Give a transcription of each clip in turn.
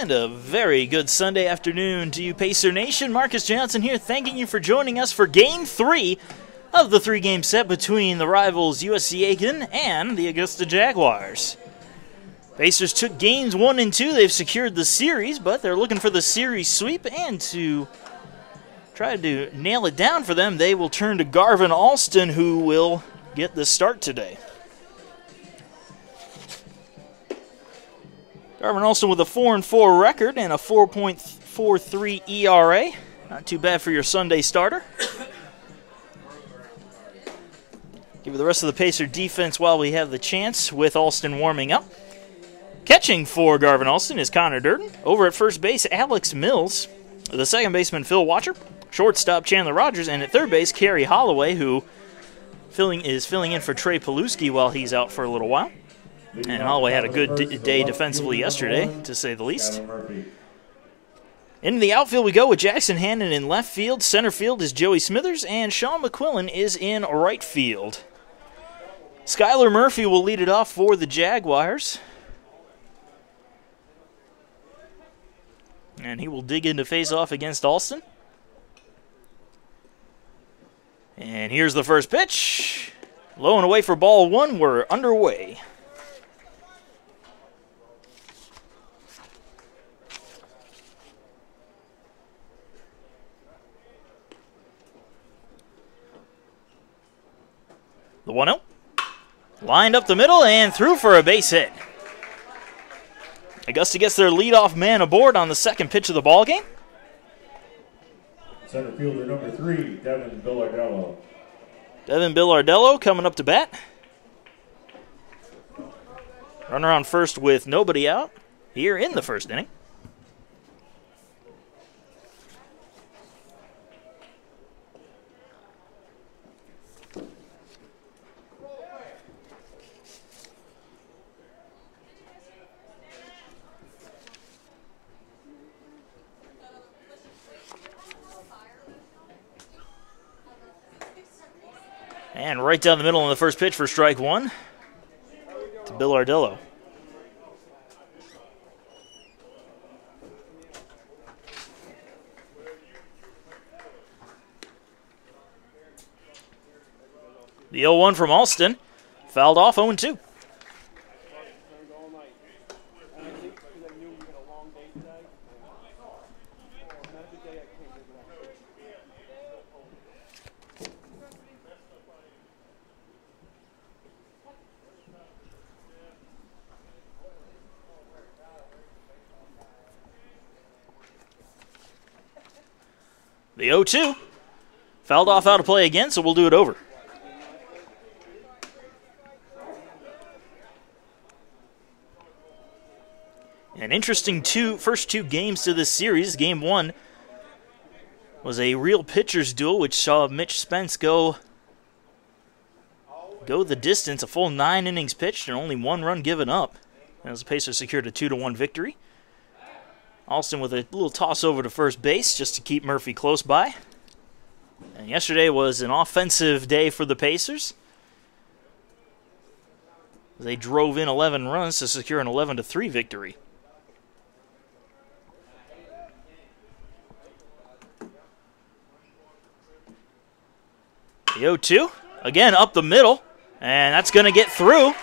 And a very good Sunday afternoon to you, Pacer Nation. Marcus Johnson here, thanking you for joining us for Game 3 of the three-game set between the rivals USC Aiken and the Augusta Jaguars. Pacers took games 1 and 2. They've secured the series, but they're looking for the series sweep, and to try to nail it down for them, they will turn to Garvin Alston, who will get the start today. Garvin Alston with a 4-4 record and a 4.43 ERA. Not too bad for your Sunday starter. Give you the rest of the Pacer defense while we have the chance with Alston warming up. Catching for Garvin Alston is Connor Durden. Over at first base, Alex Mills. The second baseman, Phil Watcher. Shortstop, Chandler Rogers. And at third base, Kerry Holloway, who is filling in for Trey Paluski while he's out for a little while. And Holloway had a good day defensively yesterday, to say the least. Into the outfield we go with Jackson Hannon in left field. Center field is Joey Smithers, and Sean McQuillan is in right field. Skylar Murphy will lead it off for the Jaguars. And he will dig in to face off against Alston. And here's the first pitch. Low and away for ball one. We're underway. The 1-0. Lined up the middle and through for a base hit. Augusta gets their leadoff man aboard on the second pitch of the ballgame. Center fielder number 3, Devin Billardello. Devin Billardello coming up to bat. Runner on first with nobody out here in the first inning. And right down the middle on the first pitch for strike one to Billardello. The 0-1 from Alston. Fouled off 0-2. The 0-2. Fouled off out of play again, so we'll do it over. An interesting first two games to this series. Game 1 was a real pitcher's duel, which saw Mitch Spence go the distance, a full 9 innings pitched and only 1 run given up, as the Pacers secured a 2-1 victory. Alston with a little toss over to first base just to keep Murphy close by. And yesterday was an offensive day for the Pacers. They drove in 11 runs to secure an 11-3 victory. The 0-2, again up the middle, and that's going to get through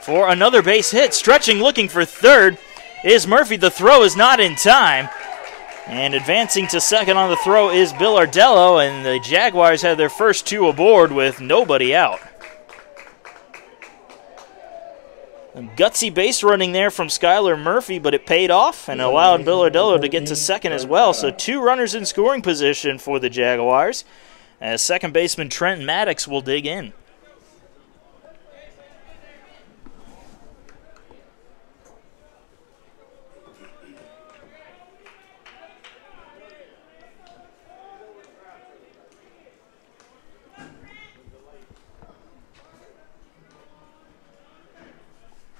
for another base hit. Stretching, looking for third is Murphy. The throw is not in time. And advancing to second on the throw is Billardello, and the Jaguars had their first 2 aboard with nobody out. A gutsy base running there from Skylar Murphy, but it paid off and allowed Billardello to get to second as well. So 2 runners in scoring position for the Jaguars, as second baseman Trent Maddox will dig in.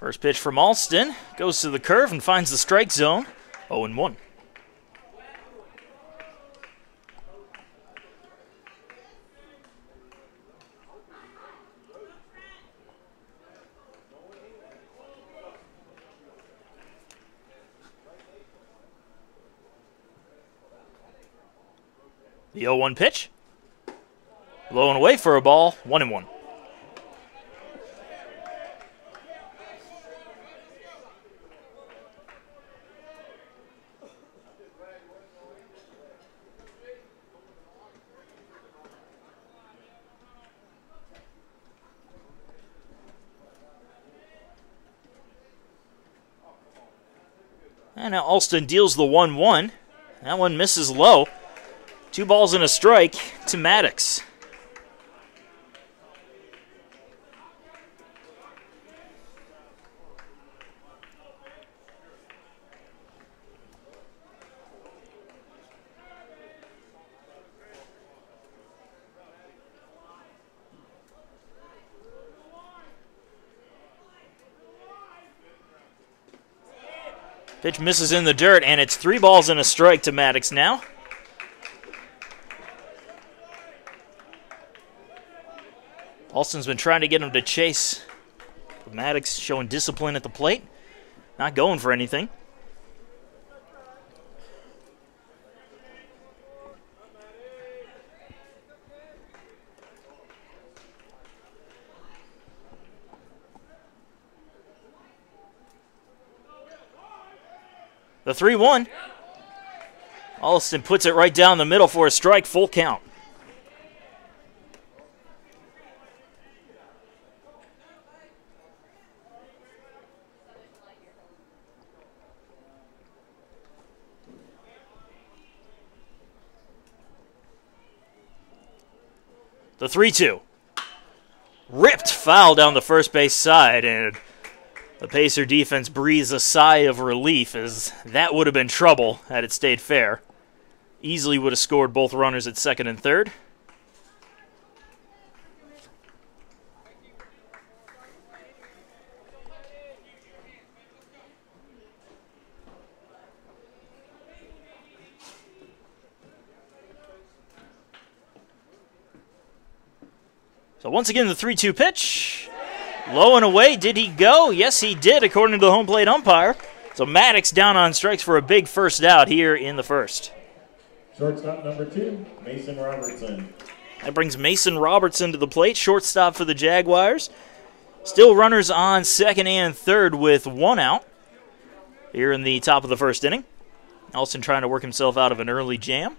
First pitch from Alston goes to the curve and finds the strike zone. 0-1. The 0-1 pitch. Low and away for a ball, 1-1. And now Alston deals the 1-1. That one misses low. 2 balls and a strike to Maddox. Pitch misses in the dirt, and it's 3 balls and a strike to Maddox now. Alston's been trying to get him to chase. Maddox showing discipline at the plate. Not going for anything. The 3-1. Alston puts it right down the middle for a strike, full count. The 3-2. Ripped foul down the first base side, and the Pacer defense breathes a sigh of relief, as that would have been trouble had it stayed fair. Easily would have scored both runners at second and third. So once again, the 3-2 pitch. Low and away, did he go? Yes, he did, according to the home plate umpire. So Maddox down on strikes for a big first out here in the first. Shortstop number 2, Mason Robertson. That brings Mason Robertson to the plate, shortstop for the Jaguars. Still runners on second and third with 1 out here in the top of the first inning. Alston trying to work himself out of an early jam.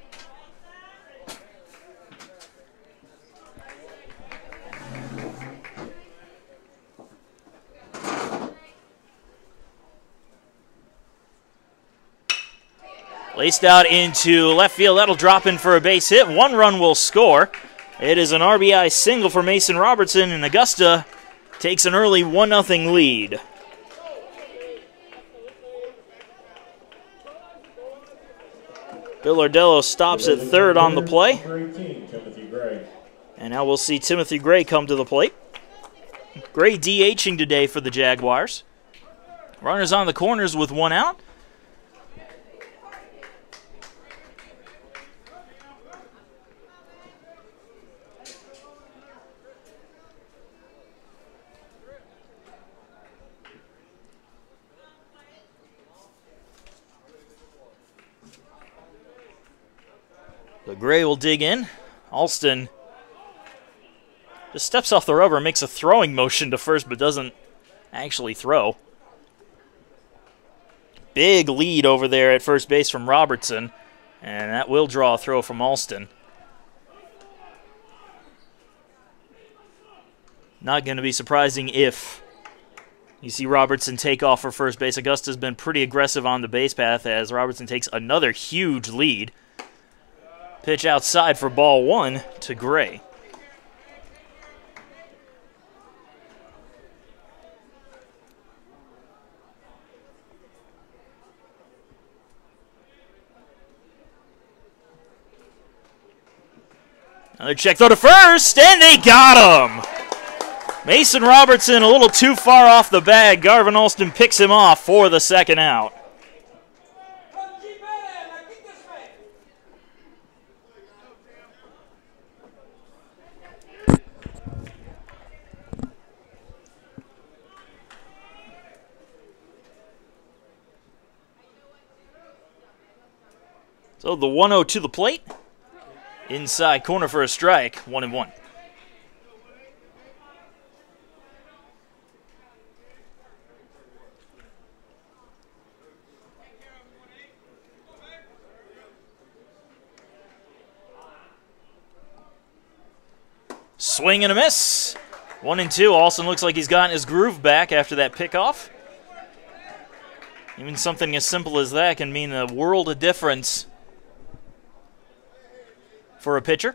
Laced out into left field. That'll drop in for a base hit. 1 run will score. It is an RBI single for Mason Robertson, and Augusta takes an early 1-0 lead. Bill Ardello stops at third on the play. And now we'll see Timothy Gray come to the plate. Gray DHing today for the Jaguars. Runners on the corners with 1 out. So Gray will dig in. Alston just steps off the rubber and makes a throwing motion to first, but doesn't actually throw. Big lead over there at first base from Robertson, and that will draw a throw from Alston. Not going to be surprising if you see Robertson take off for first base. Augusta's been pretty aggressive on the base path as Robertson takes another huge lead. Pitch outside for ball 1 to Gray. Another check throw to first, and they got him! Mason Robertson a little too far off the bag. Garvin Alston picks him off for the second out. So the 1-0 to the plate. Inside corner for a strike, 1-1. Swing and a miss. 1-2. Alston looks like he's gotten his groove back after that pickoff. Even something as simple as that can mean a world of difference for a pitcher.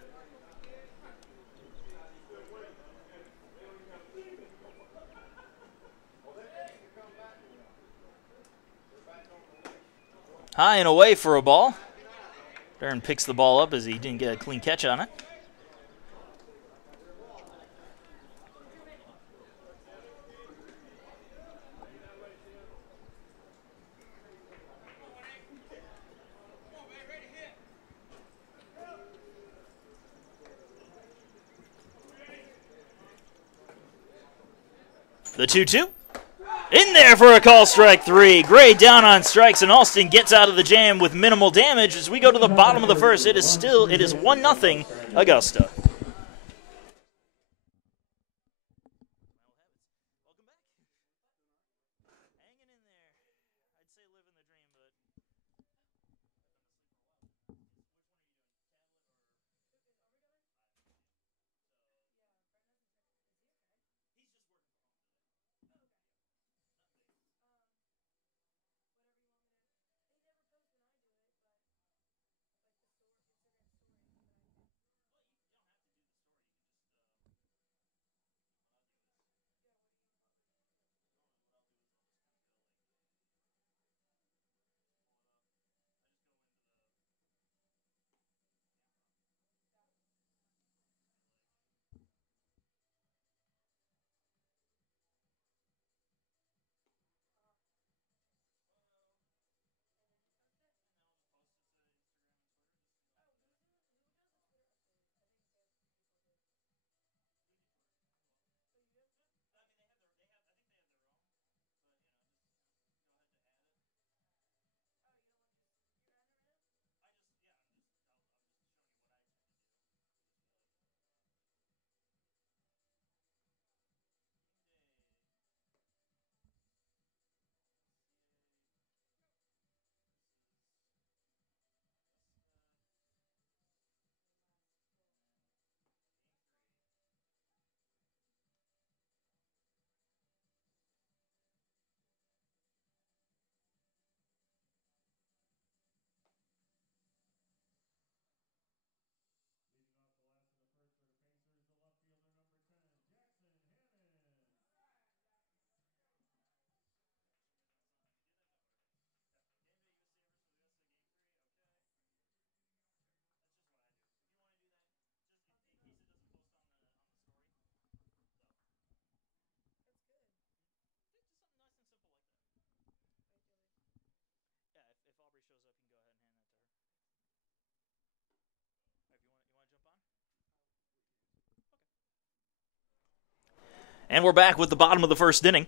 High and away for a ball. Darren picks the ball up as he didn't get a clean catch on it. The 2-2. In there for a call, strike 3. Gray down on strikes, and Alston gets out of the jam with minimal damage as we go to the bottom of the first. It is 1-0 Augusta. And we're back with the bottom of the first inning.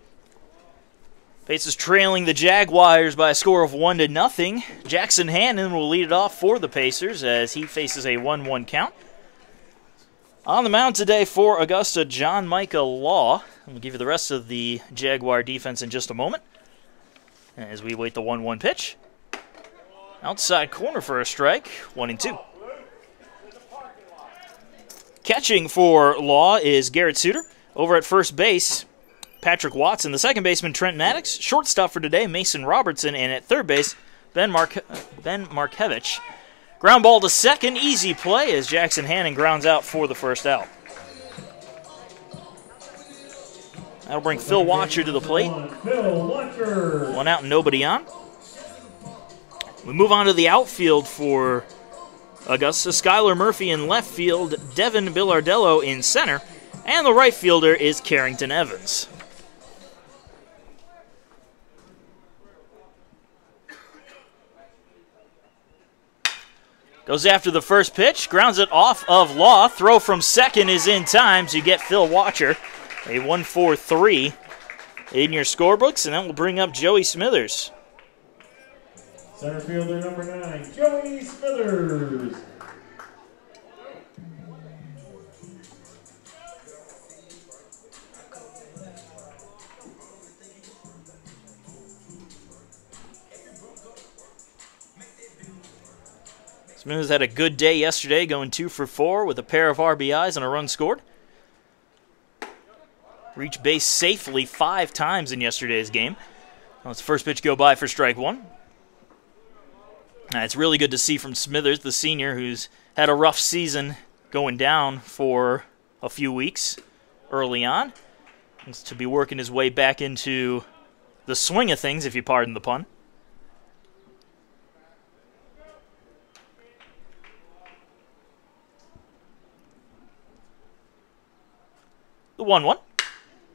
Pacers trailing the Jaguars by a score of 1-0. Jackson Hannon will lead it off for the Pacers as he faces a 1-1 count. On the mound today for Augusta, John Micah Law. We'll give you the rest of the Jaguar defense in just a moment as we wait the 1-1 pitch. Outside corner for a strike, 1-2. Catching for Law is Garrett Suter. Over at first base, Patrick Watson. The second baseman, Trent Maddox. Shortstop for today, Mason Robertson. And at third base, Ben Markevich. Ground ball to second, easy play as Jackson Hannon grounds out for the first out. That'll bring Phil Watcher to the plate. 1 out and nobody on. We move on to the outfield for Augusta. Skylar Murphy in left field, Devin Billardello in center, and the right fielder is Carrington Evans. Goes after the first pitch, grounds it off of Law. Throw from second is in time, so you get Phil Watcher. A 1-4-3 in your scorebooks, and that will bring up Joey Smithers. Center fielder number 9, Joey Smithers. Smithers had a good day yesterday, going 2 for 4 with a pair of RBIs and a run scored. Reached base safely 5 times in yesterday's game. Let's the first pitch go by for strike 1. It's really good to see from Smithers, the senior, who's had a rough season going down for a few weeks early on. He's to be working his way back into the swing of things, if you pardon the pun. The 1-1.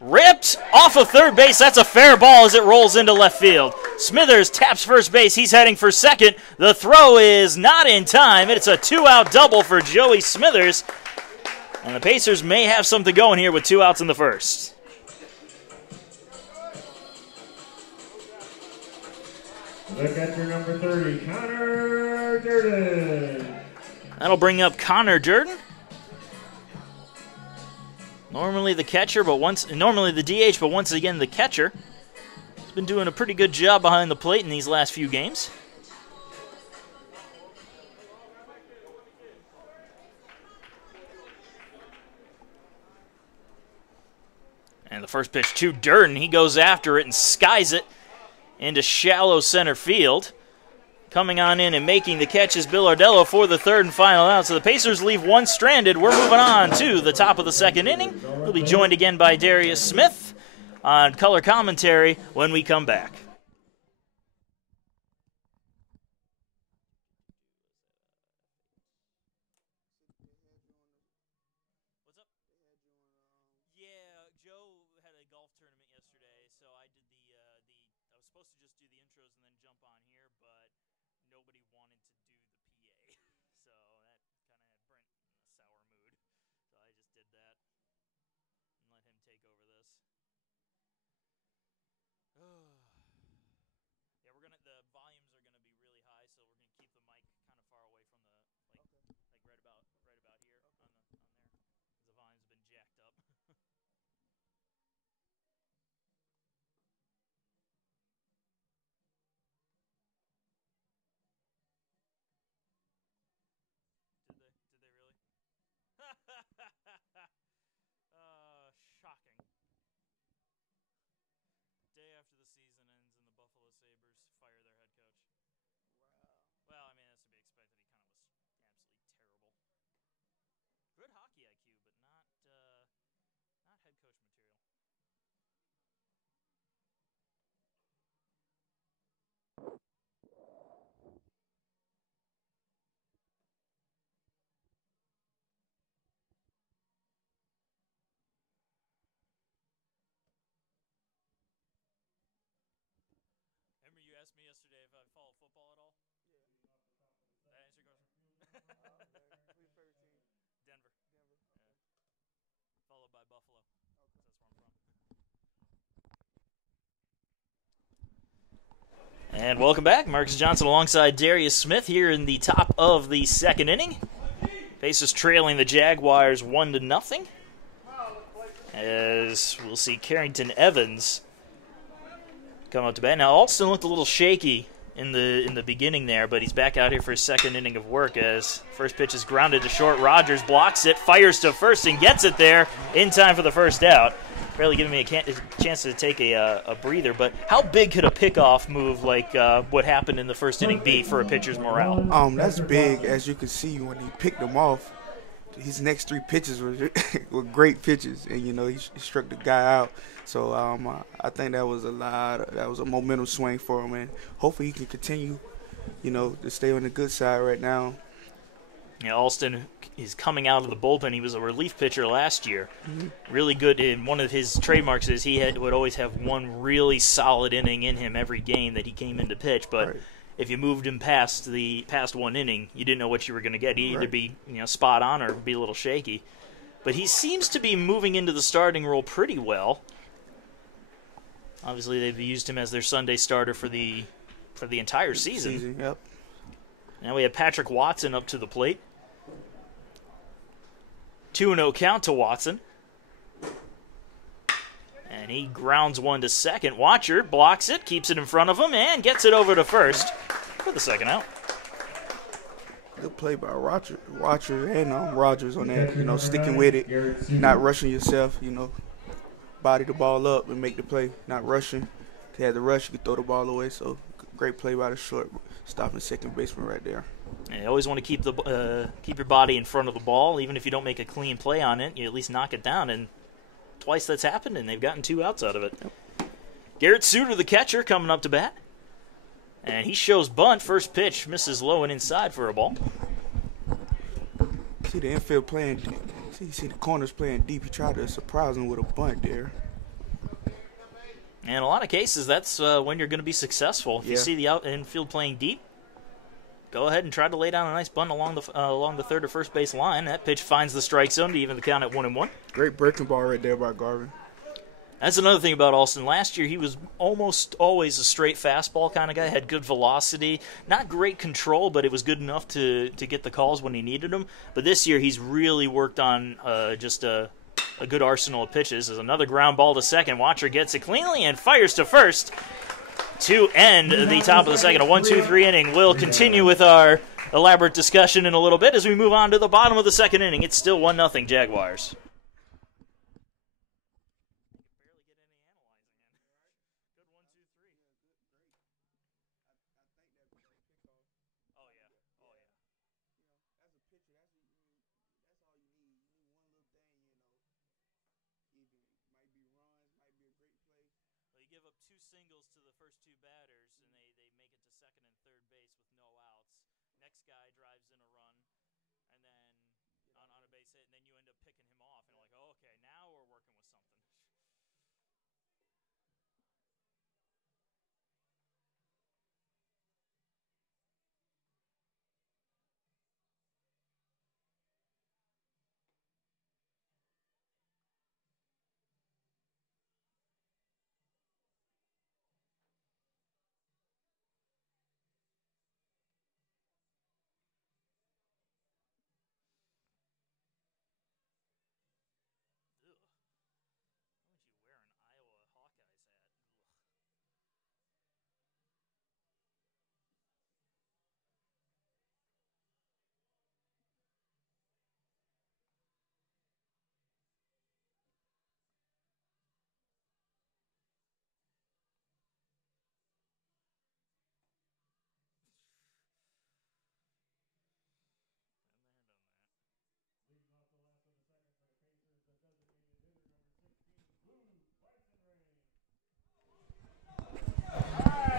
Ripped off of third base. That's a fair ball as it rolls into left field. Smithers taps first base. He's heading for second. The throw is not in time. It's a 2-out double for Joey Smithers. And the Pacers may have something going here with 2 outs in the first. The catcher, number 30, Connor Durden. That'll bring up Connor Durden. Normally the catcher, normally the DH, but once again the catcher. He's been doing a pretty good job behind the plate in these last few games. And the first pitch to Durden. He goes after it and skies it into shallow center field. Coming on in and making the catch is Bill Ardello for the third and final out. So the Pacers leave one stranded. We're moving on to the top of the second inning. We'll be joined again by Darius Smith on color commentary when we come back. What's up? Yeah, Joe had a golf tournament yesterday, so I did I was supposed to just do the intros and then jump on here, but nobody wanted to do the PA, so that kind of had Brent in a sour mood. So I just did that and let him take over this. Yeah, the volumes are gonna be really high, so we're gonna keep the mic kind of far away from the like right about here on there, because the volume's been jacked up. Did they really? Shocking. Day after the season ends and the Buffalo Sabres fire their head coach. Wow. Well, I mean, that's to be expected. He kind of was absolutely terrible. Good hockey IQ, but not head coach material. Remember you asked me yesterday if I follow football at all? Yeah. That answer goes. Denver. Yeah. Followed by Buffalo. Okay. That's where I'm from. And welcome back. Marcus Johnson alongside Darius Smith here in the top of the second inning. Pacers trailing the Jaguars 1-0. As we'll see Carrington Evans come out to bat. Now, Alston looked a little shaky in the beginning there, but he's back out here for his second inning of work as first pitch is grounded to short. Rogers blocks it, fires to first, and gets it there in time for the first out. Barely giving me a chance to take a breather, but how big could a pickoff move like what happened in the first inning be for a pitcher's morale? That's big, as you can see when he picked them off. His next 3 pitches were great pitches, and he struck the guy out. So I think that was a momentum swing for him, and hopefully he can continue, to stay on the good side right now. Yeah, Alston is coming out of the bullpen. He was a relief pitcher last year. Mm-hmm. Really good. And one of his trademarks is he would always have one really solid inning in him every game that he came in to pitch. But if you moved him past one inning, you didn't know what you were going to get. He'd either be spot on or be a little shaky. But he seems to be moving into the starting role pretty well. Obviously, they've used him as their Sunday starter for the entire season. Yep. Now we have Patrick Watson up to the plate. 2-0 count to Watson. And he grounds one to second. Watcher blocks it, keeps it in front of him, and gets it over to first for the second out. Good play by Roger and Rogers on that. You know, sticking with it, not rushing yourself. You know, body the ball up and make the play, not rushing. If you had to rush, you could throw the ball away. So great play by the short stopping second baseman right there. And you always want to keep your body in front of the ball, even if you don't make a clean play on it. You at least knock it down, and twice that's happened, and they've gotten 2 outs out of it. Yep. Garrett Suter, the catcher, coming up to bat. And he shows bunt. First pitch misses low and inside for a ball. See the infield playing. See the corners playing deep. He tried to surprise him with a bunt there. And in a lot of cases, that's when you're going to be successful. If you see the infield playing deep, go ahead and try to lay down a nice bunt along the third or first base line. That pitch finds the strike zone to even the count at 1-1. Great breaking ball right there by Garvin. That's another thing about Alston. Last year, he was almost always a straight fastball kind of guy, had good velocity, not great control, but it was good enough to get the calls when he needed them. But this year, he's really worked on just a good arsenal of pitches. There's another ground ball to second. Watcher gets it cleanly and fires to first to end the top of the second. A 1-2-3 inning. We'll continue with our elaborate discussion in a little bit as we move on to the bottom of the second inning. It's still 1-0 Jaguars.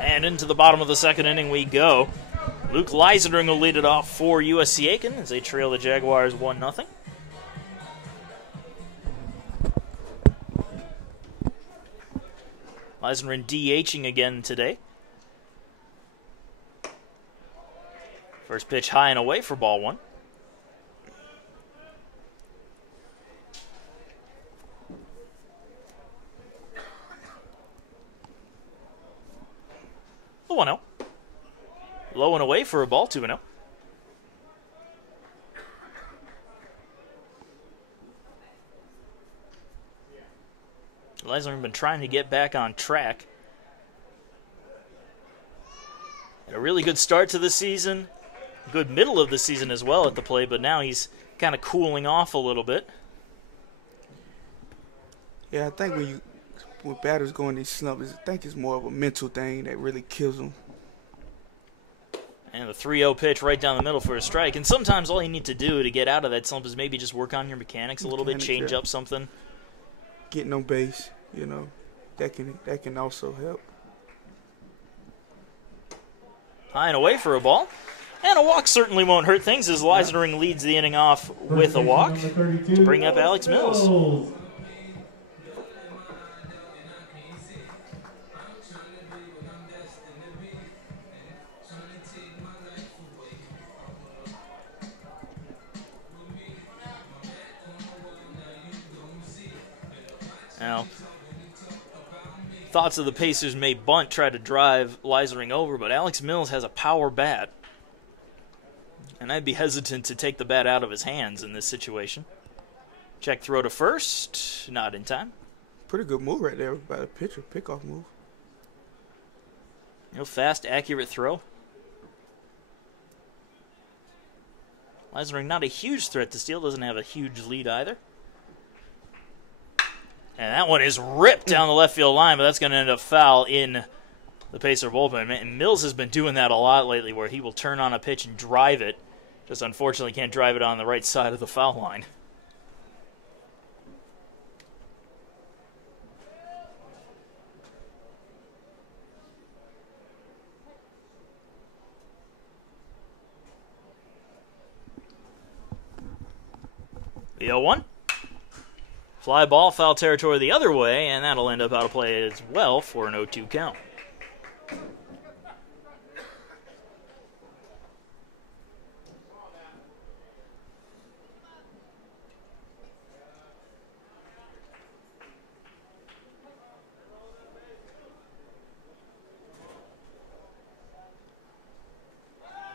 And into the bottom of the second inning we go. Luke Leisendring will lead it off for USC Aiken as they trail the Jaguars 1-0. Leisendring DHing again today. First pitch high and away for ball 1. The 1-0. Low and away for a ball, 2-0. Leisler's been trying to get back on track. Had a really good start to the season, good middle of the season as well at the plate, but now he's kind of cooling off a little bit. Yeah, I think when batters go in these slumps, I think it's more of a mental thing that really kills them. And the 3-0 pitch right down the middle for a strike. And sometimes all you need to do to get out of that slump is maybe just work on your mechanics a little bit, change up something. Getting on base, you know, that can also help. High and away for a ball. And a walk certainly won't hurt things as Leisendring leads the inning off with a walk to bring up Alex Mills. Now, thoughts of the Pacers may bunt, try to drive Leisendring over, but Alex Mills has a power bat. And I'd be hesitant to take the bat out of his hands in this situation. Check throw to first, not in time. Pretty good move right there by the pitcher, pickoff move. Fast, accurate throw. Leisner not a huge threat to steal, doesn't have a huge lead either. And that one is ripped down the left field line, but that's going to end up foul in the Pacer bullpen. And Mills has been doing that a lot lately, where he will turn on a pitch and drive it. Just unfortunately can't drive it on the right side of the foul line. The 0-1. Fly ball, foul territory the other way, and that'll end up out of play as well for an 0-2 count.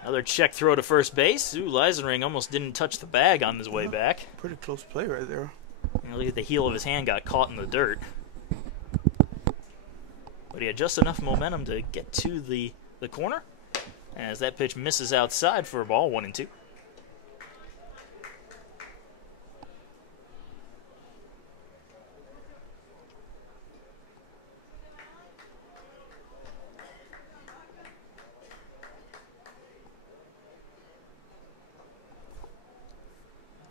Another check throw to first base. Ooh, Leisenring almost didn't touch the bag on his way back. Pretty close play right there. Look at the heel of his hand got caught in the dirt. But he had just enough momentum to get to the corner. As that pitch misses outside for a ball, 1-2.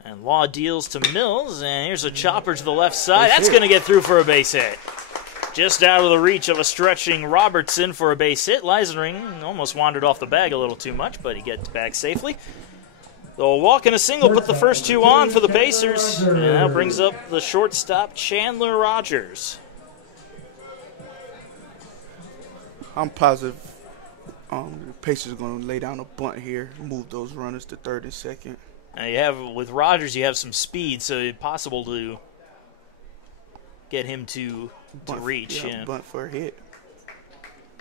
And Law deals to Mills, and here's a chopper to the left side. That's going to get through for a base hit. Just out of the reach of a stretching Robertson for a base hit. Leisnering almost wandered off the bag a little too much, but he gets back safely. So a walk and a single put the first two on for the Pacers. And that brings up the shortstop, Chandler Rogers. I'm positive the Pacers are going to lay down a bunt here, move those runners to third and second. Now you have, with Rogers, you have some speed, so it's possible to get him to reach. Yeah, bunt for a hit.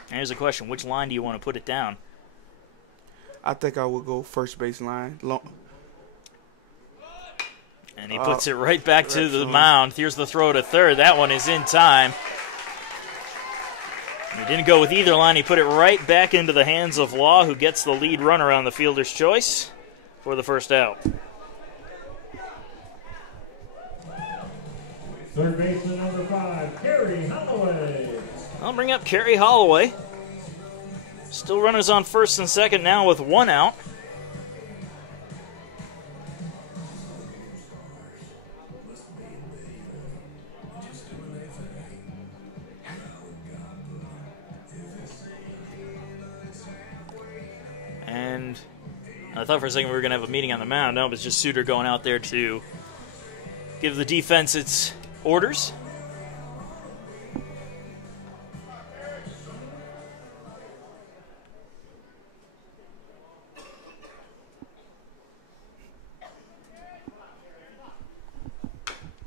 And here's a question: which line do you want to put it down? I think I would go first base line. And he puts it right back to the mound. Here's the throw to third. That one is in time. He didn't go with either line. He put it right back into the hands of Law, who gets the lead runner on the fielder's choice for the first out. Third baseman number 5, Kerry Holloway. I'll bring up Kerry Holloway. Still runners on first and second now with one out. And I thought for a second we were going to have a meeting on the mound. No, it's just Suter going out there to give the defense its orders.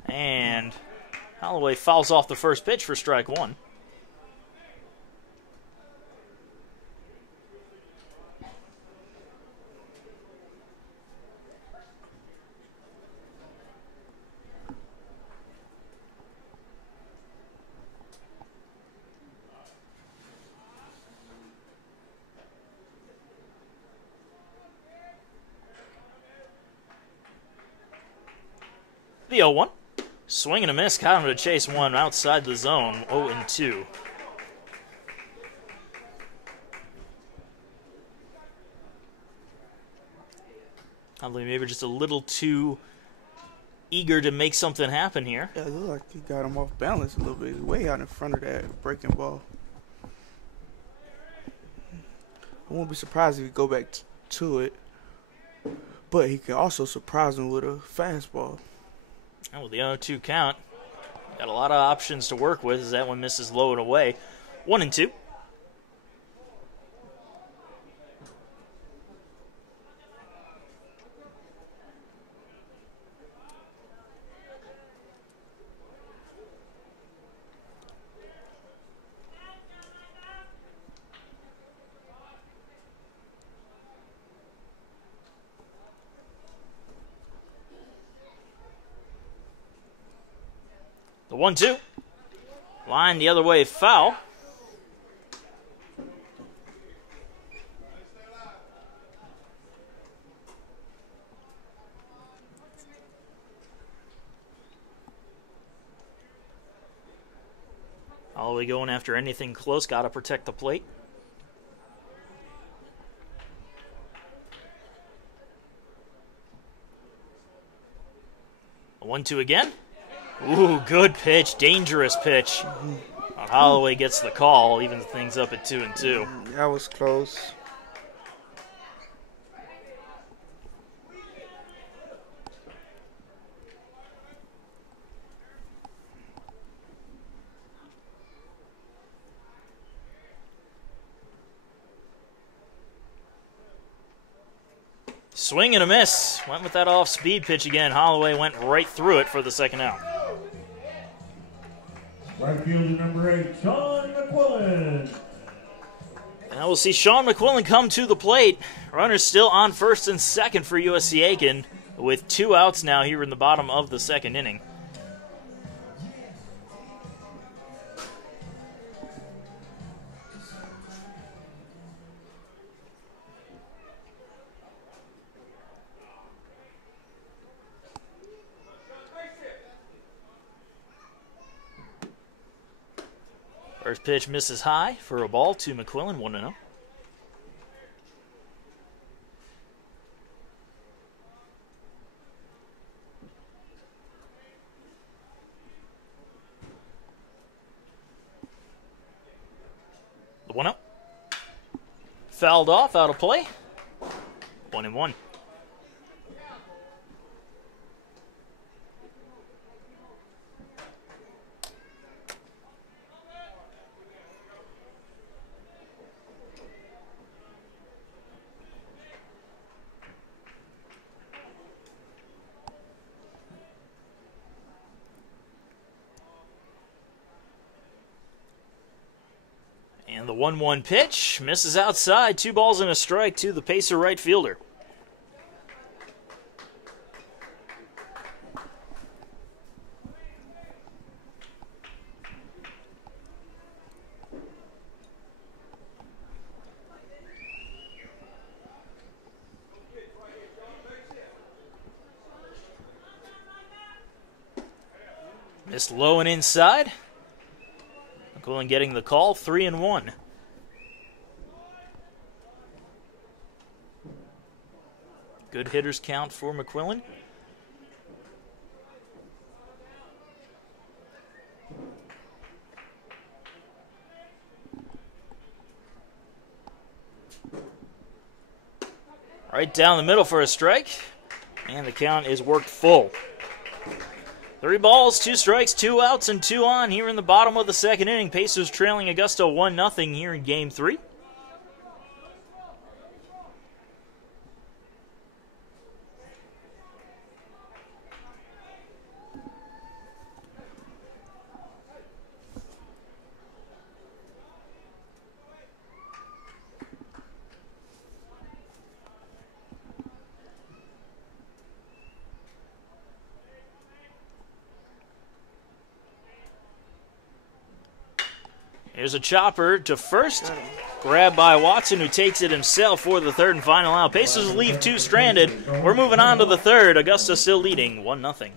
And Holloway fouls off the first pitch for strike one. The 0-1. Swing and a miss. Caught him to chase one outside the zone. 0-2. Probably maybe just a little too eager to make something happen here. Yeah, it looked like he got him off balance a little bit. He's way out in front of that breaking ball. I won't be surprised if he go back to it. But he can also surprise him with a fastball. And with the 0-2 count, got a lot of options to work with as that one misses low and away. 1-2. The 1-2. Line the other way, foul. Holloway going after anything close. Got to protect the plate. A 1-2 again. Ooh, good pitch. Dangerous pitch. Holloway gets the call, evens things up at 2-2. That was close. Swing and a miss. Went with that off-speed pitch again. Holloway went right through it for the second out. Right fielder number 8, Sean McQuillan. Now we'll see Sean McQuillan come to the plate. Runners still on first and second for USC Aiken with 2 outs now here in the bottom of the second inning. First pitch misses high for a ball to McQuillan, 1-0. The 1-0. Fouled off, out of play. 1-1. And the 1-1 pitch misses outside. 2 balls and a strike to the Pacer right fielder. Missed low and inside. McQuillan getting the call, 3-1. Good hitters count for McQuillan. Right down the middle for a strike. And the count is worked full. 3 balls, 2 strikes, 2 outs, and 2 on here in the bottom of the second inning. Pacers trailing Augusta 1-0 here in Game 3. Here's a chopper to first. Grabbed by Watson, who takes it himself for the third and final out. Pacers leave 2 stranded. We're moving on to the third. Augusta still leading 1-0.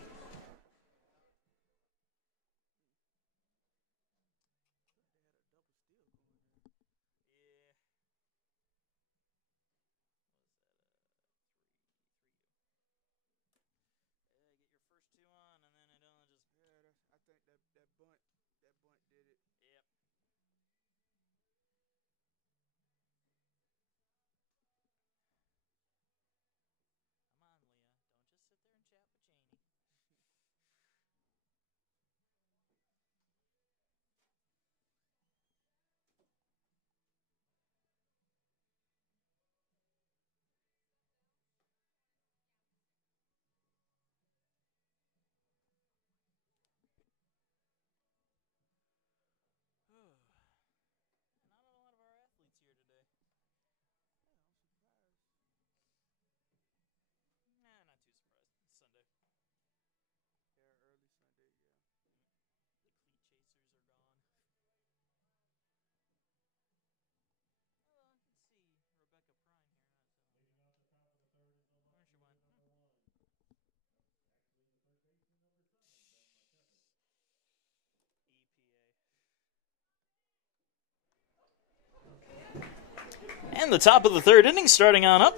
And the top of the third inning starting on up.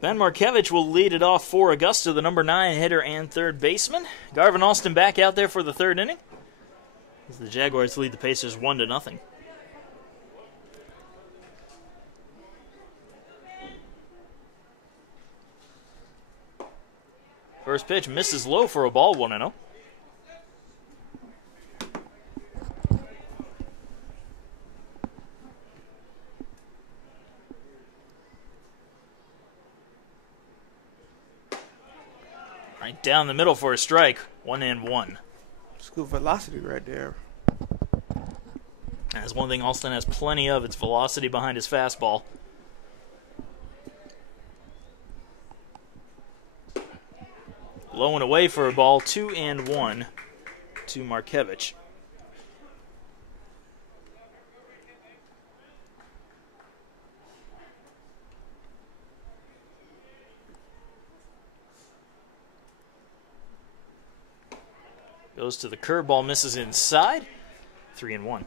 Ben Markevich will lead it off for Augusta, the number 9 hitter and third baseman. Garvin Alston back out there for the third inning, as the Jaguars lead the Pacers 1-0. First pitch misses low for a ball, 1-0. Right down the middle for a strike, 1-1. It's good velocity right there. That's one thing Alston has plenty of, it's velocity behind his fastball. Low and away for a ball, 2-1 to Markevich. Goes to the curveball, misses inside, 3-1.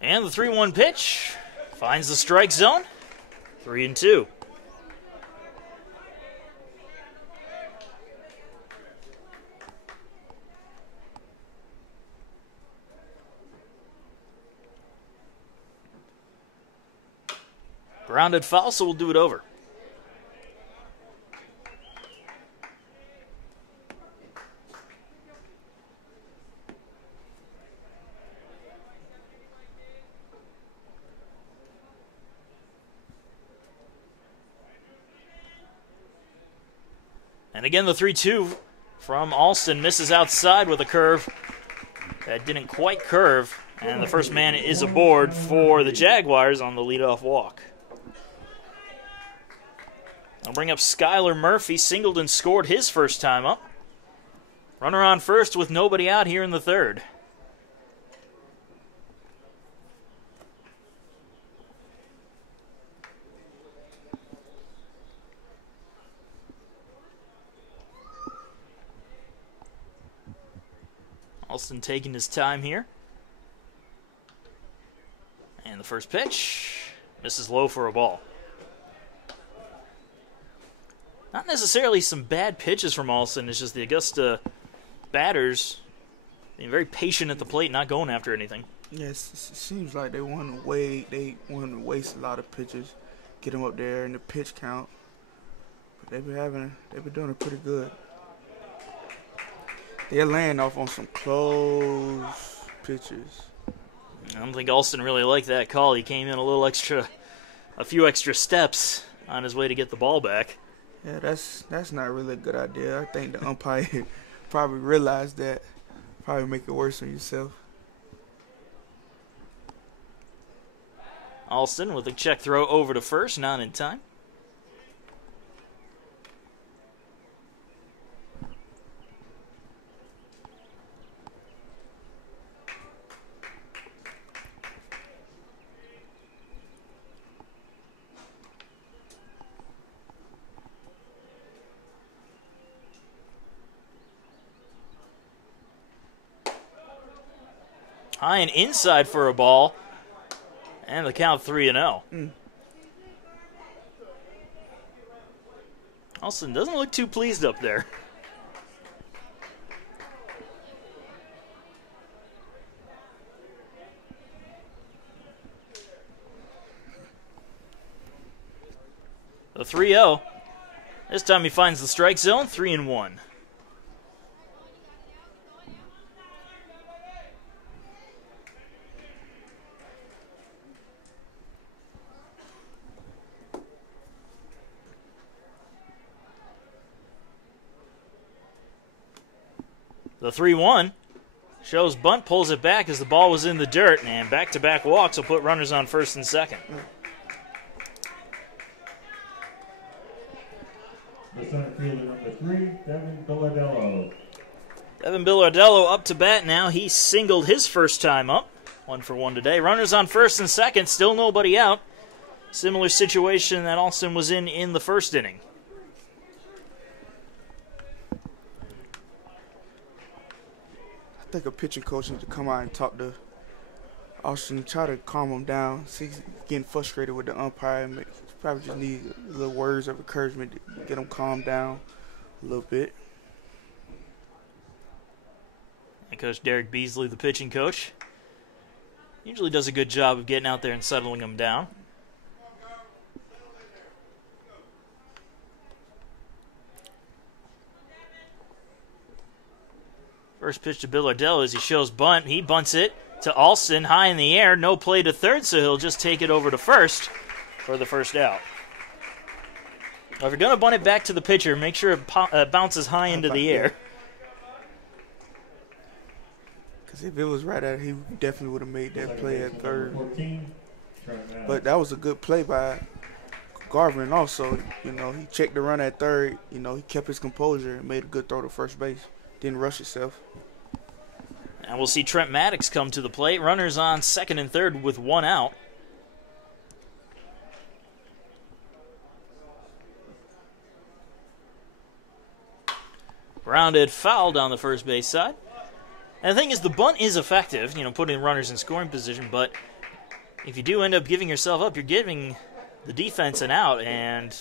And the 3-1 pitch finds the strike zone, 3-2. Grounded foul, so we'll do it over. And again, the 3-2 from Alston misses outside with a curve that didn't quite curve. And the first man is aboard for the Jaguars on the leadoff walk. I'll bring up Skylar Murphy, singled and scored his first time up. Runner on first with nobody out here in the third. Alston taking his time here. And the first pitch misses low for a ball. Not necessarily some bad pitches from Alston. It's just the Augusta batters being very patient at the plate, not going after anything. Yes, it seems like they want to wait. They want to waste a lot of pitches, get them up there in the pitch count. But they've been doing it pretty good. They're laying off on some close pitches. I don't think Alston really liked that call. He came in a few extra steps on his way to get the ball back. Yeah, that's not really a good idea. I think the umpire probably realized that. Probably make it worse on yourself. Alston with a check throw over to first, not in time. High and inside for a ball. And the count 3-0. Alston doesn't look too pleased up there. The 3-0. This time he finds the strike zone, 3-1. The 3-1 shows bunt, pulls it back as the ball was in the dirt, and back-to-back walks will put runners on first and second. The center fielder number 3, Devin Bilardello. Devin Bilardello up to bat now. He singled his first time up. 1 for 1 today. Runners on first and second, still nobody out. Similar situation that Alston was in the first inning. I think a pitching coach needs to come out and talk to Austin and try to calm him down. See, he's getting frustrated with the umpire. Probably just need little words of encouragement to get him calmed down a little bit. And Coach Derek Beasley, the pitching coach, usually does a good job of getting out there and settling him down. First pitch to Bill Ardell as he shows bunt. He bunts it to Alston, high in the air. No play to third, so he'll just take it over to first for the first out. Well, if you're going to bunt it back to the pitcher, make sure it bounces high into the air. Because if it was right at it, he definitely would have made that play at third. But that was a good play by Garvin also. You know, he checked the run at third. You know, he kept his composure and made a good throw to first base. Didn't rush himself. And we'll see Trent Maddox come to the plate. Runners on second and third with 1 out. Grounded foul down the first base side. And the thing is, the bunt is effective, you know, putting runners in scoring position, but if you do end up giving yourself up, you're giving the defense an out, and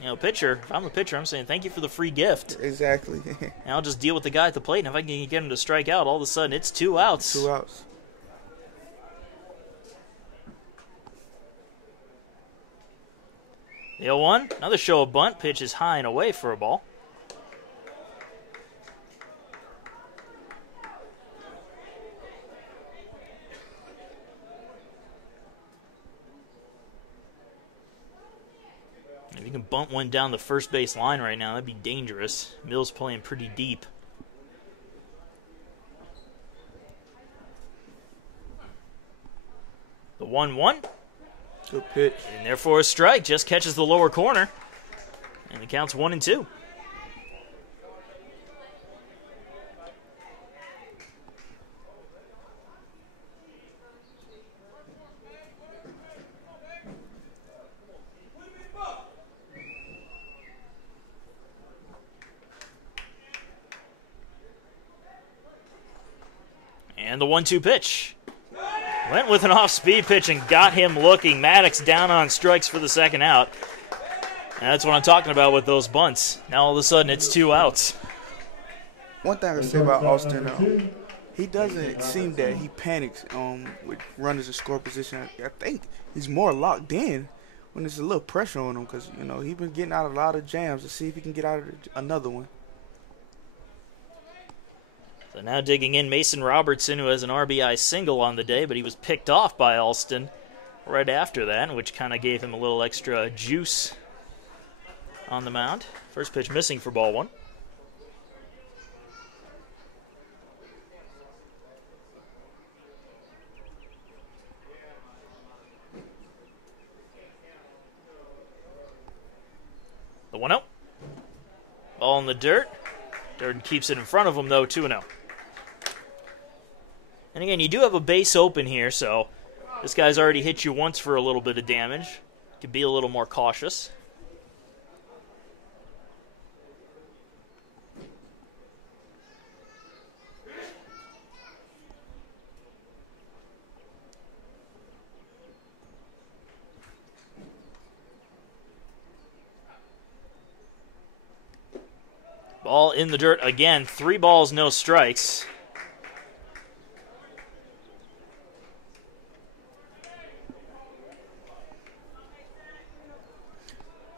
you know, pitcher, if I'm a pitcher, I'm saying thank you for the free gift. Exactly. And I'll just deal with the guy at the plate, and if I can get him to strike out, all of a sudden it's 2 outs. 2 outs. The 0-1, another show of bunt, pitch is high and away for a ball. If you can bunt one down the first base line right now, that'd be dangerous. Mills playing pretty deep. The 1-1. Good pitch. And therefore a strike, just catches the lower corner. And it counts 1-2. And the 1-2 pitch. Went with an off-speed pitch and got him looking. Maddox down on strikes for the second out. And that's what I'm talking about with those bunts. Now all of a sudden it's 2 outs. One thing I say about Austin, he doesn't seem that he panics with runners in score position. I think he's more locked in when there's a little pressure on him because, you know, he's been getting out a lot of jams to see if he can get out of another one. So now digging in Mason Robertson, who has an RBI single on the day, but he was picked off by Alston right after that, which kind of gave him a little extra juice on the mound. First pitch missing for ball 1. The 1-0. Ball in the dirt. Durden keeps it in front of him, though, 2-0. And again, you do have a base open here, so this guy's already hit you once for a little bit of damage. Could be a little more cautious. Ball in the dirt again. 3 balls, no strikes.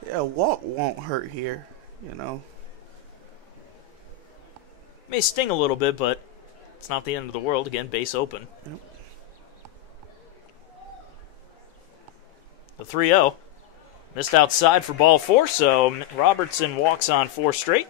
Yeah, a walk won't hurt here, you know. May sting a little bit, but it's not the end of the world. Again, base open. Yep. The 3-0. Missed outside for ball 4, so Robertson walks on 4 straight.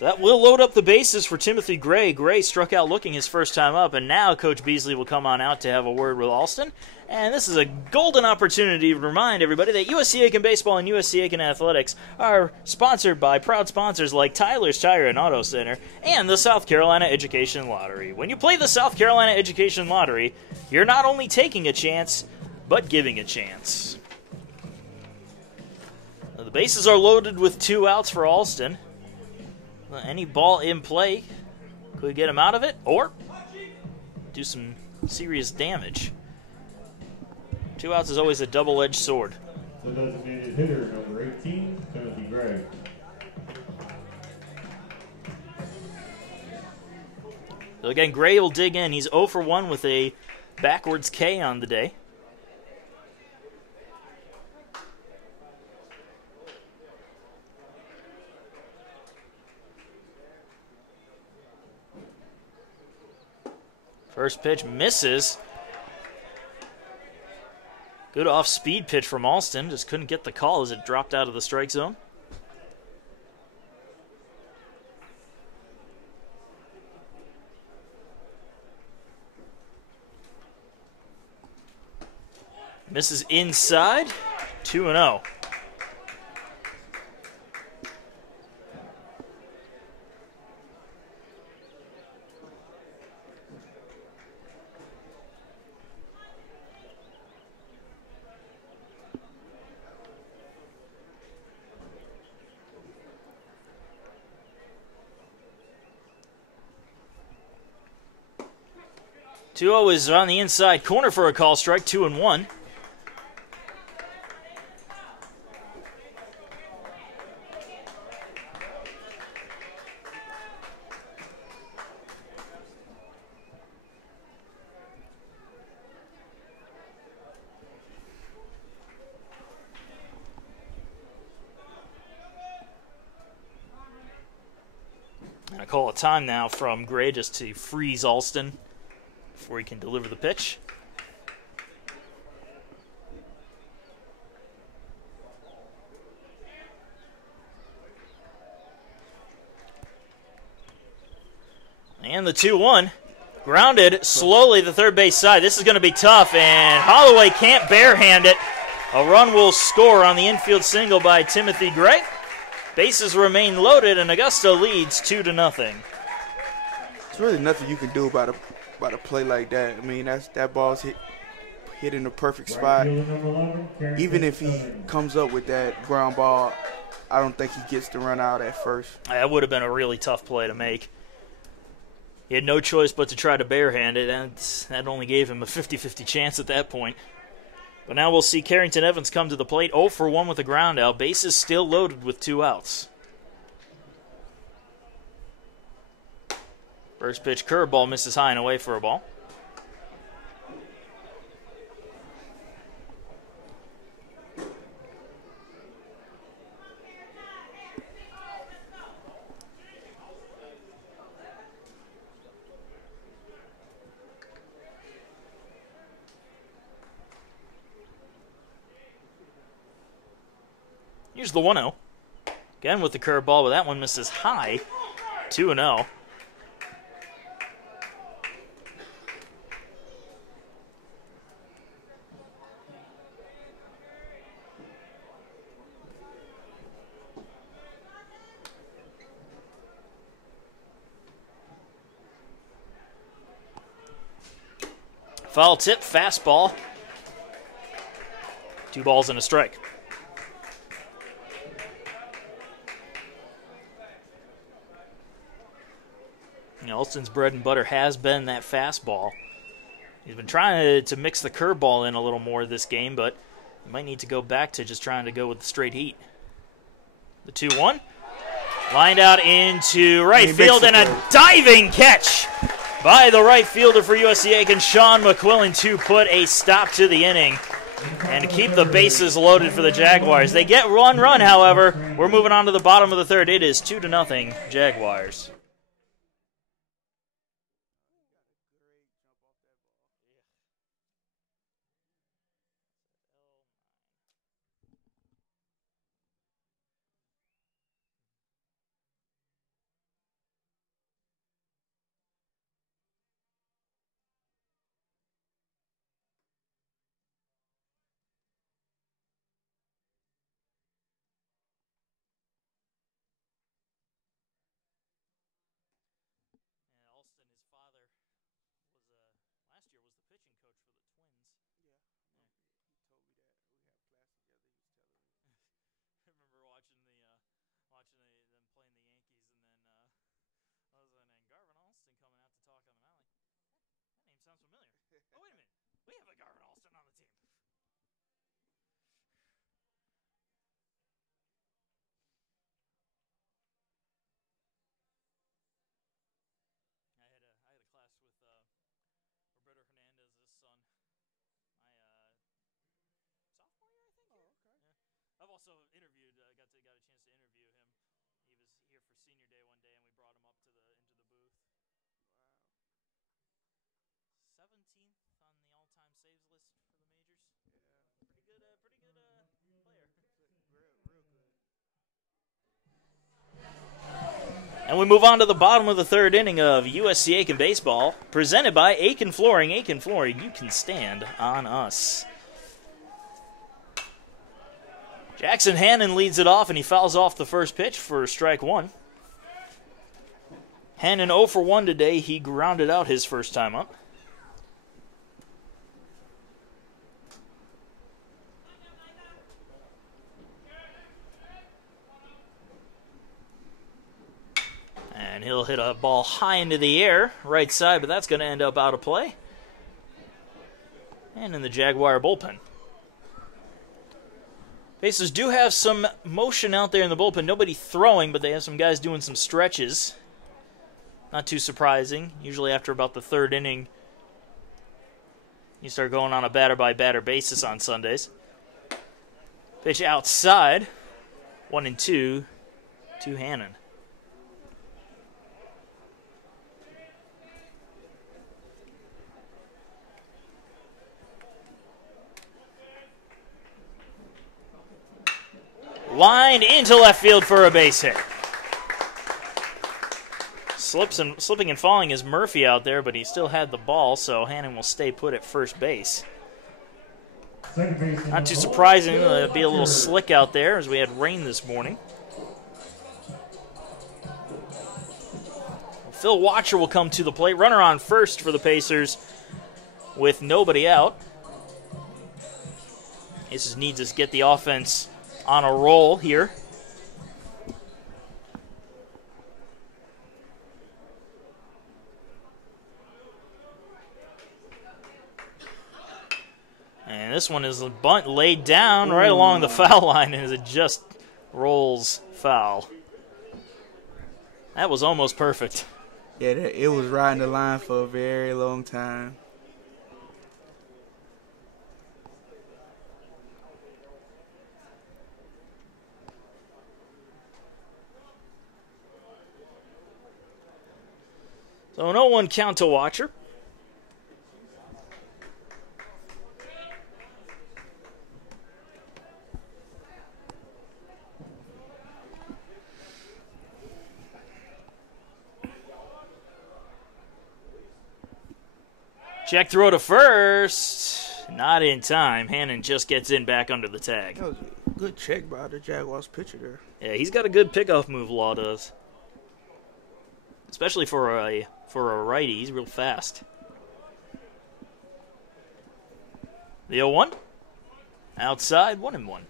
So that will load up the bases for Timothy Gray. Gray struck out looking his first time up, and now Coach Beasley will come on out to have a word with Alston. And this is a golden opportunity to remind everybody that USC Aiken Baseball and USC Aiken Athletics are sponsored by proud sponsors like Tyler's Tire and Auto Center and the South Carolina Education Lottery. When you play the South Carolina Education Lottery, you're not only taking a chance, but giving a chance. Now, the bases are loaded with 2 outs for Alston. Any ball in play could get him out of it or do some serious damage. 2 outs is always a double-edged sword. The designated hitter, number 18, Timothy Gray. So again, Gray will dig in. He's 0 for 1 with a backwards K on the day. First pitch misses. Good off-speed pitch from Alston. Just couldn't get the call as it dropped out of the strike zone. Misses inside. 2-0. Two-0 is on the inside corner for a call strike, 2-1. And I call a time now from Gray just to freeze Alston before he can deliver the pitch. And the 2-1. Grounded slowly the third base side. This is going to be tough, and Holloway can't barehand it. A run will score on the infield single by Timothy Gray. Bases remain loaded, and Augusta leads 2-0. There's really nothing you can do about a play like that. I mean, that ball's hit in the perfect spot. Even if he comes up with that ground ball, I don't think he gets the run out at first. That would have been a really tough play to make. He had no choice but to try to barehand it, and that only gave him a 50-50 chance at that point. But now we'll see Carrington Evans come to the plate, 0 for 1 with a ground out. Bases still loaded with 2 outs. First pitch curveball misses high and away for a ball. Here's the 1-0. Again with the curveball, but that one misses high. 2-0. Foul tip, fastball. 2 balls and a strike. Alston's bread and butter has been that fastball. He's been trying to mix the curveball in a little more this game, but he might need to go back to just trying to go with the straight heat. The 2-1. Lined out into right field, and a diving catch by the right fielder for USC Aiken, Sean McQuillan, to put a stop to the inning and to keep the bases loaded for the Jaguars. They get one run, however. We're moving on to the bottom of the third. It is 2-0 Jaguars. Oh, wait a minute. We have a Garvin Alston on the team. I had a class with Roberto Hernandez's son. Sophomore year, I think. Oh, okay. Yeah. I've also interviewed. Got a chance to interview him. He was here for senior day one day, and we brought him up to into the booth. Wow. 17th on the all-time saves list for the majors. Yeah. Pretty good player. Real good. And we move on to the bottom of the third inning of USC Aiken Baseball, presented by Aiken Flooring. Aiken Flooring, you can stand on us. Jackson Hannon leads it off, and he fouls off the first pitch for strike one. Hannon 0 for 1 today. He grounded out his first time up. And he'll hit a ball high into the air, right side, but that's going to end up out of play. And in the Jaguar bullpen. Pacers do have some motion out there in the bullpen. Nobody throwing, but they have some guys doing some stretches. Not too surprising. Usually after about the third inning, you start going on a batter-by-batter basis on Sundays. Pitch outside. 1-2 to Hannon. Lined into left field for a base hit. Slipping and falling is Murphy out there, but he still had the ball, so Hannon will stay put at first base. Not too surprising, it'll be a little slick out there as we had rain this morning. Phil Watcher will come to the plate. Runner on first for the Pacers with nobody out. Pacers needs to get the offense on a roll here. And this one is a bunt laid down right along the foul line as it just rolls foul. That was almost perfect. Yeah, it was riding the line for a very long time. So an 0-1 count to Watcher. Check throw to first. Not in time. Hannon just gets in back under the tag. That was a good check by the Jaguars pitcher there. Yeah, he's got a good pickoff move, Law does. Especially for a righty. He's real fast. The 0-1. Outside, 1-1.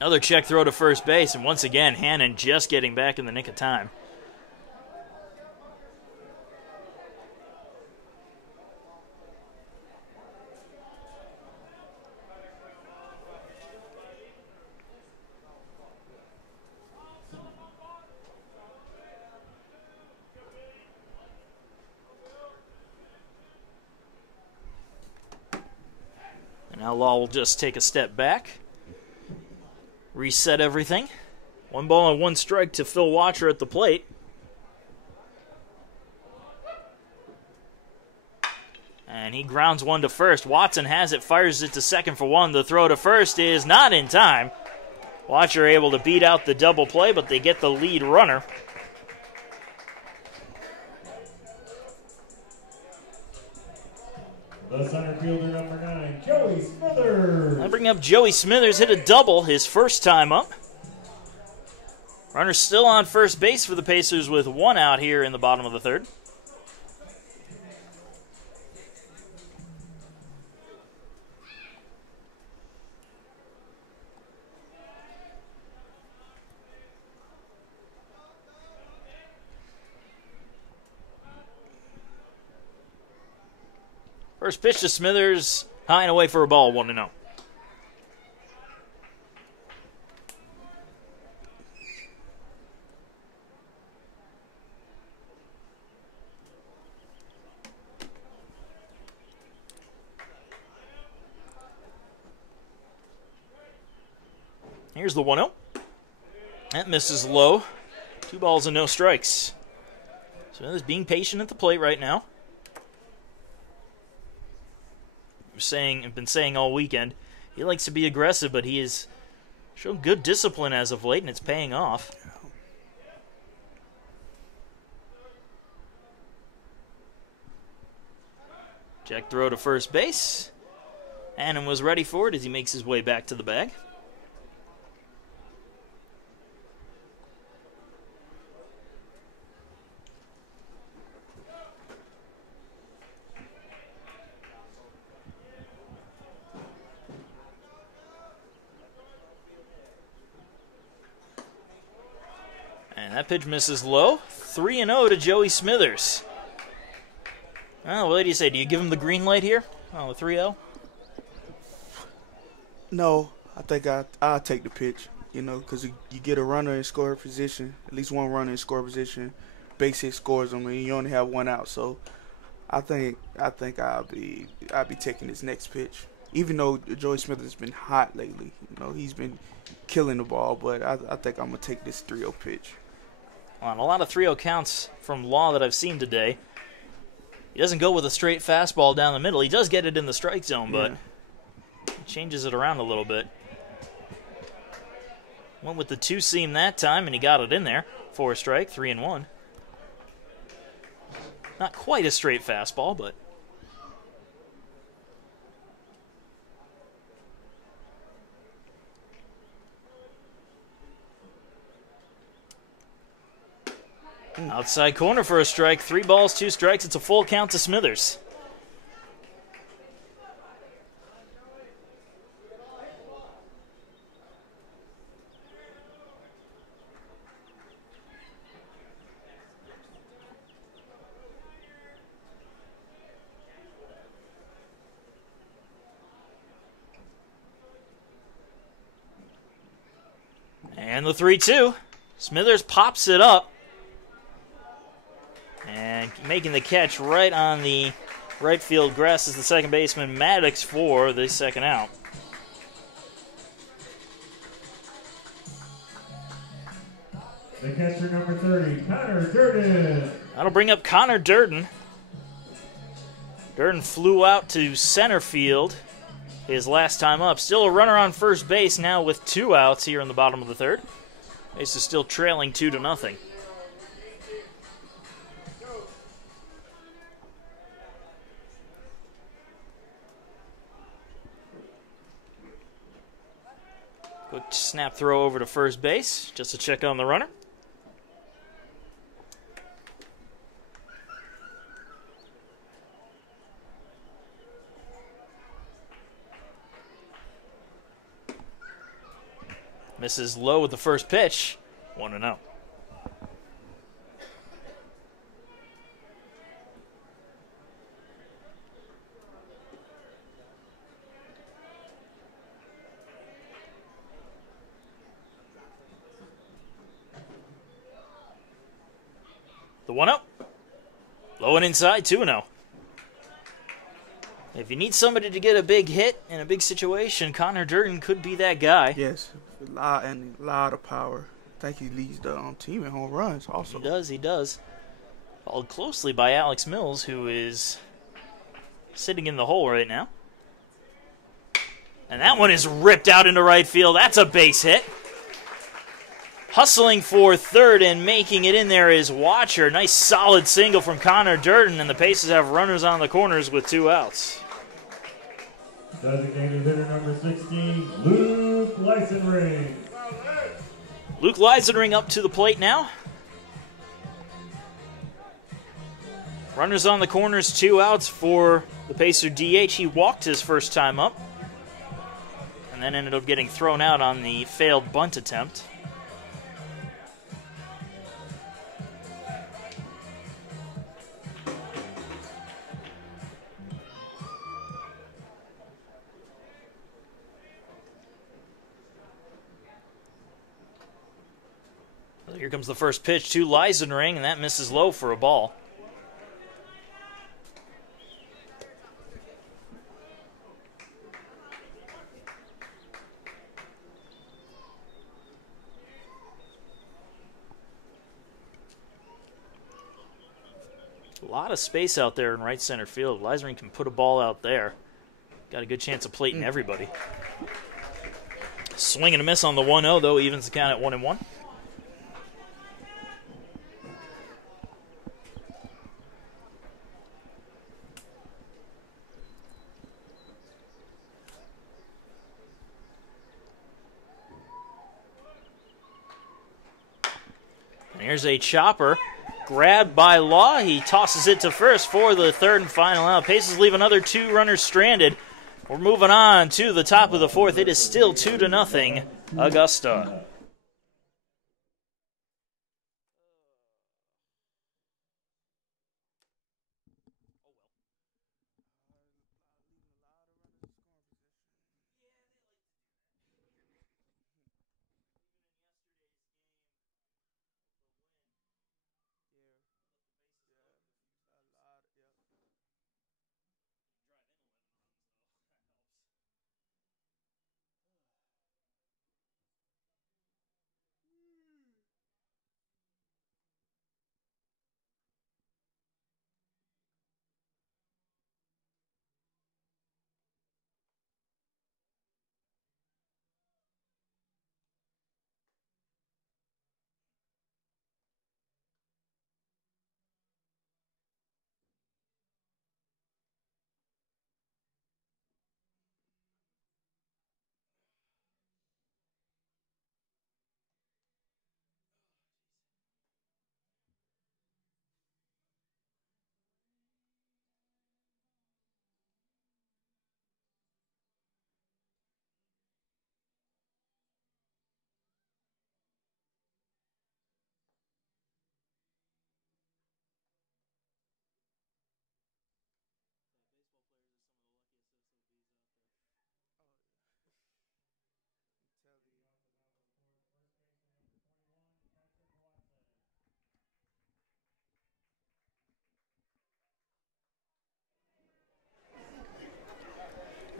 Another check throw to first base, and once again, Hannon just getting back in the nick of time. And now Law will just take a step back. Reset everything. 1 ball and 1 strike to Phil Watcher at the plate. And he grounds one to first. Watson has it, fires it to second for 1. The throw to first is not in time. Watcher able to beat out the double play, but they get the lead runner. The center fielder, number 9, Joey Smithers. I bring up Joey Smithers, hit a double his first time up. Runner still on first base for the Pacers with 1 out here in the bottom of the 3rd. First pitch to Smithers, high and away for a ball, 1-0. Here's the 1-0. That misses low. 2 balls and no strikes. Smithers being patient at the plate right now. I've been saying all weekend, he likes to be aggressive, but he has shown good discipline as of late, and it's paying off. Jack throw to first base. Annan was ready for it as he makes his way back to the bag. And that pitch misses low. 3-0 to Joey Smithers. Well, what do you say? Do you give him the green light here? Oh, 3-0? No, I think I'll take the pitch, you know, because you get a runner in score position, at least one runner in score position, base hit scores them, and you only have 1 out. So I think I'll be taking this next pitch. Even though Joey Smith has been hot lately, you know, he's been killing the ball, but I think I'm gonna take this 3-0 pitch. On a lot of 3-0 counts from Law that I've seen today, he doesn't go with a straight fastball down the middle. He does get it in the strike zone, but he changes it around a little bit. Went with the 2-seam that time, and he got it in there. 4 strike, 3-1. Not quite a straight fastball, but outside corner for a strike. 3 balls, 2 strikes. It's a full count to Smithers. And the 3-2. Smithers pops it up. And making the catch right on the right field grass is the second baseman, Maddox, for the second out. The catcher, number 30, Connor Durden. That'll bring up Connor Durden. Durden flew out to center field his last time up. Still a runner on first base now with 2 outs here in the bottom of the 3rd. Base is still trailing 2-0. Quick snap throw over to first base just to check on the runner. Misses low with the first pitch. 1-0. The 1-0. Low and inside, 2-0. If you need somebody to get a big hit in a big situation, Connor Durden could be that guy. Yes, a lot of power. I think he leads the team in home runs also. He does. Followed closely by Alex Mills, who is sitting in the hole right now. And that one is ripped out into right field. That's a base hit. Hustling for third and making it in there is Watcher. Nice solid single from Connor Durden, and the Pacers have runners on the corners with 2 outs. Designated hitter number 16, Luke Lysenring. Luke Leisenring up to the plate now. Runners on the corners, 2 outs for the Pacer DH. He walked his first time up and then ended up getting thrown out on the failed bunt attempt. Here comes the first pitch to Leisenring, and that misses low for a ball. A lot of space out there in right center field. Leisenring can put a ball out there. Got a good chance of plating everybody. Swing and a miss on the 1-0, though, evens the count at 1-1. And here's a chopper. Grabbed by Law. He tosses it to first for the third and final out. Pacers leave another 2 runners stranded. We're moving on to the top of the 4th. It is still 2-0, Augusta.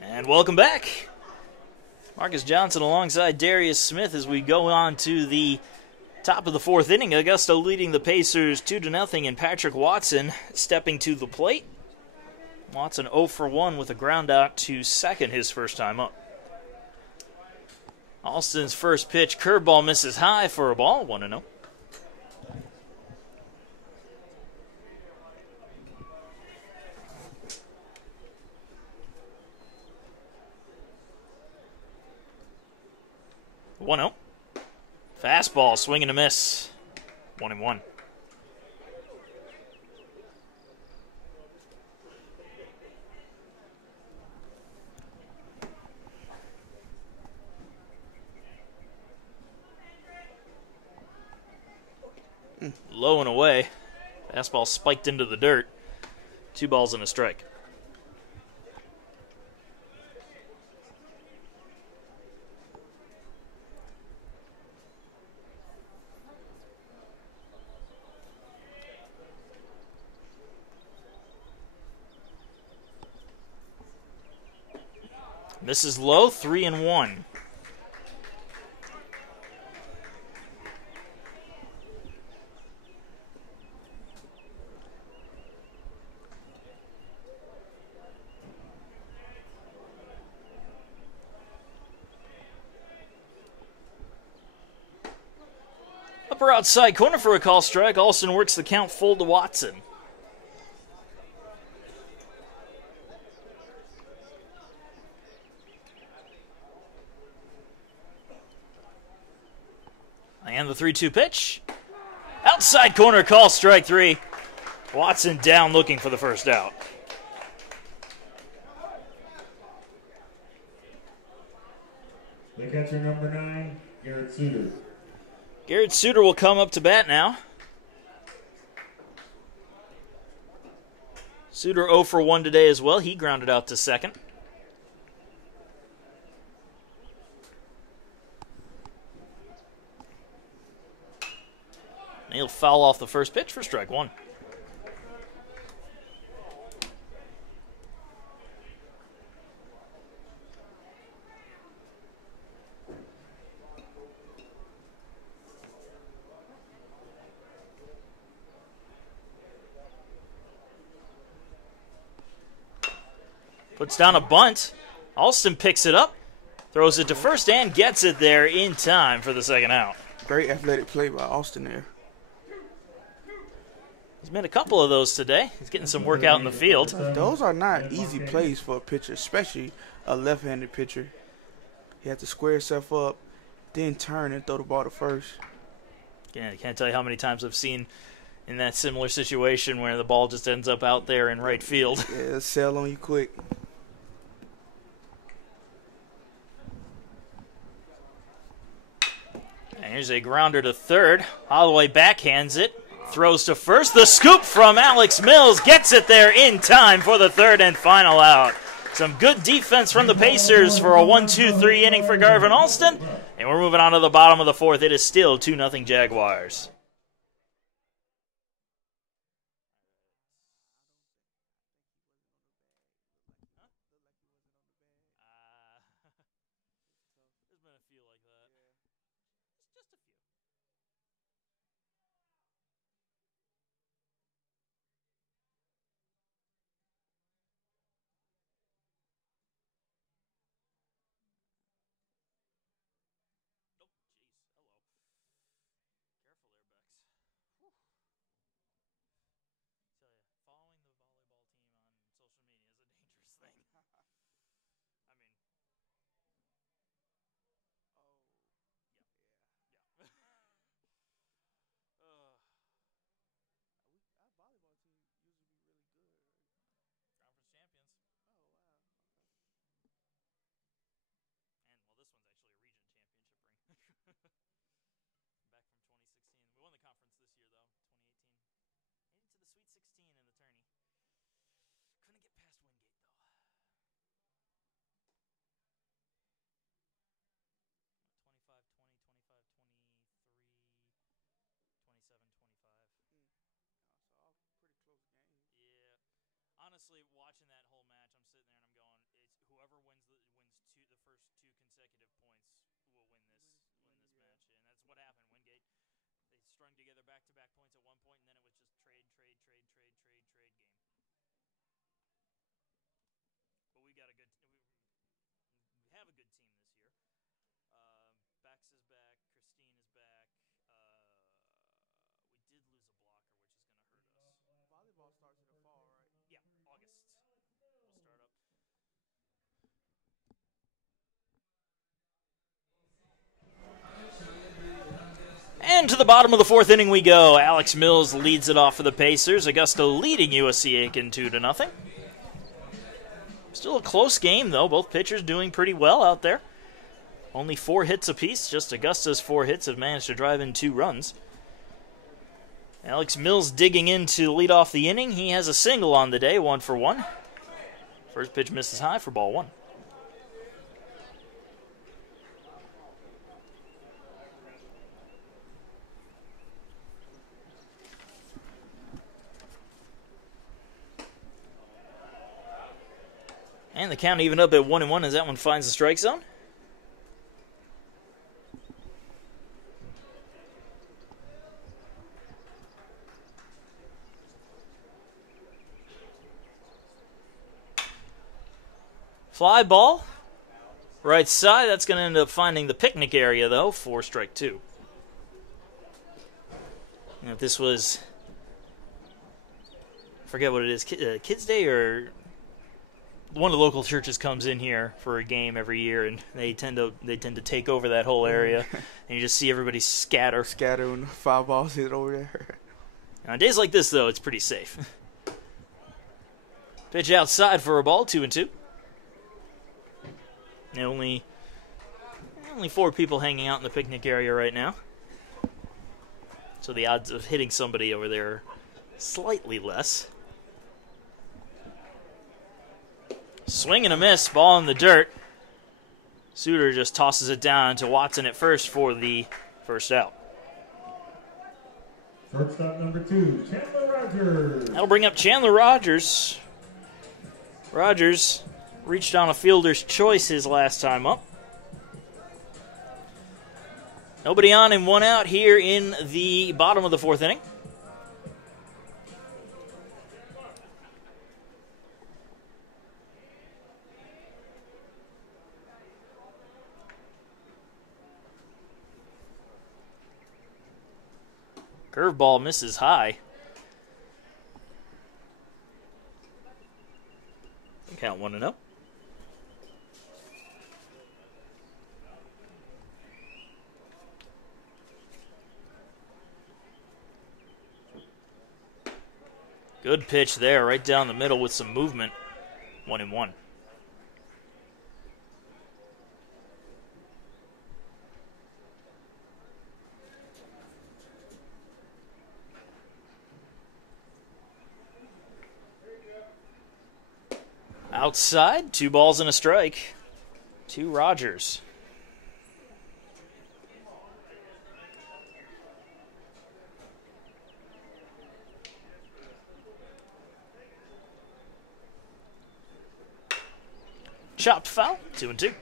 And welcome back. Marcus Johnson alongside Darius Smith as we go on to the top of the 4th inning. Augusta leading the Pacers 2-0, and Patrick Watson stepping to the plate. Watson 0 for 1 with a ground out to second his first time up. Alston's first pitch, curveball, misses high for a ball, 1-0. Fastball, swing and a miss. 1-1. Low and away. Fastball spiked into the dirt. 2 balls and a strike. This is low, 3-1. Upper outside corner for a call strike. Alston works the count full to Watson. And the 3-2 pitch. Outside corner call, strike 3. Watson down looking for the first out. The catcher number 9, Garrett Suter. Garrett Suter will come up to bat now. Suter 0 for 1 today as well. He grounded out to second. And he'll foul off the first pitch for strike 1. Puts down a bunt. Alston picks it up, throws it to first, and gets it there in time for the second out. Great athletic play by Austin there. He's made a couple of those today. He's getting some work out in the field. Those are not easy plays for a pitcher, especially a left-handed pitcher. He has to square himself up, then turn and throw the ball to first. Again, I can't tell you how many times I've seen in that similar situation where the ball just ends up out there in right field. Yeah, it'll sail on you quick. And here's a grounder to third. Holloway backhands it. Throws to first. The scoop from Alex Mills gets it there in time for the third and final out. Some good defense from the Pacers for a 1-2-3 inning for Garvin Alston. And we're moving on to the bottom of the fourth. It is still 2-0 Jaguars. There's been a few like that. Just a few. Nope. Jeez. Hello. Careful there, Bex. Whew. Tell you, following the volleyball team on social media is a dangerous thing. I mean, yeah. Our volleyball team usually be really good. Conference champions. Oh, wow. And, well, this one's actually a region championship ring. Back from 2016. We won the conference this year, though, 2018. Into the Sweet 16 in the tourney. Couldn't get past Wingate, though. 25-20, 25-23, 27-25. So all pretty close games. Yeah. Honestly, watching that whole match, I'm sitting there and I'm going, it's whoever wins the first two consecutive points will win this match. And that's what happened. Wingate, they strung together back-to-back points at one point, and then it was just trade game. But we got a good we have a good team this year. Bex is back, Christine is back. We did lose a blocker, which is going to hurt us. Volleyball starts in the fall, right? Yeah, August. We'll start up. And to the bottom of the fourth inning we go. Alex Mills leads it off for the Pacers. Augusta leading USC Aiken 2-0. Still a close game, though. Both pitchers doing pretty well out there. Only 4 hits apiece. Just Augusta's 4 hits have managed to drive in 2 runs. Alex Mills digging in to lead off the inning. He has a single on the day, 1 for 1. First pitch misses high for ball 1. And the count even up at 1-1 as that one finds the strike zone. Fly ball. Right side. That's going to end up finding the picnic area, though, for strike 2. And if this was, I forget what it is, Kids Day or one of the local churches comes in here for a game every year, and they tend to take over that whole area, and you just see everybody scatter. Scatter when the foul balls hit over there. On days like this, though, it's pretty safe. Pitch outside for a ball, 2-2. And only 4 people hanging out in the picnic area right now. So the odds of hitting somebody over there are slightly less. Swing and a miss, ball in the dirt. Suter just tosses it down to Watson at first for the first out. Shortstop number 2, Chandler Rogers. That'll bring up Chandler Rogers. Rogers reached on a fielder's choice his last time up. Nobody on and 1 out here in the bottom of the 4th inning. Curveball misses high. Count 1-0. Good pitch there, right down the middle with some movement. 1-1. Outside, 2 balls and a strike to Rogers. Chopped foul, 2-2.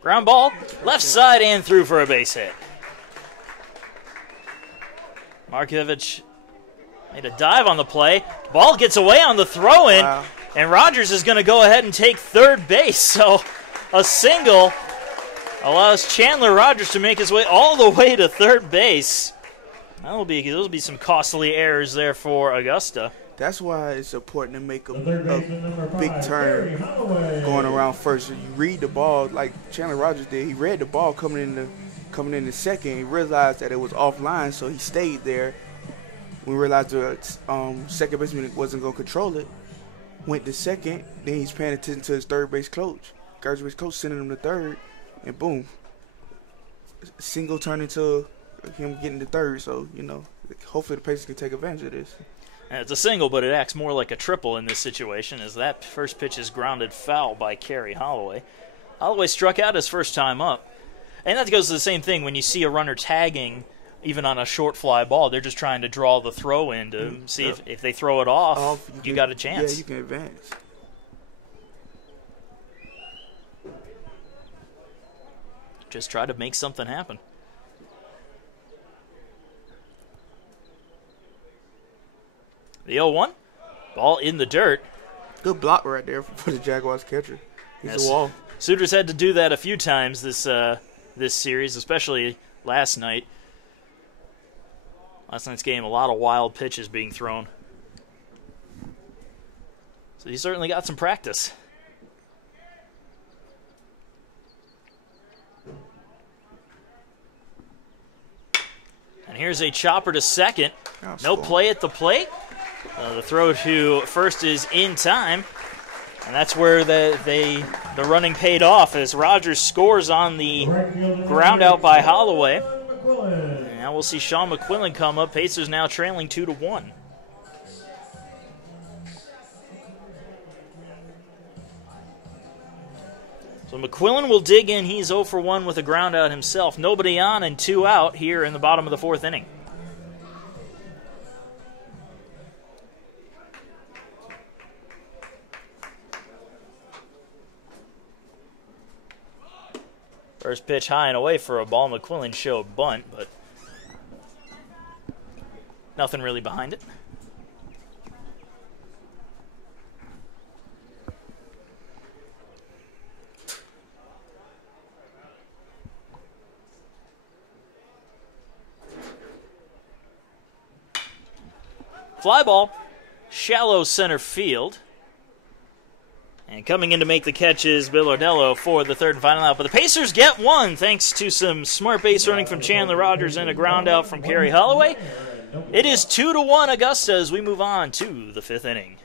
Ground ball, left side and through for a base hit. Markovich made a dive on the play. Ball gets away on the throw-in, Wow. and Rogers is going to go ahead and take third base. So a single allows Chandler Rogers to make his way all the way to third base. Those will be some costly errors there for Augusta. That's why it's important to make The third a baseman number 5, big turn Gary Holloway. going around first. You read the ball like Chandler Rogers did. He read the ball coming in the second. He realized that it was offline, so he stayed there. We realized the second baseman wasn't going to control it. Went to second. Then he's paying attention to his third base coach. Third base coach sending him to third, and boom, single turned into him getting to third. So hopefully the Pacers can take advantage of this. And it's a single, but it acts more like a triple in this situation, as that first pitch is grounded foul by Gary Holloway. Holloway struck out his first time up. And that goes to the same thing when you see a runner tagging, even on a short fly ball. They're just trying to draw the throw in to see if they throw it off, you got a chance. Yeah, you can advance. Just try to make something happen. The 0-1, ball in the dirt. Good block right there for the Jaguars catcher. He's Yes. a wall. Suitors had to do that a few times this series, especially last night. Last night's game, a lot of wild pitches being thrown. So he certainly got some practice. And here's a chopper to second. No play at the plate. The throw to first is in time. And that's where the running paid off as Rogers scores on the ground out by Holloway. And now we'll see Sean McQuillan come up. Pacers now trailing 2-1. So McQuillan will dig in. He's 0 for 1 with a ground out himself. Nobody on and 2 out here in the bottom of the 4th inning. First pitch high and away for a ball. McQuillan showed bunt, but nothing really behind it. Fly ball, shallow center field. And coming in to make the catch is Bill Ardello for the third and final out. But the Pacers get one thanks to some smart base running from Chandler Rogers and a ground out from Kerry Holloway. It is 2-1 Augusta as we move on to the fifth inning.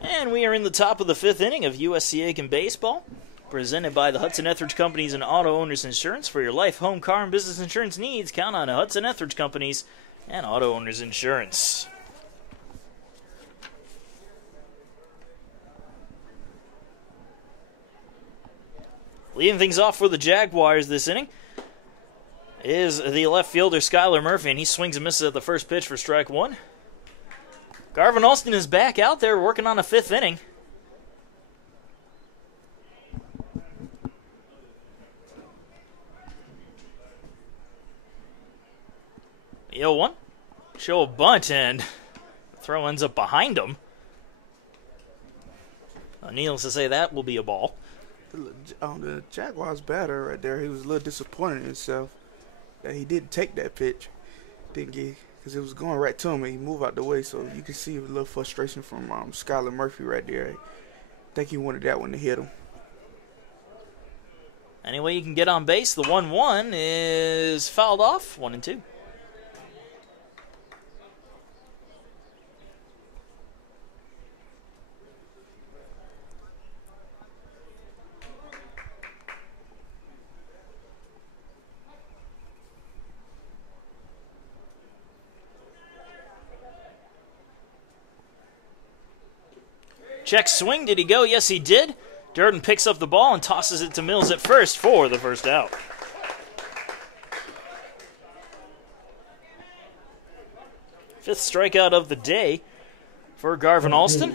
And we are in the top of the fifth inning of USC Aiken Baseball, presented by the Hudson Etheridge Companies and Auto Owners Insurance. For your life, home, car, and business insurance needs, count on Hudson Etheridge Companies and Auto Owners Insurance. Leading things off for the Jaguars this inning is the left fielder Skylar Murphy, and he swings and misses at the first pitch for strike one. Garvin Alston is back out there working on a fifth inning. The 0-1. Show a bunt, and throw ends up behind him. Needless to say, that will be a ball. The Jaguars batter right there, he was a little disappointed in himself that he didn't take that pitch. Didn't get, because it was going right to him and he moved out the way, so you can see a little frustration from Skylar Murphy right there. I think he wanted that one to hit him. Anyway, you can get on base. The 1-1 is fouled off. 1-2. Check swing. Did he go? Yes, he did. Durden picks up the ball and tosses it to Mills at first for the first out. Fifth strikeout of the day for Garvin Alston.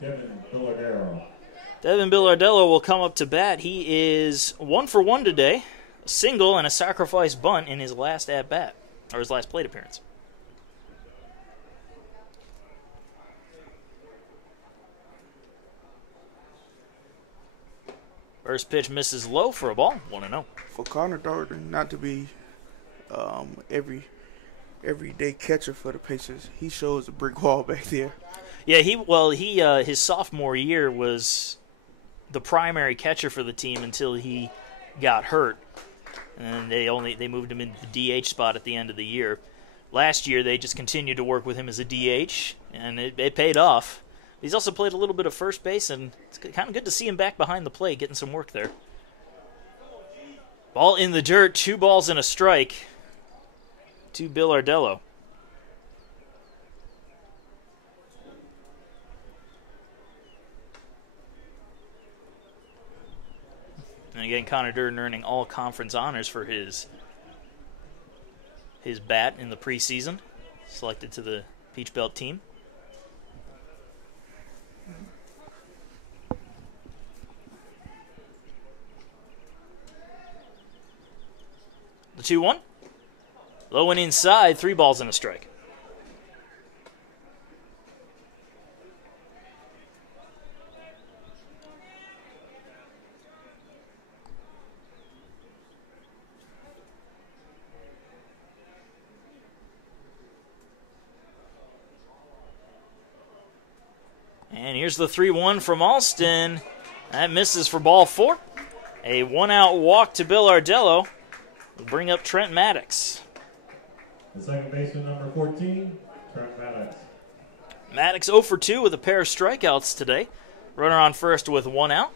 Devin Billardello will come up to bat. He is 1 for 1 today. A single and a sacrifice bunt in his last at-bat, or his last plate appearance. First pitch misses low for a ball, 1-0. For Connor Darden not to be everyday catcher for the Pacers, he shows a brick wall back there. Yeah, his sophomore year was the primary catcher for the team until he got hurt, and they moved him into the DH spot at the end of the year. Last year they just continued to work with him as a DH, and it paid off. He's also played a little bit of first base, and it's kind of good to see him back behind the plate, getting some work there. Ball in the dirt, 2 balls and a strike to Bill Ardello. And again, Connor Durden earning all conference honors for his bat in the preseason, selected to the Peach Belt team. The 2-1. Low and inside, 3 balls and a strike. Here's the 3-1 from Alston. That misses for ball 4. A 1-out walk to Bill Ardello will bring up Trent Maddox. The second baseman, number 14, Trent Maddox. Maddox 0 for 2 with a pair of strikeouts today. Runner on first with 1 out.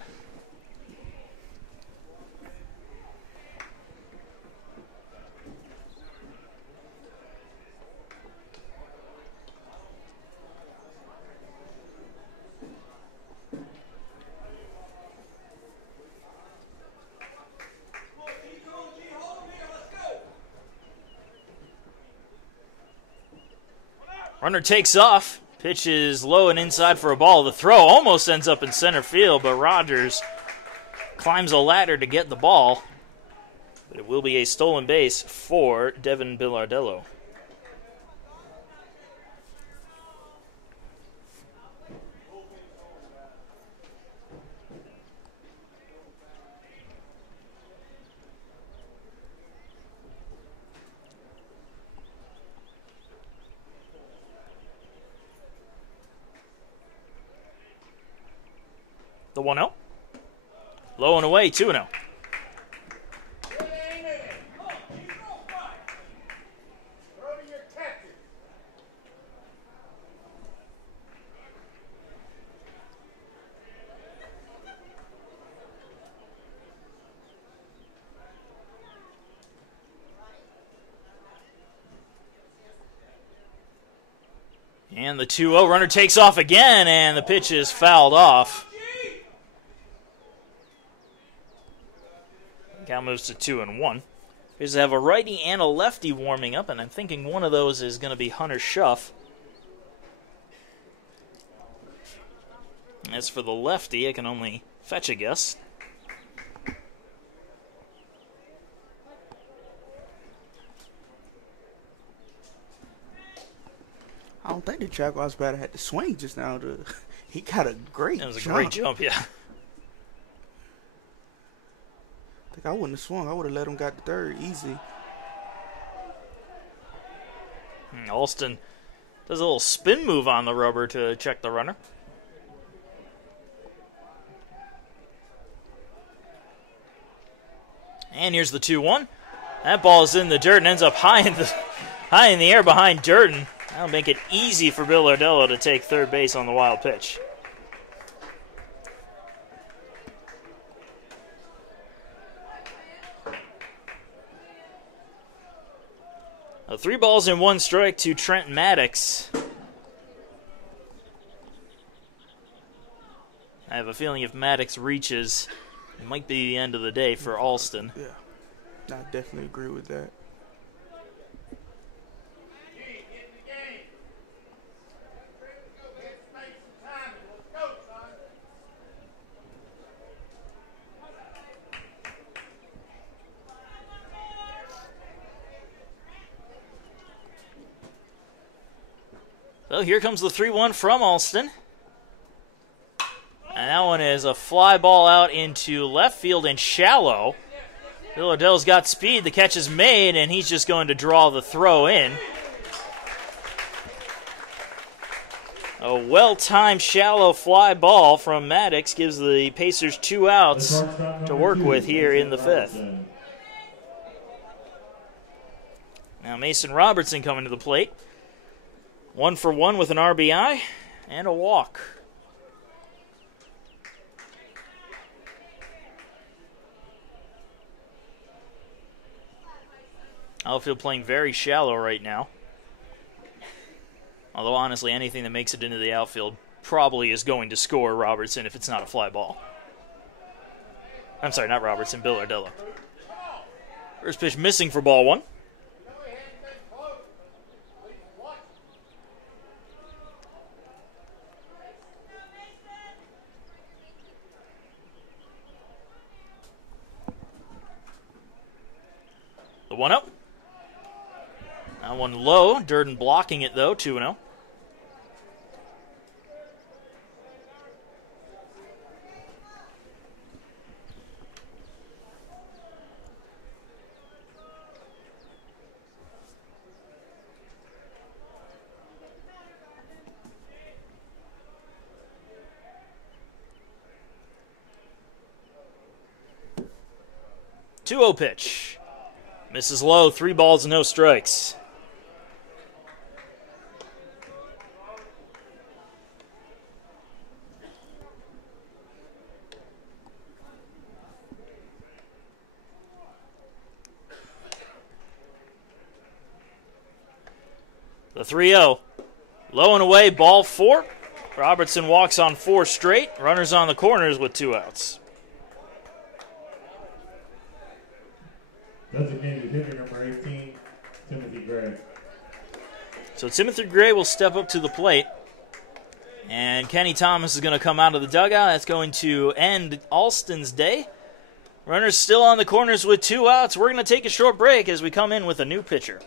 Runner takes off. Pitch is low and inside for a ball. The throw almost ends up in center field, but Rogers climbs a ladder to get the ball. But it will be a stolen base for Devin Billardello. The 1-0. Low and away, 2-0. And the 2-0 runner takes off again, and the pitch is fouled off. Count moves to 2-1. Here's to have a righty and a lefty warming up, and I'm thinking one of those is going to be Hunter Schuff. As for the lefty, I can only fetch a guess. I don't think the Jaguars batter had to swing just now. He got a great jump. That was a great jump, yeah. I think I wouldn't have swung. I would have let him got the third easy. Alston does a little spin move on the rubber to check the runner. And here's the 2-1. That ball is in the dirt and ends up high in the air behind Durden. That'll make it easy for Bill Ardello to take third base on the wild pitch. A 3 balls and 1 strike to Trent Maddox. I have a feeling if Maddox reaches, it might be the end of the day for Alston. Yeah, I definitely agree with that. So here comes the 3-1 from Alston. And that one is a fly ball out into left field and shallow. Bill Ardello's got speed. The catch is made, and he's just going to draw the throw in. A well-timed shallow fly ball from Maddox gives the Pacers 2 outs to work with here in the 5th. Now Mason Robertson coming to the plate. 1 for 1 with an RBI and a walk. Outfield playing very shallow right now. Although, honestly, anything that makes it into the outfield probably is going to score Robertson if it's not a fly ball. I'm sorry, not Robertson, Bill Ardello. First pitch missing for ball 1. The 1-0. That one low. Durden blocking it, though. 2-0. 2-0 pitch. Misses low, 3 balls, no strikes. The 3-0. Low and away, ball 4. Robertson walks on 4 straight. Runners on the corners with 2 outs. Designated hitter number 18, Timothy Gray. So Timothy Gray will step up to the plate. And Kenny Thomas is going to come out of the dugout. That's going to end Alston's day. Runners still on the corners with 2 outs. We're going to take a short break as we come in with a new pitcher.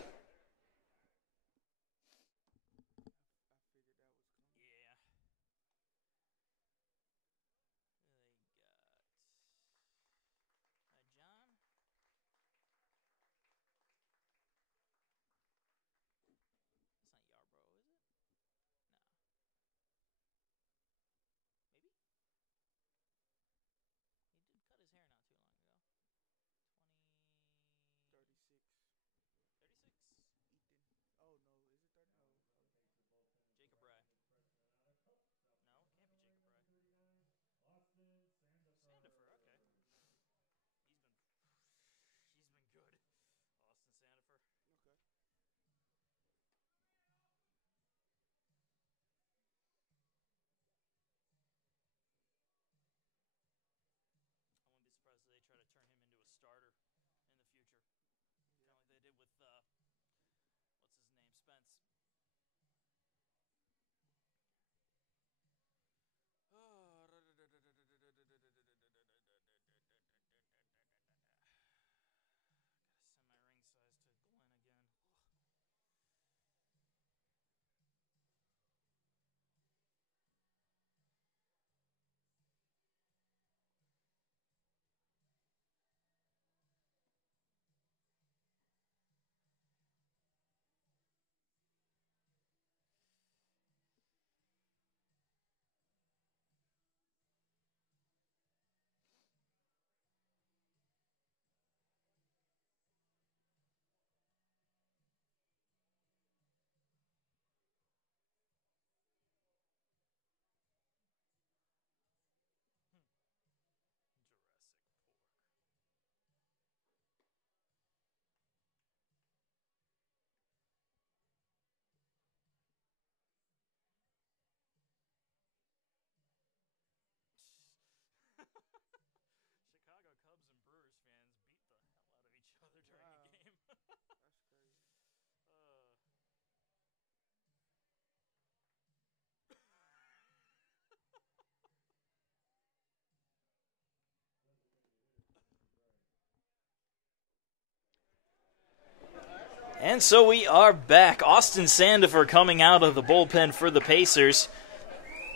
And so we are back. Austin Sandifer coming out of the bullpen for the Pacers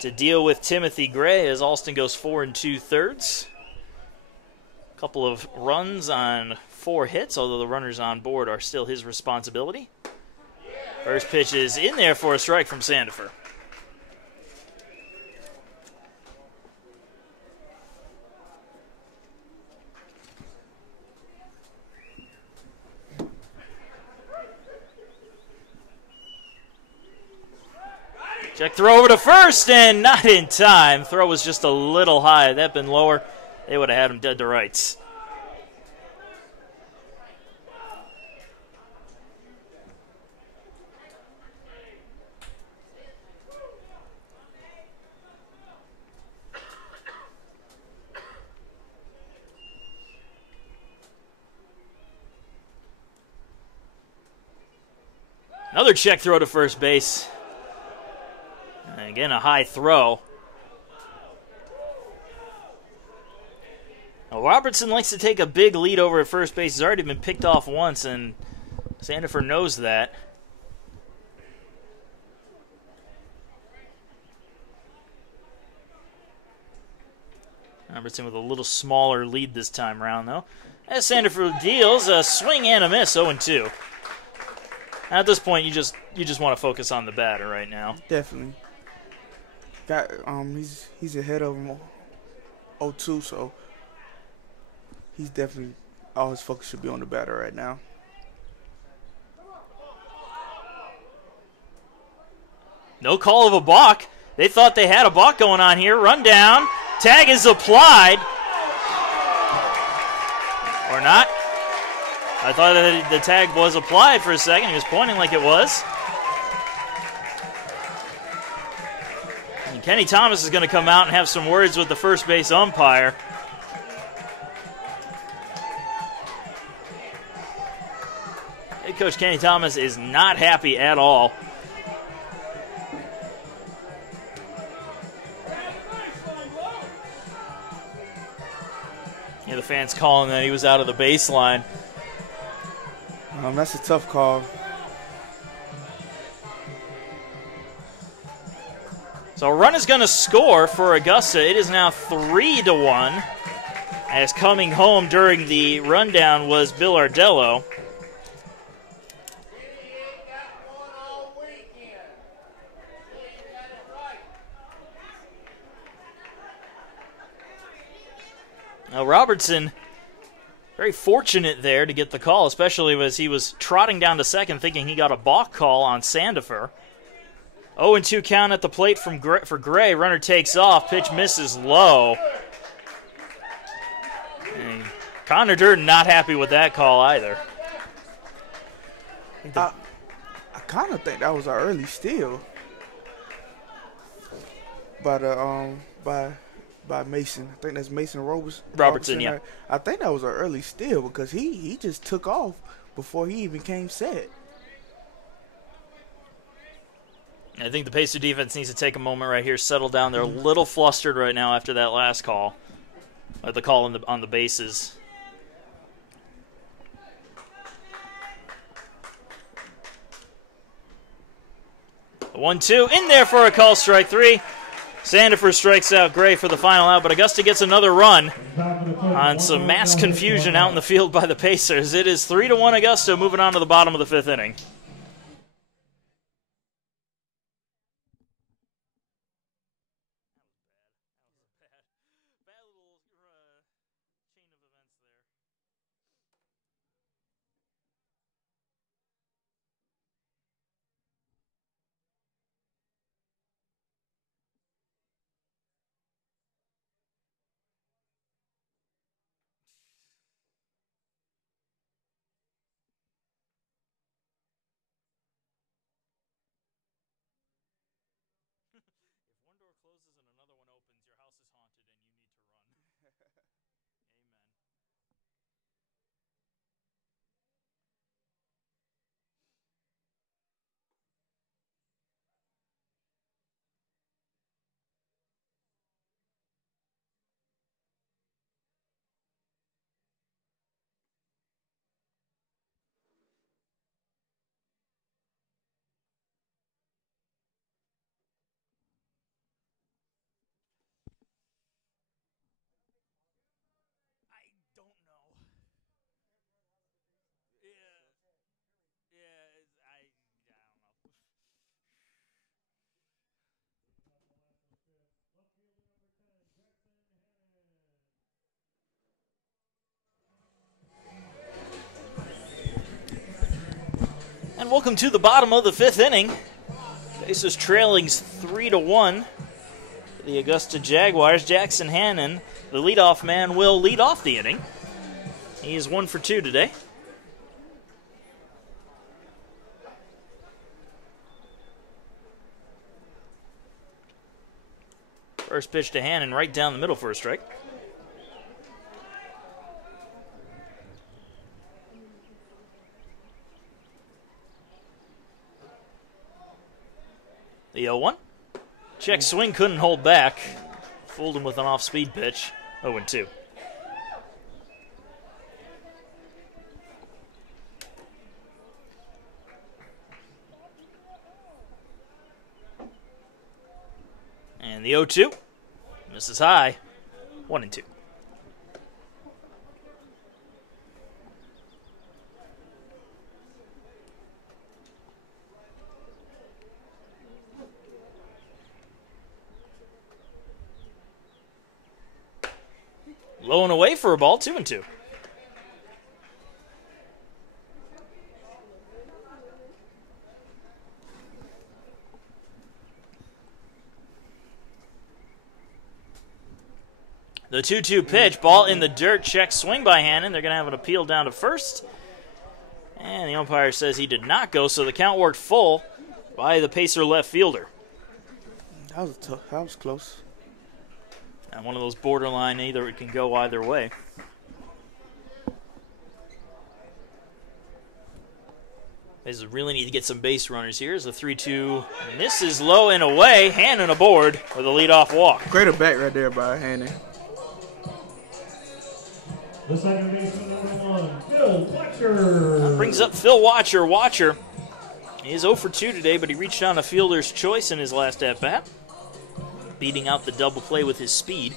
to deal with Timothy Gray as Austin goes 4 2/3. A couple of runs on 4 hits, although the runners on board are still his responsibility. First pitch is in there for a strike from Sandifer. Check throw over to first, and not in time. Throw was just a little high. Had that been lower, they would have had him dead to rights. Another check throw to first base. And again, a high throw. Now, Robertson likes to take a big lead over at first base. He's already been picked off once, and Sandifer knows that. Robertson with a little smaller lead this time around, though. As Sandifer deals a swing and a miss, 0-2. At this point, you just want to focus on the batter right now. Definitely. Got he's ahead of him 0-2, so he's definitely all his focus should be on the batter right now. No call of a balk. They thought they had a balk going on here. Run down. Tag is applied. Or not. I thought that the tag was applied for a second. He was pointing like it was. And Kenny Thomas is going to come out and have some words with the first base umpire. Head coach Kenny Thomas is not happy at all. Yeah, the fans calling that he was out of the baseline. That's a tough call. So a run is going to score for Augusta. It is now 3-1. As coming home during the rundown was Bill Ardello. Now Robertson, very fortunate there to get the call, especially as he was trotting down to second thinking he got a balk call on Sandifer. 0-2 count at the plate for Gray. Runner takes off. Pitch misses low. And Connor Durden not happy with that call either. I kind of think that was an early steal by Mason. I think that's Mason Robertson, yeah. I think that was an early steal because he just took off before he even came set. I think the Pacer defense needs to take a moment right here, settle down. They're a little flustered right now after that last call, the call on the bases. A 1-2 in there for a call, strike three. Sandifer strikes out Gray for the final out, but Augusta gets another run on some mass confusion out in the field by the Pacers. It is 3-1 Augusta, moving on to the bottom of the fifth inning. And welcome to the bottom of the fifth inning. Pacers trailing 3-1. The Augusta Jaguars. Jackson Hannon, the leadoff man, will lead off the inning. He is 1 for 2 today. First pitch to Hannon, right down the middle for a strike. The 0-1. Check swing, couldn't hold back. Fooled him with an off-speed pitch. 0-2. And the 0-2. Misses high. 1-2. Low and away for a ball, 2-2. The 2-2 pitch, ball in the dirt, check swing by Hannon. They're going to have an appeal down to first. And the umpire says he did not go, so the count worked full by the Pacer left fielder. That was tough. That was close. And one of those borderline, either it can go either way. They really need to get some base runners here. As the 3-2 misses low and away. Hannon aboard with a leadoff walk. Great at bat right there by Hannon. The second baseman, number 1, Phil Watcher. That brings up Phil Watcher. Watcher is 0 for 2 today, but he reached on a fielder's choice in his last at-bat, beating out the double play with his speed.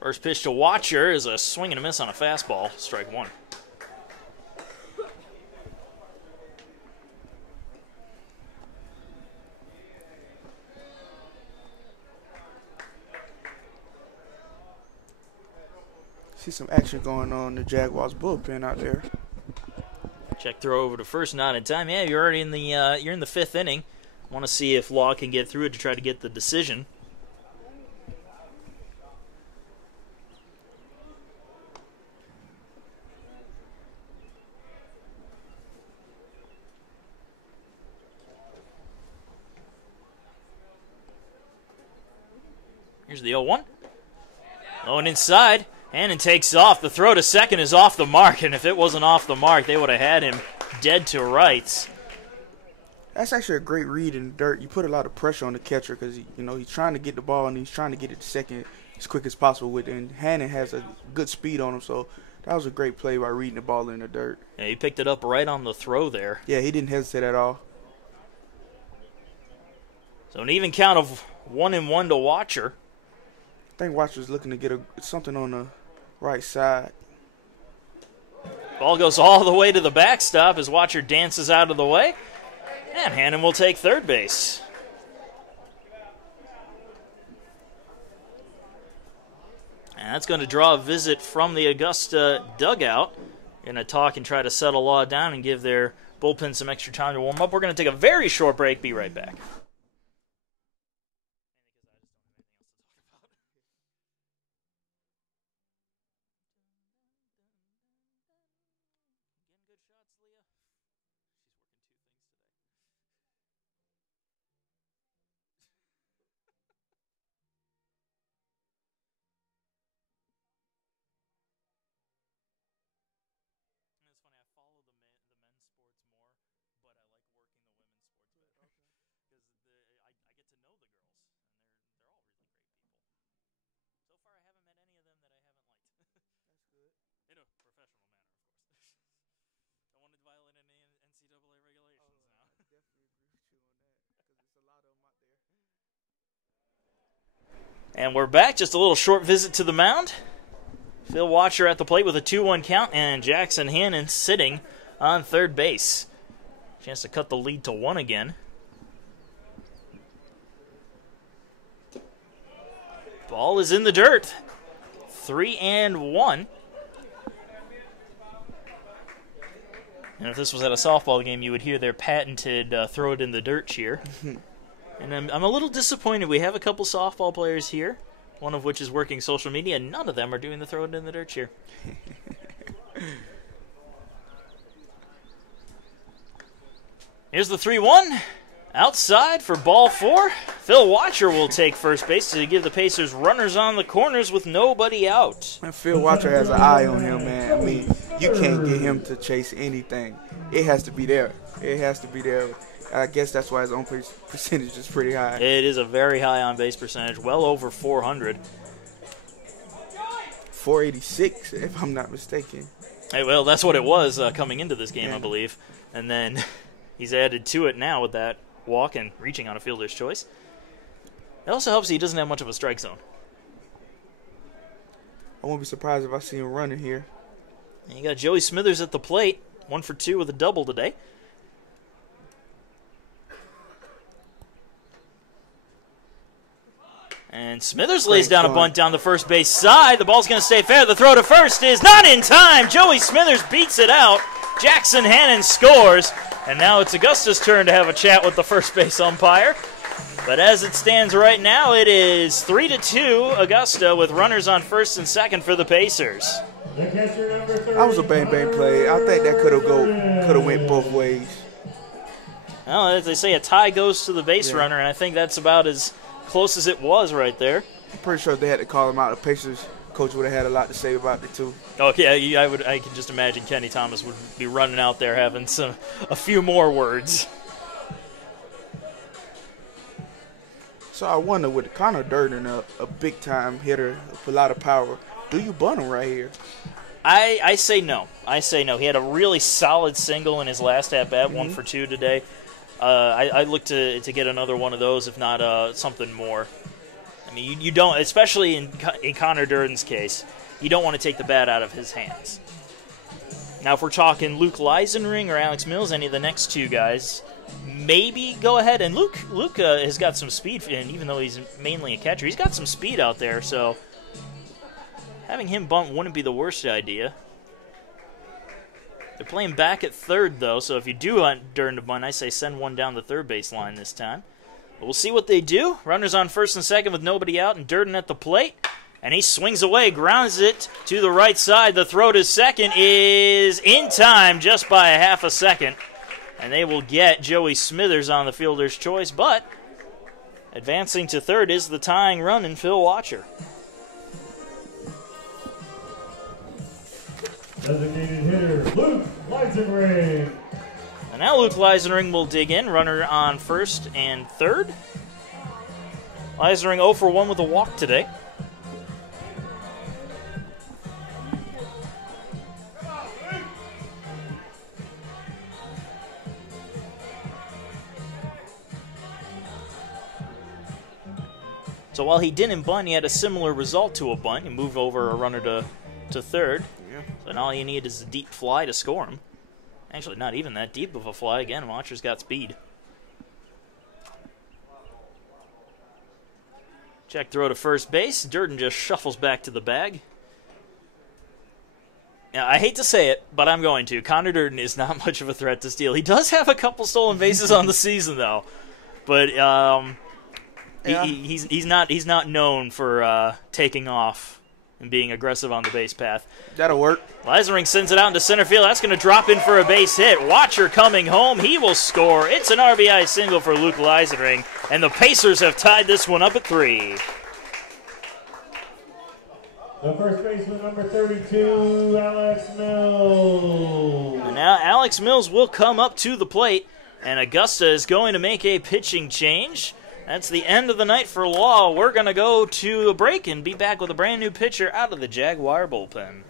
First pitch to Watcher is a swing and a miss on a fastball, strike one. See some action going on in the Jaguars bullpen out there. Check throw over to first, not in time. Yeah, you're already in the you're in the 5th inning. Want to see if Law can get through it to try to get the decision. Here's the 0-1. Low and inside. Hannon takes off. The throw to second is off the mark, and if it wasn't off the mark, they would have had him dead to rights. That's actually a great read in the dirt. You put a lot of pressure on the catcher because he's trying to get the ball and he's trying to get it to second as quick as possible with it. And Hannon has a good speed on him, so that was a great play by reading the ball in the dirt. Yeah, he picked it up right on the throw there. Yeah, he didn't hesitate at all. So an even count of 1-1 to Watcher. I think Watcher's looking to get something on the right side. Ball goes all the way to the backstop as Watcher dances out of the way. And Hannon will take third base. And that's going to draw a visit from the Augusta dugout. Going to talk and try to settle Law down and give their bullpen some extra time to warm up. We're going to take a very short break. Be right back. And we're back. Just a little short visit to the mound. Phil Watcher at the plate with a 2-1 count, and Jackson Hannon sitting on third base. Chance to cut the lead to 1 again. Ball is in the dirt. 3-1. And if this was at a softball game, you would hear their patented throw it in the dirt cheer. And I'm a little disappointed. We have a couple softball players here, one of which is working social media, and none of them are doing the throw it in the dirt cheer. Here's the 3-1. Outside for ball 4. Phil Watcher will take first base to give the Pacers runners on the corners with nobody out. And Phil Watcher has an eye on him, man. I mean, you can't get him to chase anything. It has to be there. It has to be there. I guess that's why his on base percentage is pretty high. It is a very high on base percentage, well over 400. 486, if I'm not mistaken. Hey, well, that's what it was coming into this game, I believe. And then he's added to it now with that walk and reaching on a fielder's choice. It also helps he doesn't have much of a strike zone. I won't be surprised if I see him running here. And you got Joey Smithers at the plate, 1 for 2 with a double today. And Smithers lays down a bunt down the first base side. The ball's going to stay fair. The throw to first is not in time. Joey Smithers beats it out. Jackson Hannon scores. And now it's Augusta's turn to have a chat with the first base umpire. But as it stands right now, it is 3-2 Augusta with runners on first and second for the Pacers. That was a bang-bang play. I think that could have went both ways. Well, as they say, a tie goes to the base runner, and I think that's about as close as it was right there. I'm pretty sure if they had to call him out, the Pacers coach would have had a lot to say about it too. Oh yeah, I can just imagine Kenny Thomas would be running out there having a few more words. So I wonder, with Connor Durden, a big time hitter with a lot of power, do you bunt him right here? I say no. I say no. He had a really solid single in his last at bat, 1 for 2 today. I look to get another one of those, if not something more. I mean, you don't, especially in Connor Durden's case, you don't want to take the bat out of his hands. Now, if we're talking Luke Leisenring or Alex Mills, any of the next two guys, maybe go ahead. And Luke has got some speed, and even though he's mainly a catcher, he's got some speed out there, so having him bunt wouldn't be the worst idea. They're playing back at third, though, so if you do want Durden to bunt, I say send one down the third base line this time. But we'll see what they do. Runners on first and second with nobody out, and Durden at the plate. And he swings away, grounds it to the right side. The throw to second is in time just by a half a second. And they will get Joey Smithers on the fielder's choice, but advancing to third is the tying run in Phil Watcher. Designated hitter, Luke Leisenring. And now Luke Leisenring will dig in. Runner on first and third. Leisenring 0 for 1 with a walk today. So while he didn't bunt, he had a similar result to a bunt. He moved over a runner to third. Yeah. So now all you need is a deep fly to score him. Actually, not even that deep of a fly. Again, Watcher's got speed. Check throw to first base. Durden just shuffles back to the bag. Now, I hate to say it, but I'm going to. Connor Durden is not much of a threat to steal. He does have a couple stolen bases on the season, though. But he's not known for taking off and being aggressive on the base path. That'll work. Leisenring sends it out into center field. That's going to drop in for a base hit. Watcher coming home. He will score. It's an RBI single for Luke Leisenring, and the Pacers have tied this one up at 3. The first baseman, number 32, Alex Mills. And now Alex Mills will come up to the plate, and Augusta is going to make a pitching change. That's the end of the night for Law. We're going to go to a break and be back with a brand new pitcher out of the Jaguar bullpen.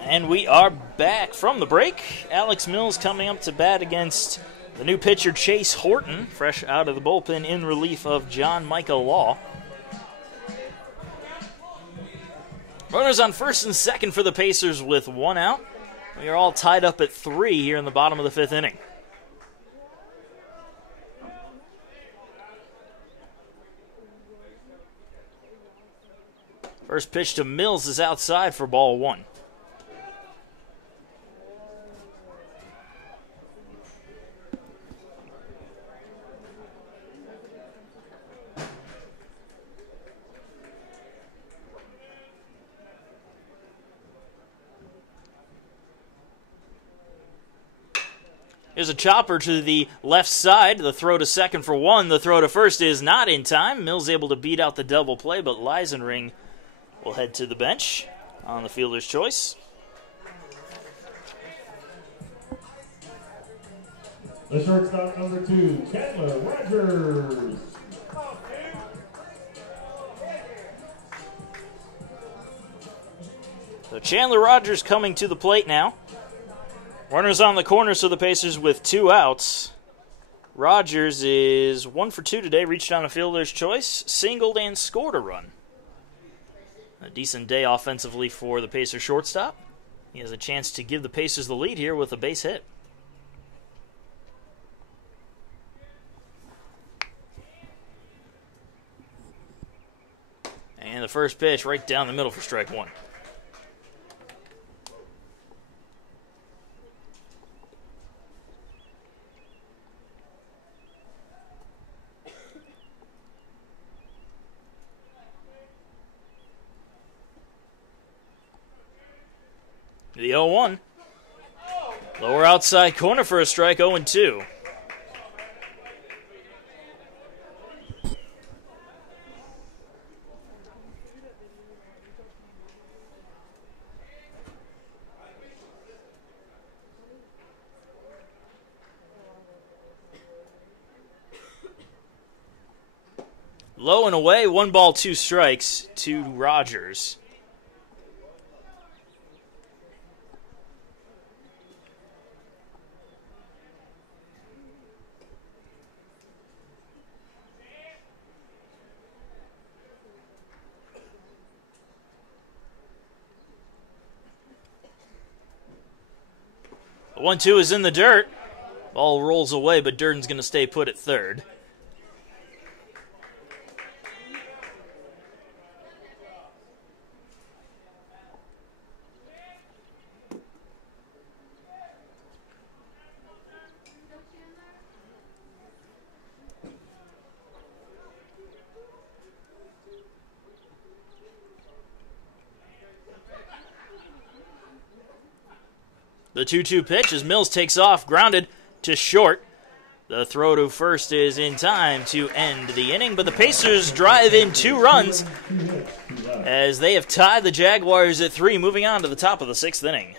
And we are back from the break. Alex Mills coming up to bat against the new pitcher Chase Horton, fresh out of the bullpen in relief of John Michael Law. Runners on first and second for the Pacers with one out. We are all tied up at 3 here in the bottom of the 5th inning. First pitch to Mills is outside for ball 1. Here's a chopper to the left side. The throw to second for 1. The throw to first is not in time. Mills able to beat out the double play, but Leisenring will head to the bench on the fielder's choice. The shortstop, number 2, Chandler Rogers. So Chandler Rogers coming to the plate now. Runners on the corners of the Pacers with 2 outs. Rogers is 1 for 2 today, reached on a fielder's choice, singled and scored a run. A decent day offensively for the Pacers shortstop. He has a chance to give the Pacers the lead here with a base hit. And the first pitch right down the middle for strike 1. The 0-1. Lower outside corner for a strike, 0-2. Low and away, 1 ball, 2 strikes to Rogers. The 1-2 is in the dirt. Ball rolls away, but Durden's going to stay put at third. The 2-2 pitch as Mills takes off, grounded to short. The throw to first is in time to end the inning, but the Pacers drive in 2 runs as they have tied the Jaguars at 3, moving on to the top of the 6th inning.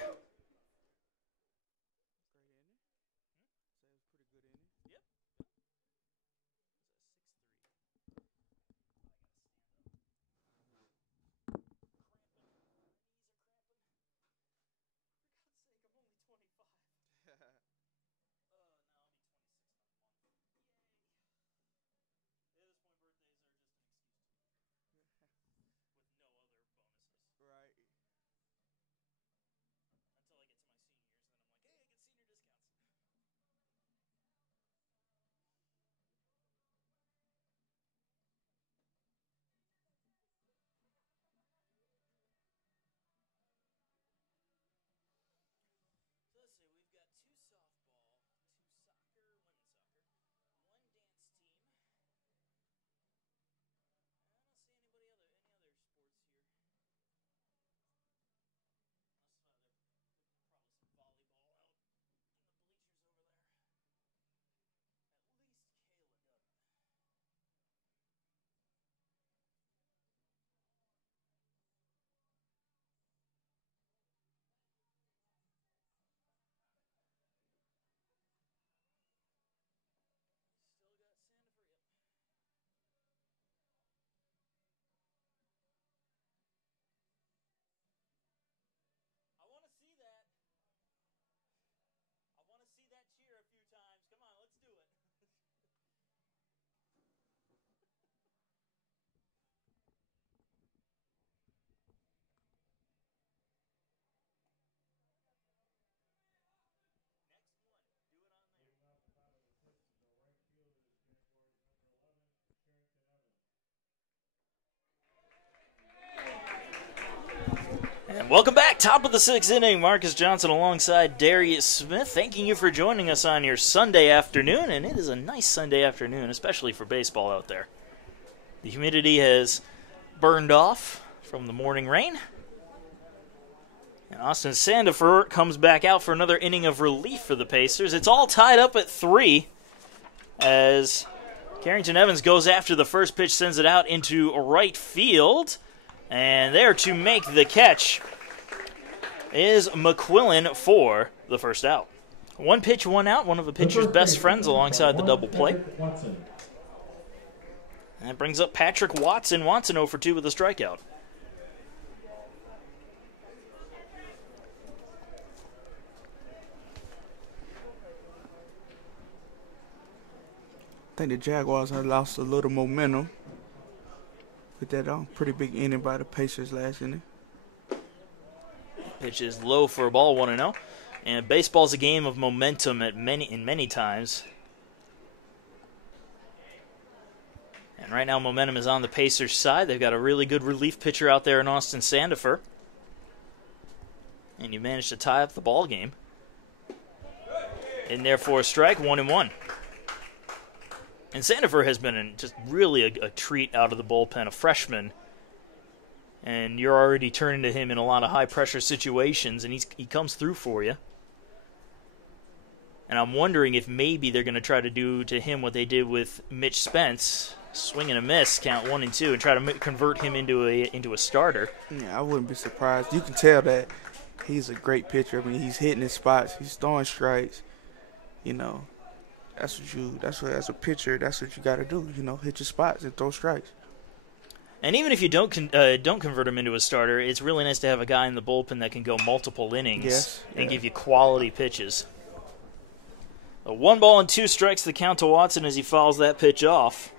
Welcome back. Top of the sixth inning. Marcus Johnson alongside Darius Smith. Thanking you for joining us on your Sunday afternoon. And it is a nice Sunday afternoon, especially for baseball out there. The humidity has burned off from the morning rain. And Austin Sandifer comes back out for another inning of relief for the Pacers. It's all tied up at 3 as Carrington Evans goes after the first pitch, sends it out into right field. And there to make the catch is McQuillan for the first out. One pitch, one out, one of the pitcher's best friends alongside the double play. And that brings up Patrick Watson. Watson 0 for 2 with a strikeout. I think the Jaguars have lost a little momentum with that pretty big inning by the Pacers last inning. Pitch is low for a ball, 1-0. And baseball's a game of momentum in many times. And right now momentum is on the Pacers' side. They've got a really good relief pitcher out there in Austin Sandifer. And you managed to tie up the ball game. In there for a strike, 1-1. And Sandifer has been just really a treat out of the bullpen, a freshman. And you're already turning to him in a lot of high-pressure situations, and he comes through for you. And I'm wondering if maybe they're going to try to do to him what they did with Mitch Spence, swing and a miss, count 1 and 2, and try to convert him into a starter. Yeah, I wouldn't be surprised. You can tell that he's a great pitcher. I mean, he's hitting his spots, he's throwing strikes. You know, as a pitcher, that's what you got to do. You know, hit your spots and throw strikes. And even if you don't convert him into a starter, it's really nice to have a guy in the bullpen that can go multiple innings and give you quality pitches. A 1 ball and 2 strikes the count to Watson as he fouls that pitch off.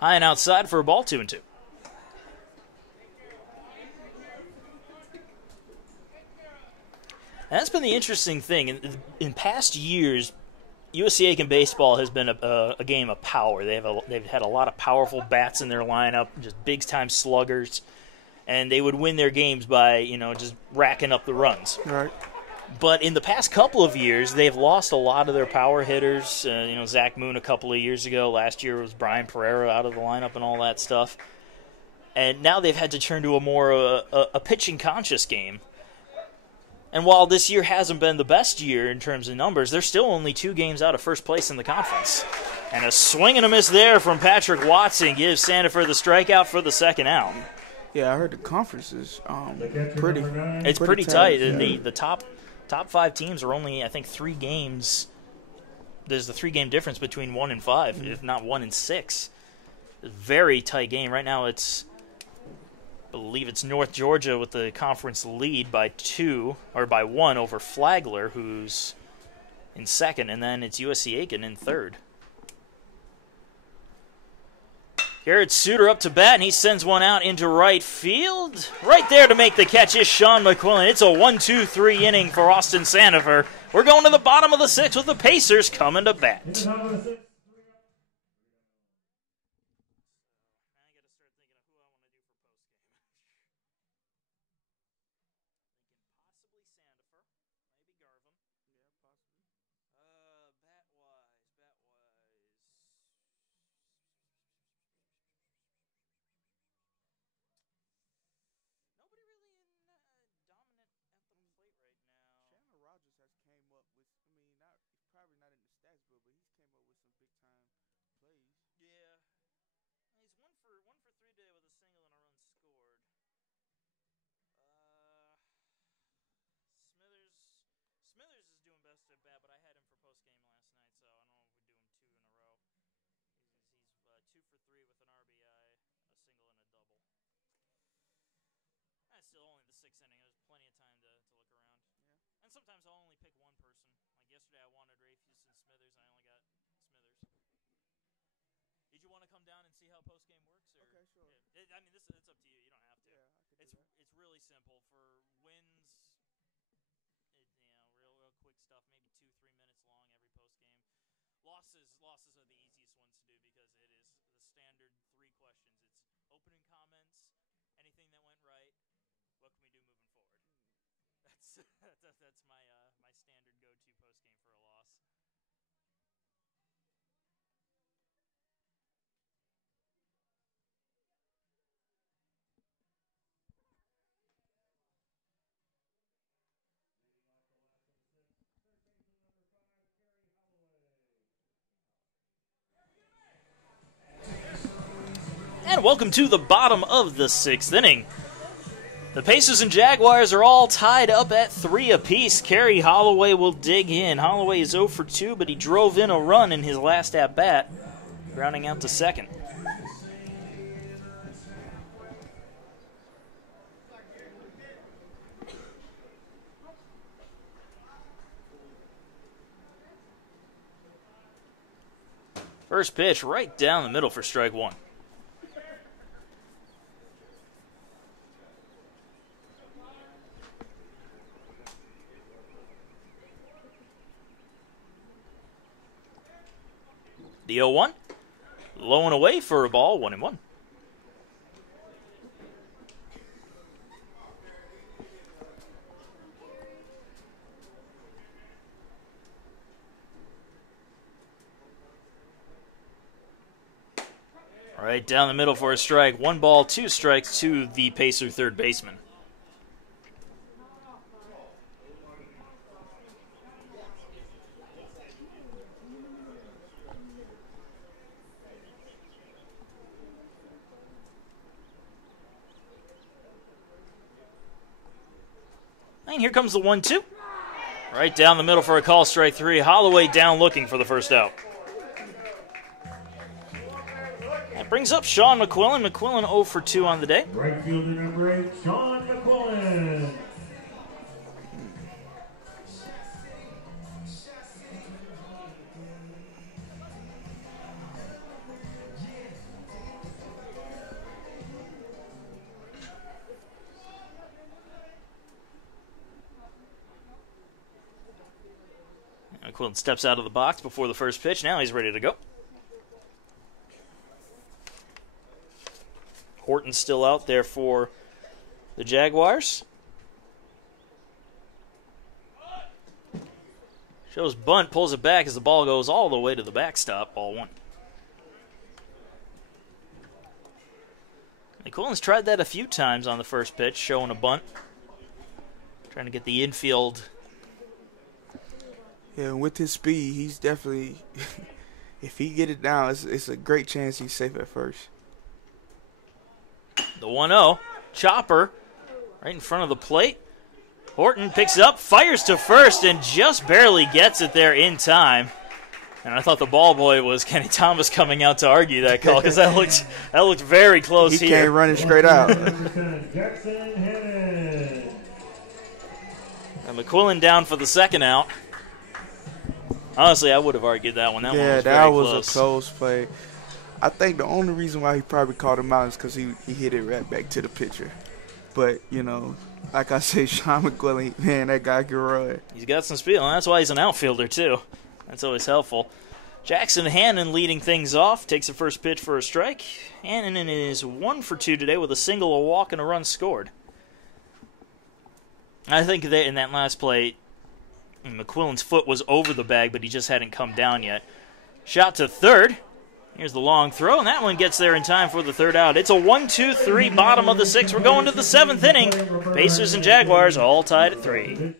High and outside for a ball, 2-2. That's been the interesting thing. In past years, USC Aiken Baseball has been a game of power. They've had a lot of powerful bats in their lineup, just big-time sluggers, and they would win their games by just racking up the runs. Right. But in the past couple of years, they've lost a lot of their power hitters. Zach Moon a couple of years ago. Last year was Brian Pereira out of the lineup and all that stuff. And now they've had to turn to a more a pitching-conscious game. And while this year hasn't been the best year in terms of numbers, they're still only 2 games out of first place in the conference. And a swing and a miss there from Patrick Watson gives Sandifer the strikeout for the second out. Yeah, I heard the conference is pretty. It's pretty tight. Yeah. The top 5 teams are only, I think, 3 games. There's the 3-game difference between 1 and 5, if not 1 and 6. Very tight game. Right now I believe it's North Georgia with the conference lead by 1 over Flagler, who's in second, and then it's USC Aiken in third. Garrett Suter up to bat, and he sends one out into right field. Right there to make the catch is Sean McQuillan. It's a 1-2-3 inning for Austin Sandifer. We're going to the bottom of the 6th with the Pacers coming to bat. Sometimes I'll only pick one person. Like yesterday, I wanted Rafus and Smithers. I only got Smithers. Did you want to come down and see how post game works? Or? Okay, sure. Yeah. It's up to you. You don't have to. Yeah, it's really simple for wins. Real quick stuff, maybe 2-3 minutes long every post game. Losses are the easiest ones to do because it is the standard 3 questions. It's opening comments, anything that went right, what can we do moving forward? That's my my standard go-to post game for a loss. And welcome to the bottom of the 6th inning. The Pacers and Jaguars are all tied up at 3 apiece. Kerry Holloway will dig in. Holloway is 0 for 2, but he drove in a run in his last at-bat, grounding out to second. First pitch right down the middle for strike one. The 0-1, low and away for a ball, 1-1. Right down the middle for a strike. 1 ball, 2 strikes to the Pacer third baseman. And here comes the 1-2. Right down the middle for a call, strike 3. Holloway down looking for the first out. That brings up Sean McQuillan. McQuillan 0 for 2 on the day. Right fielder number 8, Sean McQuillan. McQuillan steps out of the box before the first pitch. Now he's ready to go. Horton's still out there for the Jaguars. Shows bunt, pulls it back as the ball goes all the way to the backstop. Ball 1. McQuillan's tried that a few times on the first pitch, showing a bunt. Trying to get the infield. Yeah, and with his speed, he's definitely, if he get it down, it's a great chance he's safe at first. The 1-0. Chopper right in front of the plate. Horton picks it up, fires to first, and just barely gets it there in time. And I thought the ball boy was Kenny Thomas coming out to argue that call because that looked very close he here. He can't run it straight out. And McQuillan down for the second out. Honestly, I would have argued that one. That one was very close. A close play. I think the only reason why he probably called him out is because he hit it right back to the pitcher. But, you know, like I say, Sean McQuillan, man, that guy can run. He's got some speed, and that's why he's an outfielder, too. That's always helpful. Jackson Hannon leading things off, takes the first pitch for a strike. Hannon is 1 for 2 today with a single, a walk, and a run scored. I think that in that last play, McQuillan's foot was over the bag, but he just hadn't come down yet. Shot to third. Here's the long throw, and that one gets there in time for the third out. It's a 1-2-3, bottom of the 6th. We're going to the 7th inning. Pacers and Jaguars all tied at 3.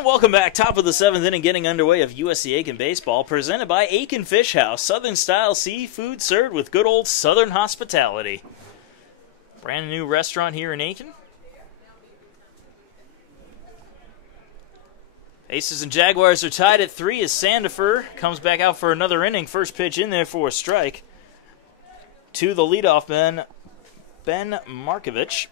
And welcome back. Top of the 7th inning, getting underway of USC Aiken Baseball, presented by Aiken Fish House. Southern-style seafood served with good old Southern hospitality. Brand new restaurant here in Aiken. Aces and Jaguars are tied at 3 as Sandifer comes back out for another inning. First pitch in there for a strike. To the leadoff man, Ben Markovich.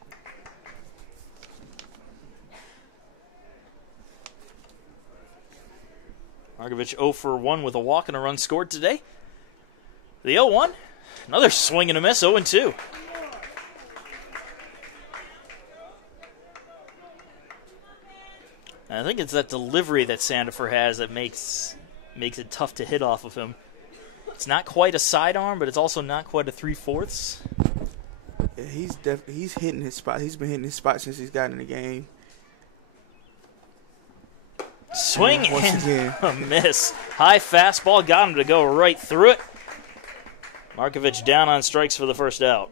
Markovich 0 for 1 with a walk and a run scored today. The 0-1, another swing and a miss, 0-2. I think it's that delivery that Sandifer has that makes it tough to hit off of him. It's not quite a sidearm, but it's also not quite a 3/4. Yeah, he's hitting his spot. He's been hitting his spot since he's gotten in the game. Swing once and again. a miss. High fastball got him to go right through it. Markovich down on strikes for the first out.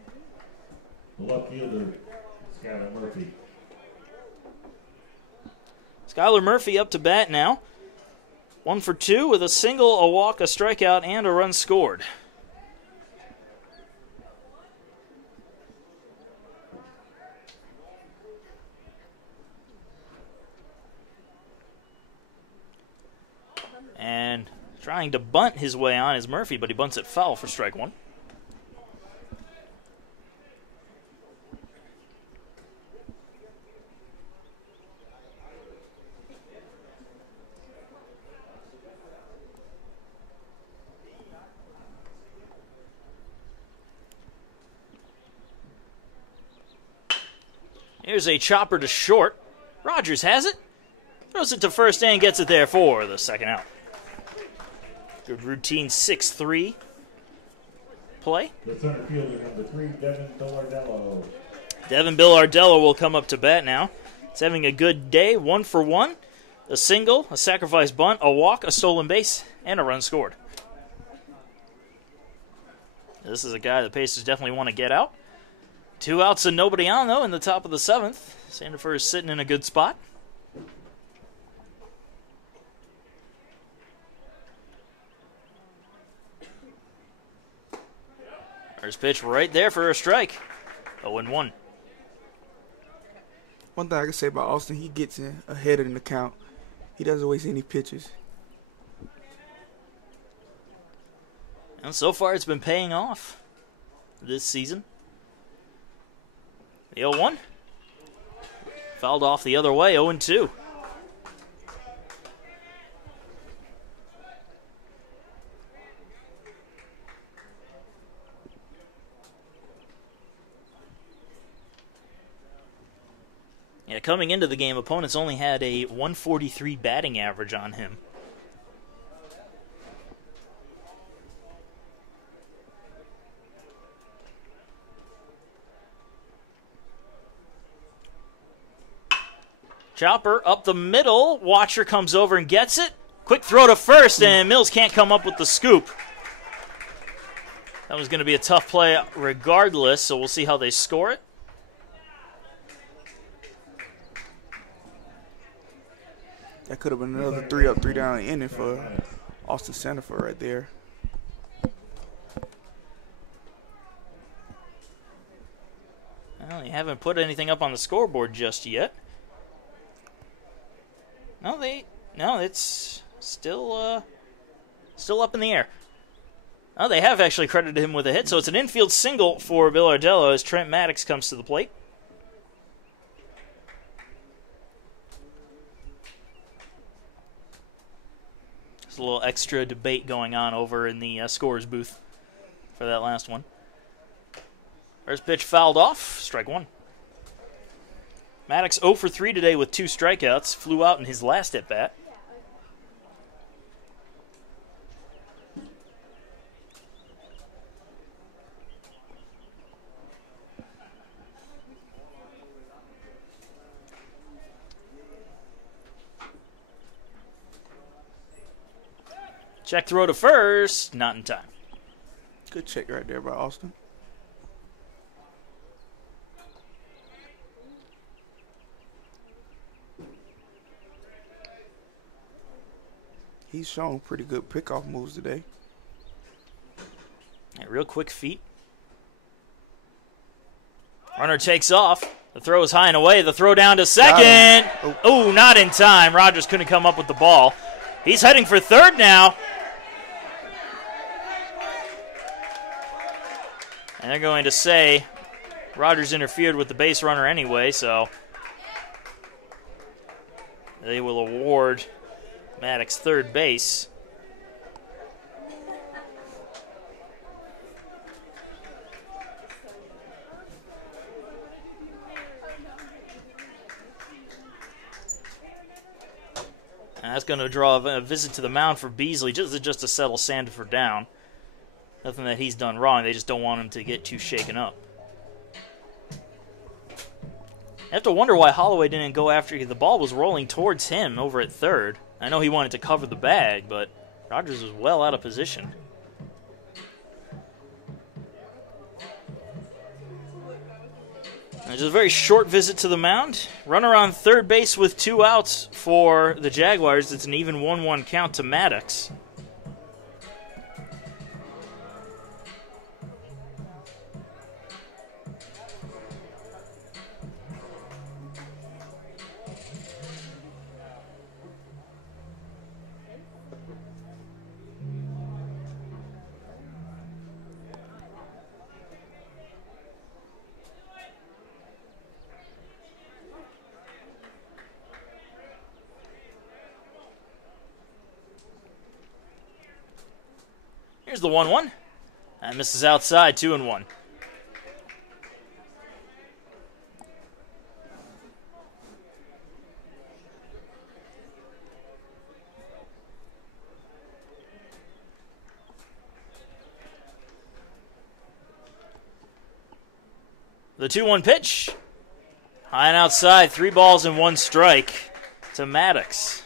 Left fielder, Skylar Murphy. Skylar Murphy up to bat now. 1 for 2 with a single, a walk, a strikeout, and a run scored. And trying to bunt his way on is Murphy, but he bunts it foul for strike 1. Here's a chopper to short. Rogers has it. Throws it to first and gets it there for the second out. Good routine 6-3 play. The center fielder, number 3, Devin Billardello. Devin Billardello will come up to bat now. He's having a good day, 1 for 1. A single, a sacrifice bunt, a walk, a stolen base, and a run scored. This is a guy the Pacers definitely want to get out. 2 outs and nobody on, though, in the top of the 7th. Sandifer is sitting in a good spot. First pitch right there for a strike. 0-1. One thing I can say about Austin, he gets in ahead in the count. He doesn't waste any pitches. And so far it's been paying off this season. The 0-1. Fouled off the other way, 0-2. Yeah, coming into the game, opponents only had a 143 batting average on him. Chopper up the middle. Watcher comes over and gets it. Quick throw to first, and Mills can't come up with the scoop. That was going to be a tough play regardless, so we'll see how they score it. That could have been another 3 up, 3 down inning for Austin Sandifer right there. Well, they haven't put anything up on the scoreboard just yet. No, it's still up in the air. Oh, they have actually credited him with a hit, so it's an infield single for Billardello as Trent Maddox comes to the plate. There's a little extra debate going on over in the scorer's booth for that last one. First pitch fouled off, strike 1. Maddox 0 for 3 today with 2 strikeouts, flew out in his last at-bat. Check throw to first, not in time. Good check right there by Austin. he's shown pretty good pickoff moves today. Yeah, real quick feet. Runner takes off. The throw is high and away. The throw down to second. Oh, not in time. Rogers couldn't come up with the ball. He's heading for third now. And they're going to say Rogers interfered with the base runner anyway, so they will award Maddox third base. And that's going to draw a visit to the mound for Beasley, just to settle Sandiford down. Nothing that he's done wrong. They just don't want him to get too shaken up. I have to wonder why Holloway didn't go after. The ball was rolling towards him over at third. I know he wanted to cover the bag, but Rogers was well out of position. It's a very short visit to the mound. Runner on third base with 2 outs for the Jaguars. It's an even 1-1 count to Maddox. Here's the 1-1. And misses outside, 2-1. The 2-1 pitch. High and outside, 3 balls and 1 strike to Maddox.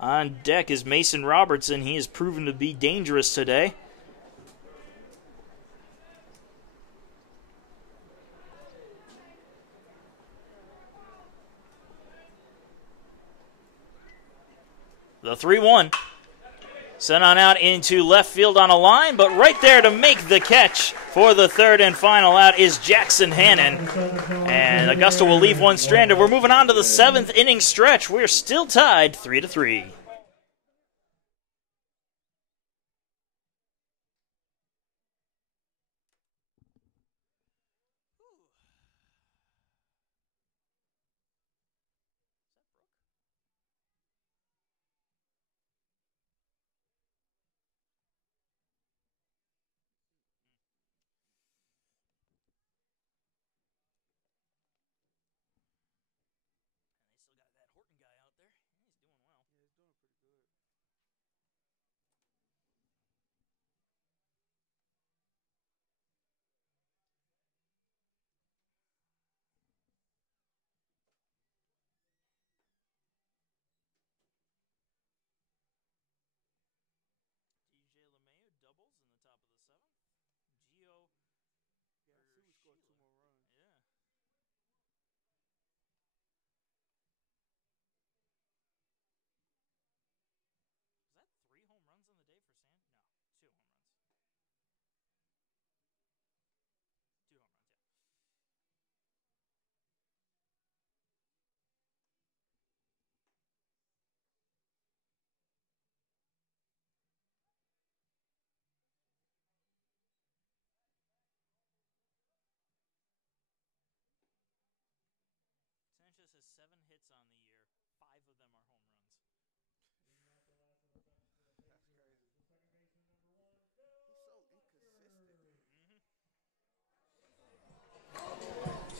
On deck is Mason Robertson. He has proven to be dangerous today. The 3-1. Sent on out into left field on a line, but right there to make the catch for the third and final out is Jackson Hannon. And Augusta will leave one stranded. We're moving on to the 7th inning stretch. We're still tied 3-3.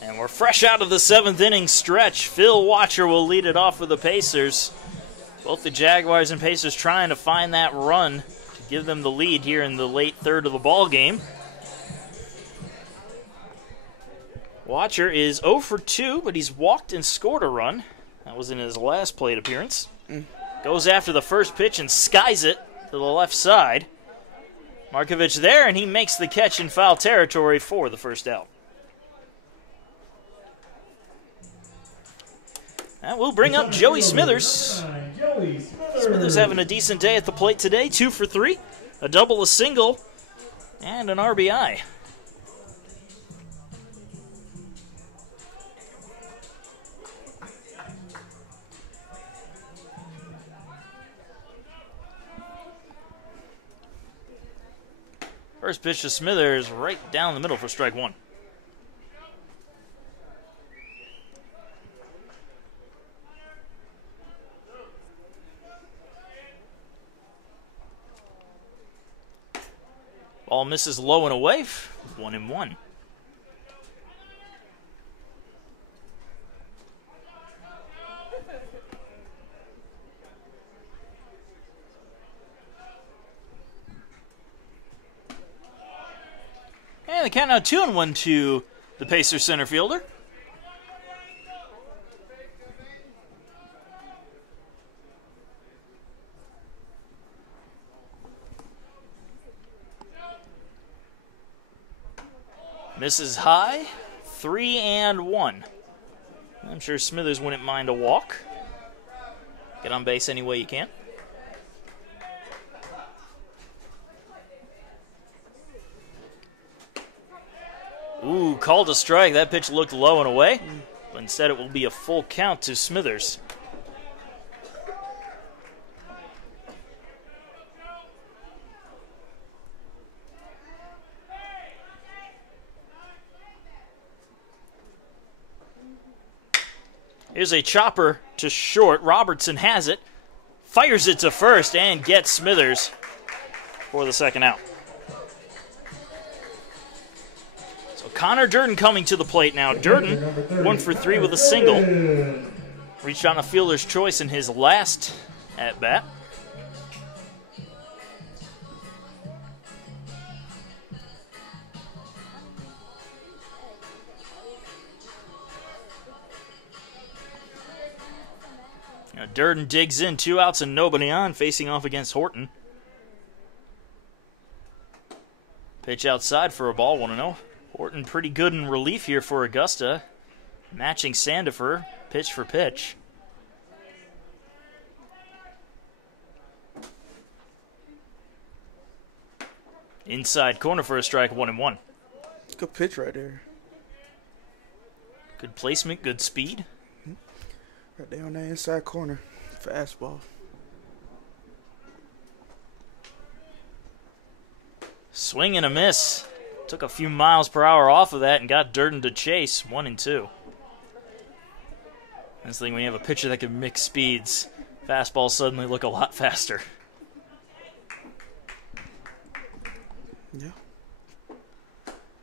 And we're fresh out of the 7th inning stretch. Phil Watcher will lead it off for the Pacers. Both the Jaguars and Pacers trying to find that run to give them the lead here in the late third of the ball game. Watcher is 0 for 2, but he's walked and scored a run. That was in his last plate appearance. Goes after the first pitch and skies it to the left side. Markovich there, and he makes the catch in foul territory for the first out. That will bring up Joey Smithers. Joey Smithers having a decent day at the plate today, 2 for 3, a double, a single, and an RBI. First pitch to Smithers, right down the middle for strike one. Ball misses low and away, 1-1. And the count now 2-1 to the Pacers center fielder. Misses high, 3-1. I'm sure Smithers wouldn't mind a walk. Get on base any way you can. Ooh, called a strike. That pitch looked low and away. But instead it will be a full count to Smithers. Here's a chopper to short. Robertson has it. Fires it to first and gets Smithers for the second out. So Connor Durden coming to the plate now. Durden, 1 for 3 with a single. Reached on a fielder's choice in his last at-bat. Now Durden digs in, 2 outs and nobody on, facing off against Horton. Pitch outside for a ball, 1-0. Horton pretty good in relief here for Augusta. Matching Sandifer, pitch for pitch. Inside corner for a strike, 1-1. Good pitch right there. Good placement, good speed. Right there on that inside corner. Fastball. Swing and a miss. Took a few miles per hour off of that and got Durden to chase, 1-2. That's the thing when you have a pitcher that can mix speeds. Fastballs suddenly look a lot faster. Yeah.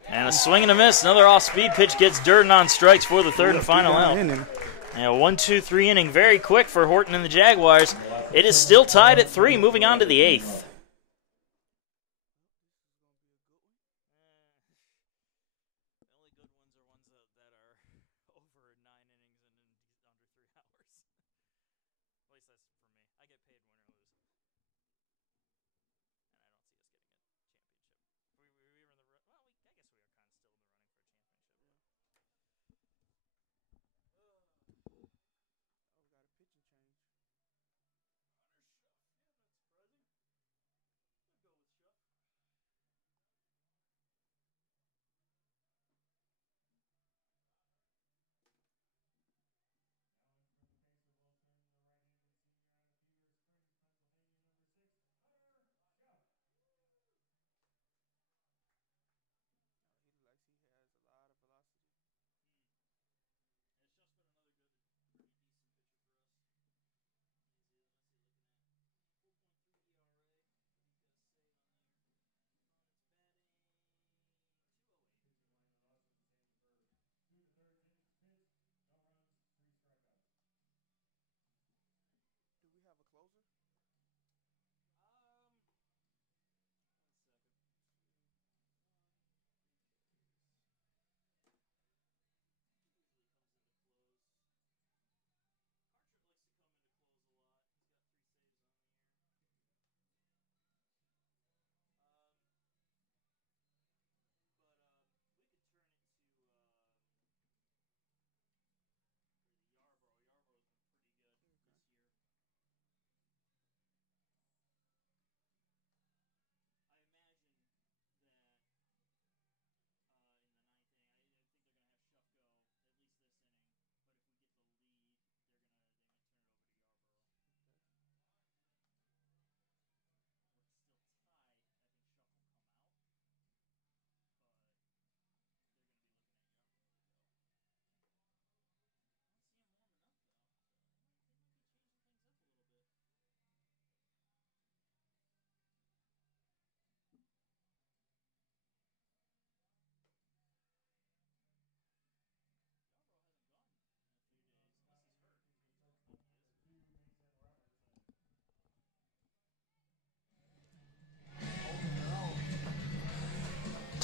And a swing and a miss. Another off-speed pitch gets Durden on strikes for the third and final out. Yeah, 1-2-3 inning, very quick for Horton and the Jaguars. It is still tied at 3, moving on to the 8th.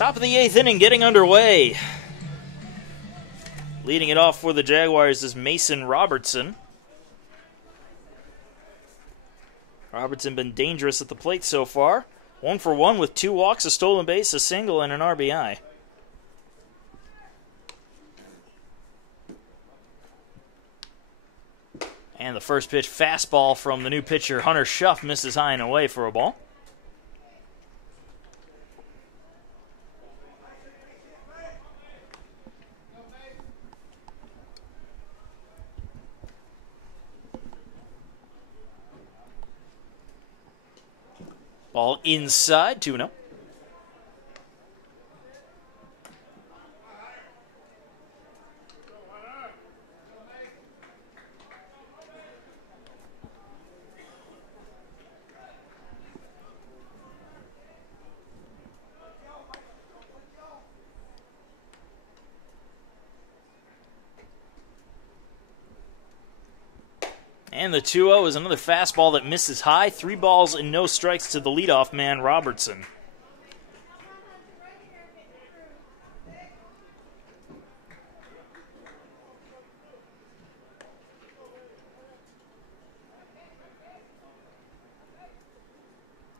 Top of the 8th inning getting underway. Leading it off for the Jaguars is Mason Robertson. Robertson been dangerous at the plate so far. 1 for 1 with 2 walks, a stolen base, a single, and an RBI. And the first pitch fastball from the new pitcher, Hunter Schuff, misses high and away for a ball. Ball inside, 2-0. And the 2-0 is another fastball that misses high. 3 balls and no strikes to the leadoff man, Robertson.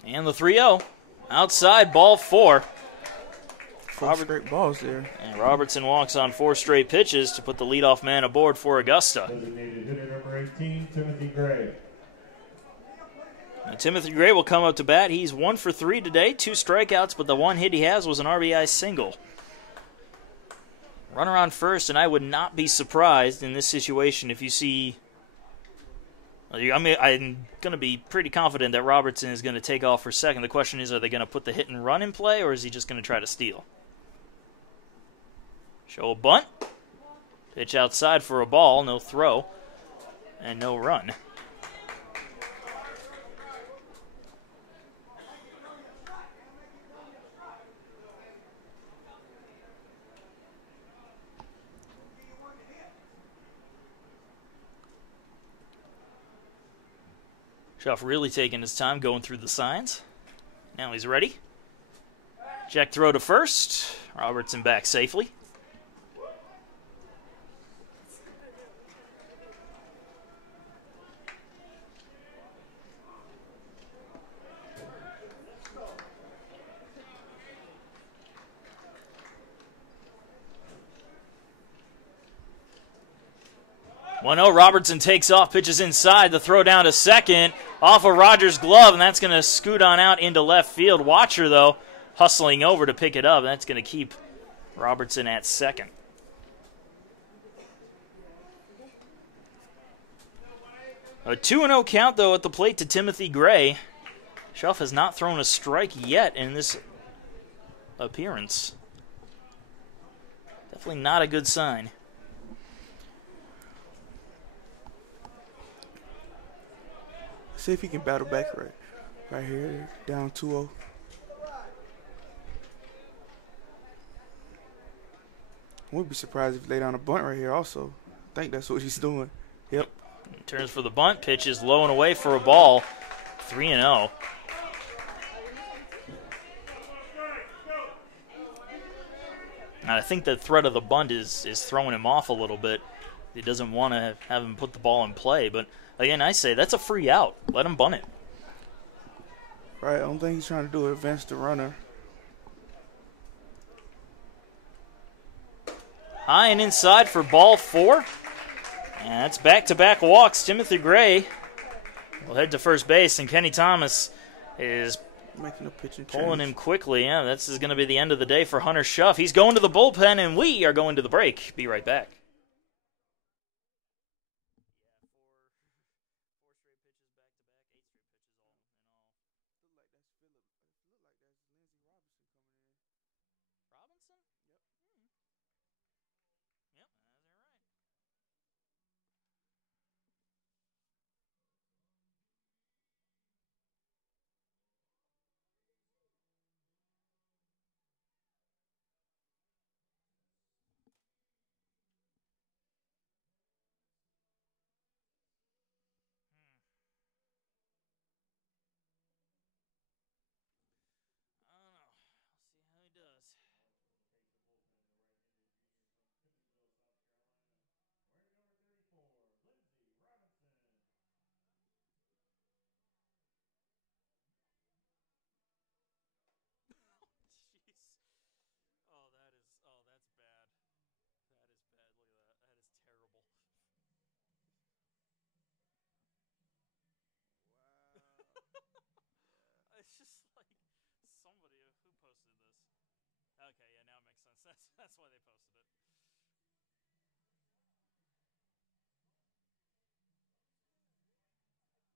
And the 3-0. Outside, ball 4. 4 straight balls there. And Robertson walks on 4 straight pitches to put the leadoff man aboard for Augusta. Designated hitter number 18, Timothy Gray. Now, Timothy Gray will come up to bat. He's 1 for 3 today, 2 strikeouts, but the 1 hit he has was an RBI single. Runner on first, and I would not be surprised in this situation if you see... I'm going to be pretty confident that Robertson is going to take off for second. The question is, are they going to put the hit and run in play, or is he just going to try to steal? Show a bunt. Pitch outside for a ball, no throw, and no run. Schuff really taking his time going through the signs. Now he's ready. Check throw to first. Robertson back safely. Well, no, Robertson takes off, pitches inside, the throw down to second, off of Rogers' glove, and that's going to scoot on out into left field. Watcher, though, hustling over to pick it up, and that's going to keep Robertson at second. A 2-0 count, though, at the plate to Timothy Gray. Schuff has not thrown a strike yet in this appearance. Definitely not a good sign. See if he can battle back right here, down 2-0. I wouldn't be surprised if he lay down a bunt right here also. I think that's what he's doing. Yep. Turns for the bunt, pitch is low and away for a ball. 3-0. Now, I think the threat of the bunt is throwing him off a little bit. He doesn't want to have him put the ball in play, but again, I say that's a free out. Let him bunt it. Right, I don't think he's trying to do it advance the runner. High and inside for ball 4. And that's back-to-back walks. Timothy Gray will head to first base, and Kenny Thomas is making a pitch and pulling change. him quickly. Yeah, this is going to be the end of the day for Hunter Schuff. He's going to the bullpen, and we are going to the break. Be right back. posted this. Okay, yeah, now it makes sense. That's why they posted it. That would be. Never mind. Just as I say it, it happens. Pass ball for the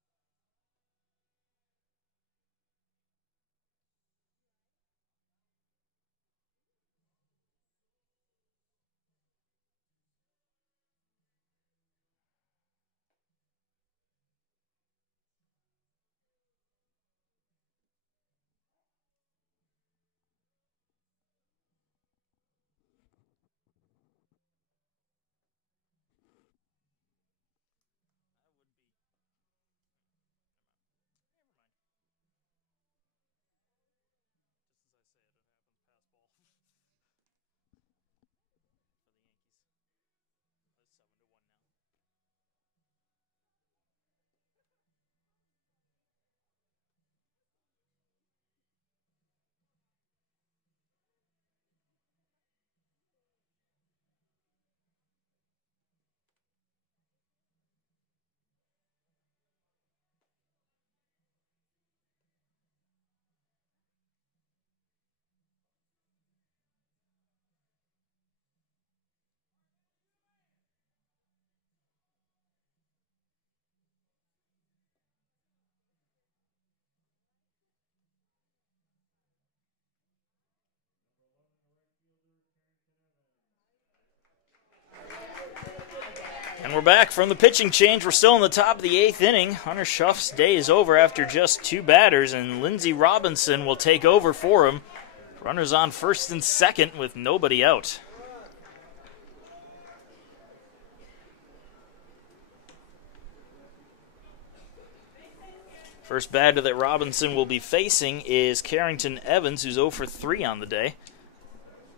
Yankees. It's 7-1 now. And we're back from the pitching change. We're still in the top of the 8th inning. Hunter Schuff's day is over after just 2 batters, and Lindsey Robinson will take over for him. Runners on first and second with nobody out. First batter that Robinson will be facing is Carrington Evans, who's 0 for 3 on the day.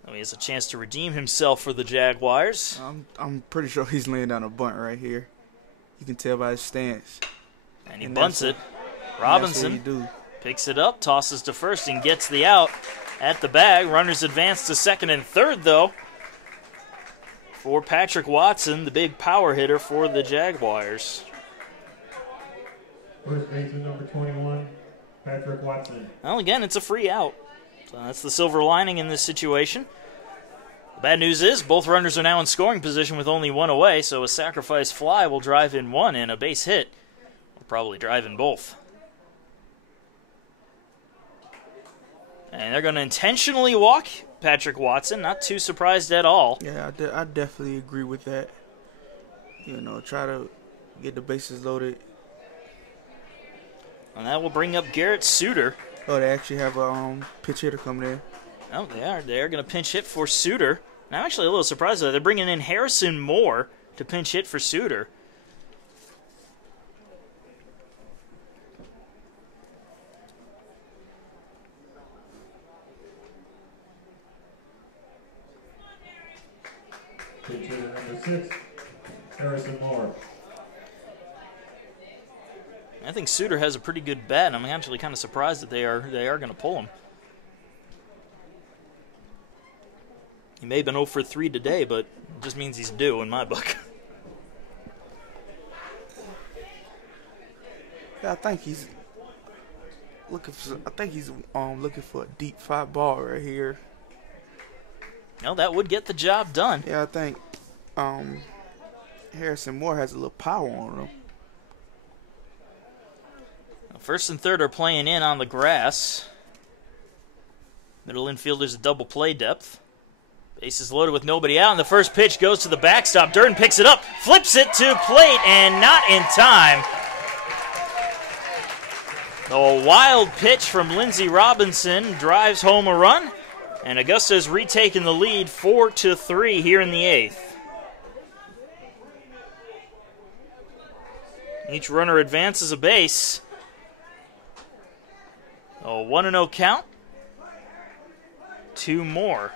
He has a chance to redeem himself for the Jaguars. I'm pretty sure he's laying down a bunt right here. You can tell by his stance. And he bunts it. Robinson picks it up, tosses to first, and gets the out at the bag. Runners advance to second and third, though, for Patrick Watson, the big power hitter for the Jaguars. First baseman number 21, Patrick Watson. Well, again, it's a free out. So that's the silver lining in this situation. The bad news is both runners are now in scoring position with only 1 away, so a sacrifice fly will drive in 1, and a base hit will probably drive in both. And they're going to intentionally walk Patrick Watson. Not too surprised at all. Yeah, I definitely agree with that. You know, try to get the bases loaded. And that will bring up Garrett Suter. Oh, they actually have a pitch hitter coming in. Oh, they are. They're going to pinch hit for Suter. And I'm actually a little surprised, though. They're bringing in Harrison Moore to pinch hit for Suter. Pitch hitter number 6, Harrison Moore. I think Suter has a pretty good bat. I'm actually kind of surprised that they are going to pull him. He may have been 0 for 3 today, but it just means he's due in my book. Yeah, I think he's looking for. Looking for a deep fly ball right here. Well, that would get the job done. Yeah, I think Harrison Moore has a little power on him. First and third are playing in on the grass. Middle infielders a double play depth. Bases loaded with nobody out, and the first pitch goes to the backstop. Durden picks it up, flips it to plate, and not in time. A wild pitch from Lindsey Robinson drives home a run, and Augusta has retaken the lead 4-3 here in the 8th. Each runner advances a base. A 1-0 count. 2 more.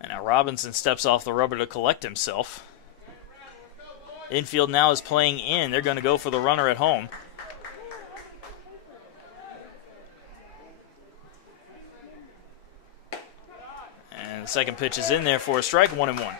And now Robinson steps off the rubber to collect himself. Infield now is playing in. They're going to go for the runner at home. The second pitch is in there for a strike, 1-1.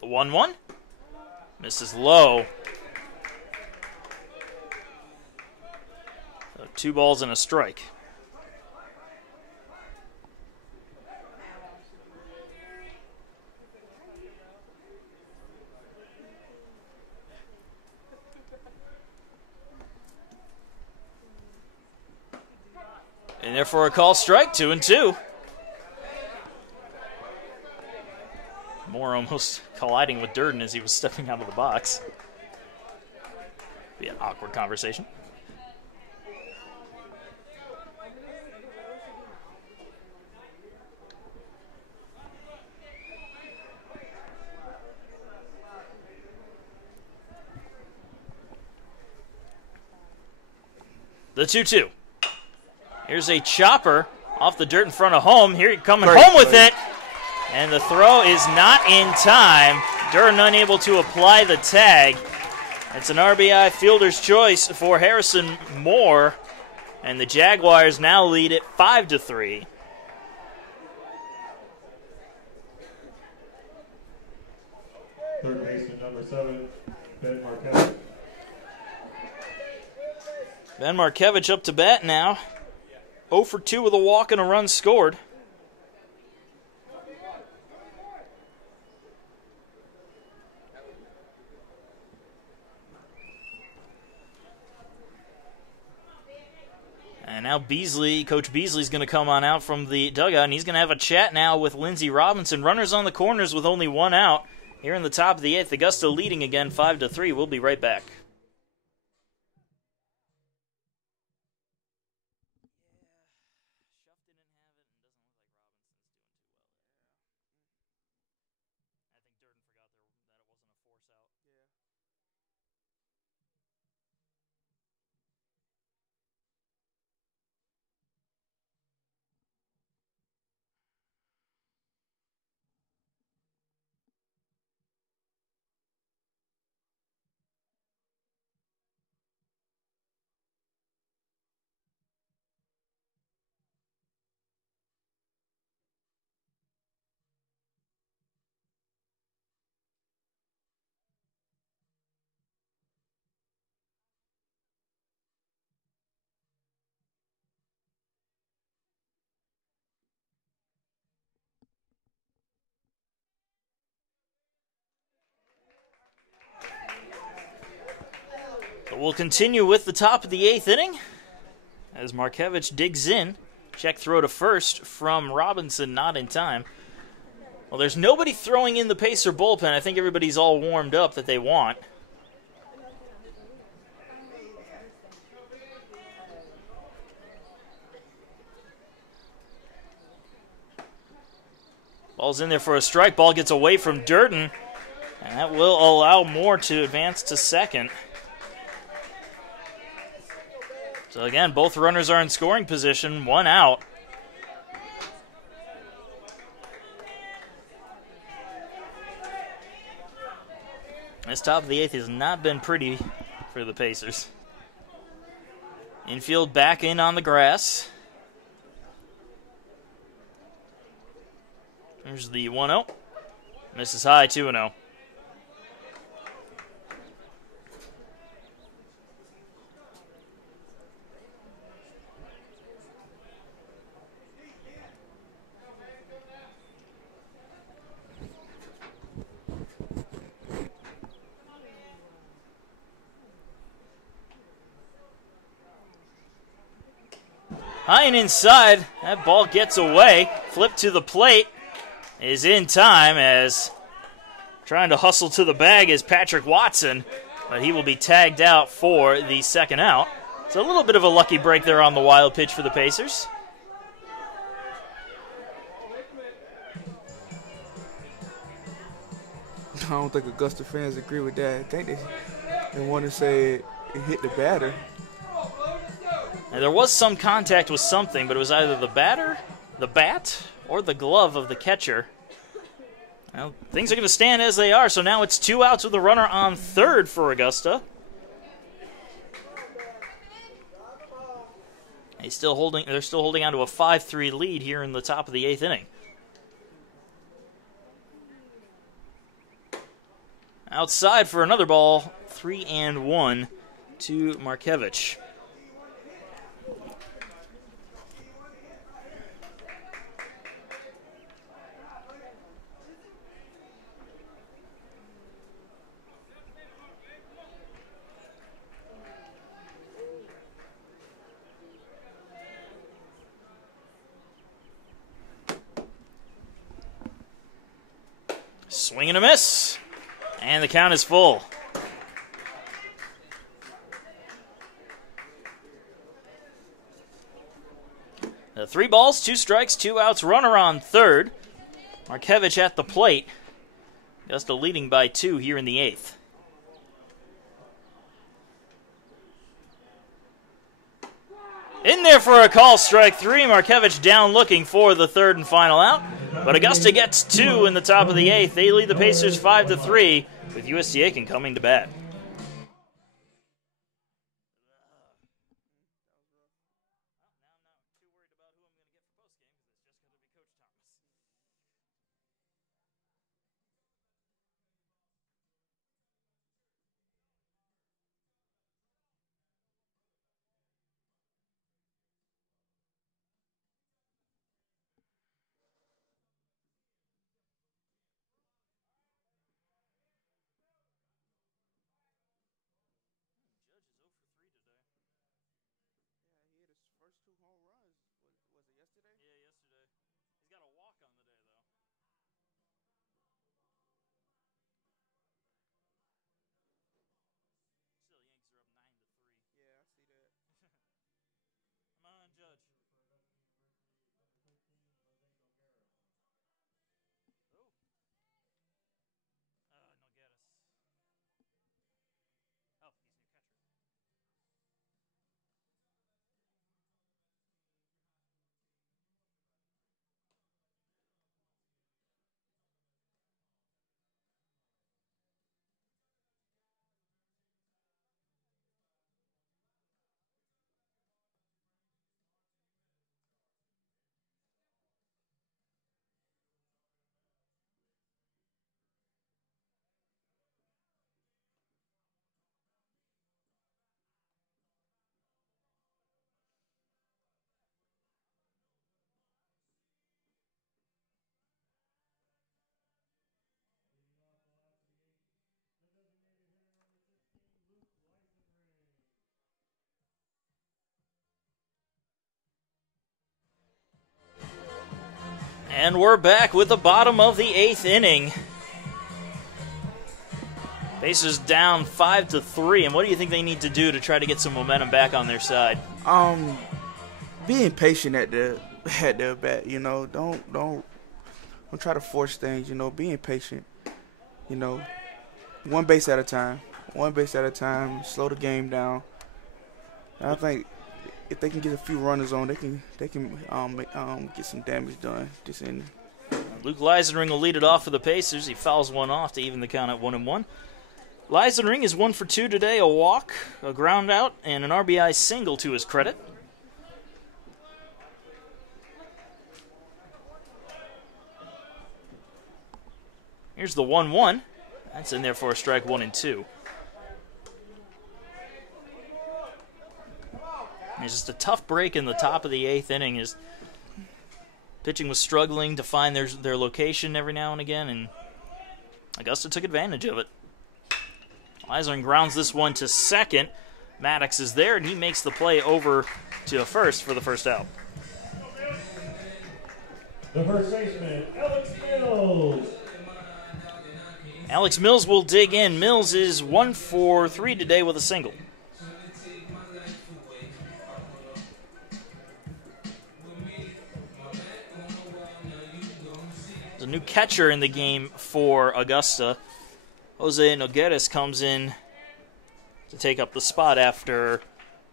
The 1-1 misses low. So 2 balls and a strike. In there for a call strike, 2-2. Moore almost colliding with Durden as he was stepping out of the box. Be an awkward conversation. The 2-2. Here's a chopper off the dirt in front of home. Here, coming home with it. And the throw is not in time. Durden unable to apply the tag. It's an RBI fielder's choice for Harrison Moore. And the Jaguars now lead it 5-3. Third baseman number 7, Ben Marquez. Ben Markevich up to bat now. 0 for 2 with a walk and a run scored. And now Beasley, Coach Beasley's going to come on out from the dugout, and he's going to have a chat now with Lindsey Robinson. Runners on the corners with only 1 out. Here in the top of the 8th, Augusta leading again 5-3. We'll be right back. But we'll continue with the top of the 8th inning as Markevich digs in. Check throw to first from Robinson, not in time. Well, there's nobody throwing in the Pacer bullpen. I think everybody's all warmed up that they want. Ball's in there for a strike. Ball gets away from Durden, and that will allow Moore to advance to second. So again, both runners are in scoring position, 1 out. This top of the 8th has not been pretty for the Pacers. Infield back in on the grass. There's the 1-0. Misses high, 2-0. High and inside, that ball gets away. Flip to the plate is in time as trying to hustle to the bag is Patrick Watson, but he will be tagged out for the second out. It's a little bit of a lucky break there on the wild pitch for the Pacers. I don't think Augusta fans agree with that. I think they want to say it hit the batter. And there was some contact with something, but it was either the bat, or the glove of the catcher. Well, things are going to stand as they are, so now it's 2 outs with a runner on third for Augusta. They're still holding on to a 5-3 lead here in the top of the 8th inning. Outside for another ball, 3-1 to Markevich. Swing and a miss. And the count is full. The 3 balls, 2 strikes, 2 outs, runner on third. Markevich at the plate. Augusta leading by 2 here in the 8th. In there for a call, strike 3. Markevich down looking for the 3rd and final out. But Augusta gets 2 in the top of the 8th. They lead the Pacers 5-3 with USC Aiken coming to bat. And we're back with the bottom of the 8th inning. Pacers down 5-3, and what do you think they need to do to try to get some momentum back on their side? Being patient at the bat, you know. Don't try to force things, you know. Being patient, you know. One base at a time. Slow the game down. And I think if they can get a few runners on, they can get some damage done this inning. Luke Leisenring will lead it off for the Pacers. He fouls one off to even the count at 1-1. Leisenring is 1 for 2 today, a walk, a ground out, and an RBI single to his credit. Here's the 1-1. That's in there for a strike 1 and 2. It's just a tough break in the top of the 8th inning. His pitching was struggling to find their location every now and again, and Augusta took advantage of it. Leisenring grounds this one to second. Maddox is there, and he makes the play over to first for the first out. The first baseman, Alex Mills. Alex Mills will dig in. Mills is 1 for 3 today with a single. There's a new catcher in the game for Augusta. Jose Nogueras comes in to take up the spot after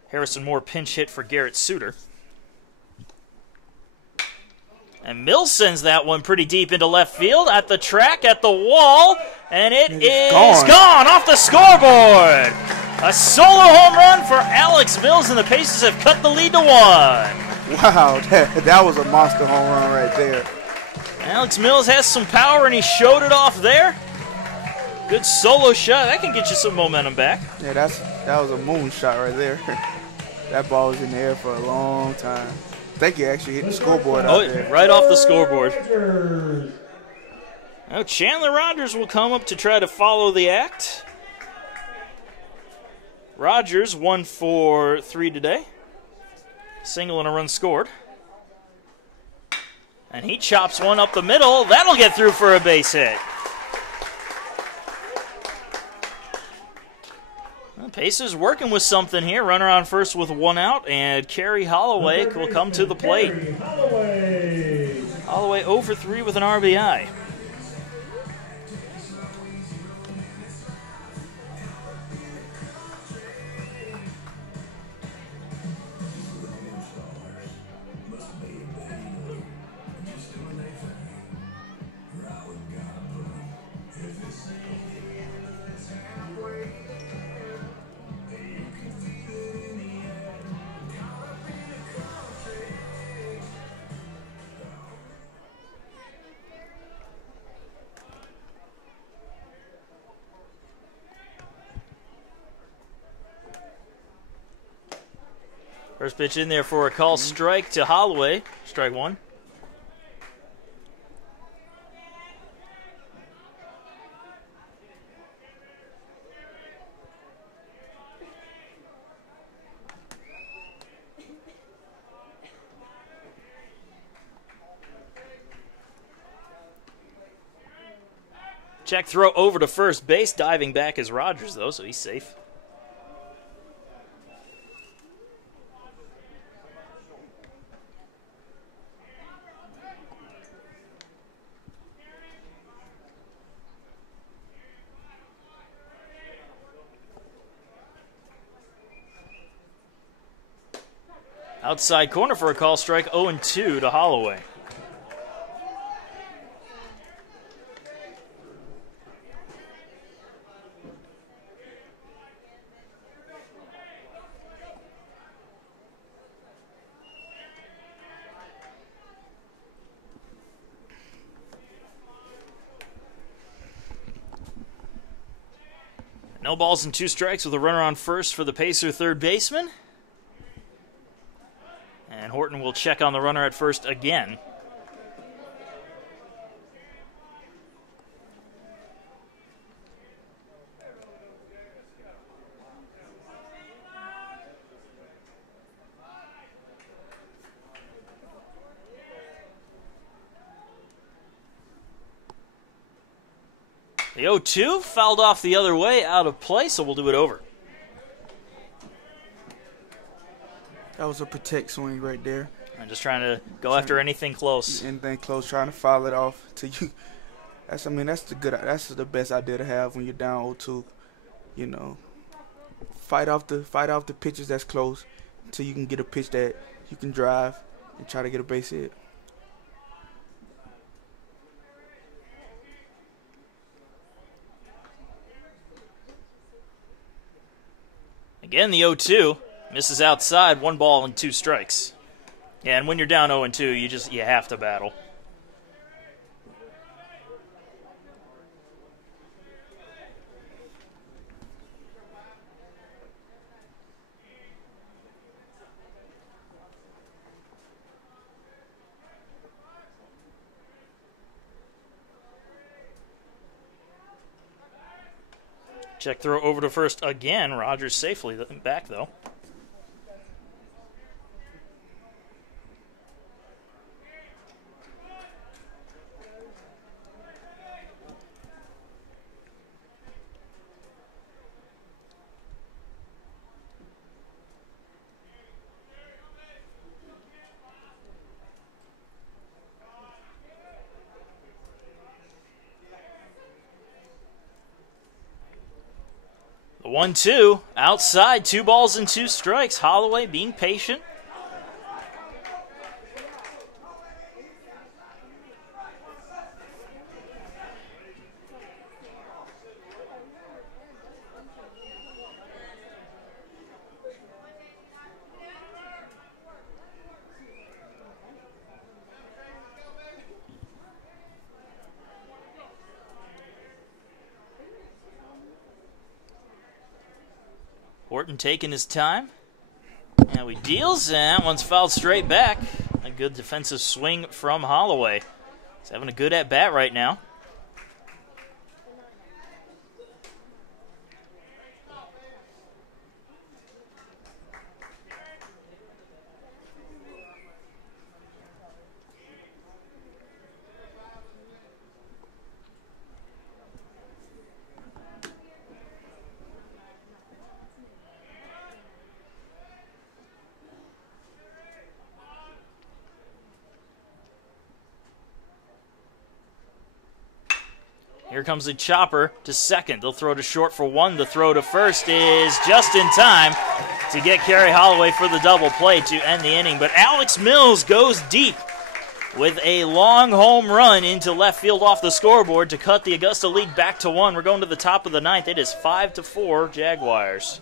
Harrison Moore pinch hit for Garrett Suter. And Mills sends that one pretty deep into left field, at the track, at the wall, and it is gone off the scoreboard. A solo home run for Alex Mills, and the Pacers have cut the lead to 1. Wow, that was a monster home run right there. Alex Mills has some power, and he showed it off there. Good solo shot. That can get you some momentum back. Yeah, that was a moon shot right there. That ball was in the air for a long time. I think he actually hit the scoreboard out there. Right off the scoreboard. Now Chandler Rogers will come up to try to follow the act. Rogers 1 for 3 today. Single and a run scored. And he chops one up the middle. That'll get through for a base hit. Well, Pacers working with something here. Runner on first with 1 out, and Kerry Holloway will come to the plate. Holloway 0 for 3 with an RBI. First pitch in there for a call strike to Holloway. Strike 1. Check throw over to first base. Diving back is Rogers, though, so he's safe. Outside corner for a call strike, 0-2 to Holloway. No balls and 2 strikes with a runner on first for the Pacer third baseman. And Horton will check on the runner at first again. The 0-2 fouled off the other way, out of play, so we'll do it over. That was a protect swing right there. I'm just trying to go after anything close. Anything close, trying to foul it off to you. That's the best idea to have when you're down 0-2. You know, fight off the pitches that's close until you can get a pitch that you can drive and try to get a base hit. Again, the 0-2 misses outside, 1 ball and 2 strikes. Yeah, and when you're down 0-2, you have to battle. Check throw over to first again. Rogers safely back, though. The 1-2 outside, 2 balls and 2 strikes. Holloway being patient. Horton taking his time. Now he deals, and that one's fouled straight back. A good defensive swing from Holloway. He's having a good at-bat right now. Here comes the chopper to second. They'll throw to short for one. The throw to first is just in time to get Kerry Holloway for the double play to end the inning. But Alex Mills goes deep with a long home run into left field off the scoreboard to cut the Augusta lead back to 1. We're going to the top of the ninth. It is 5-4 Jaguars.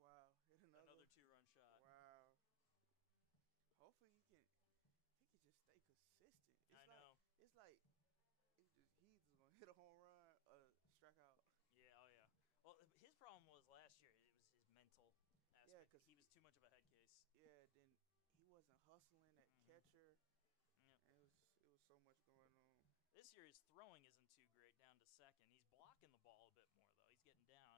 Wow, hit another two-run shot. Wow. Hopefully he can just stay consistent. I know. It's like he's just gonna hit a home run or strike out. Yeah, oh yeah. Well, his problem was last year. It was his mental aspect. Yeah, 'cause he was too much of a head case. Yeah, then he wasn't hustling at catcher. Yep. It was so much going on. This year his throwing isn't too great down to second. He's blocking the ball a bit more, though. He's getting down.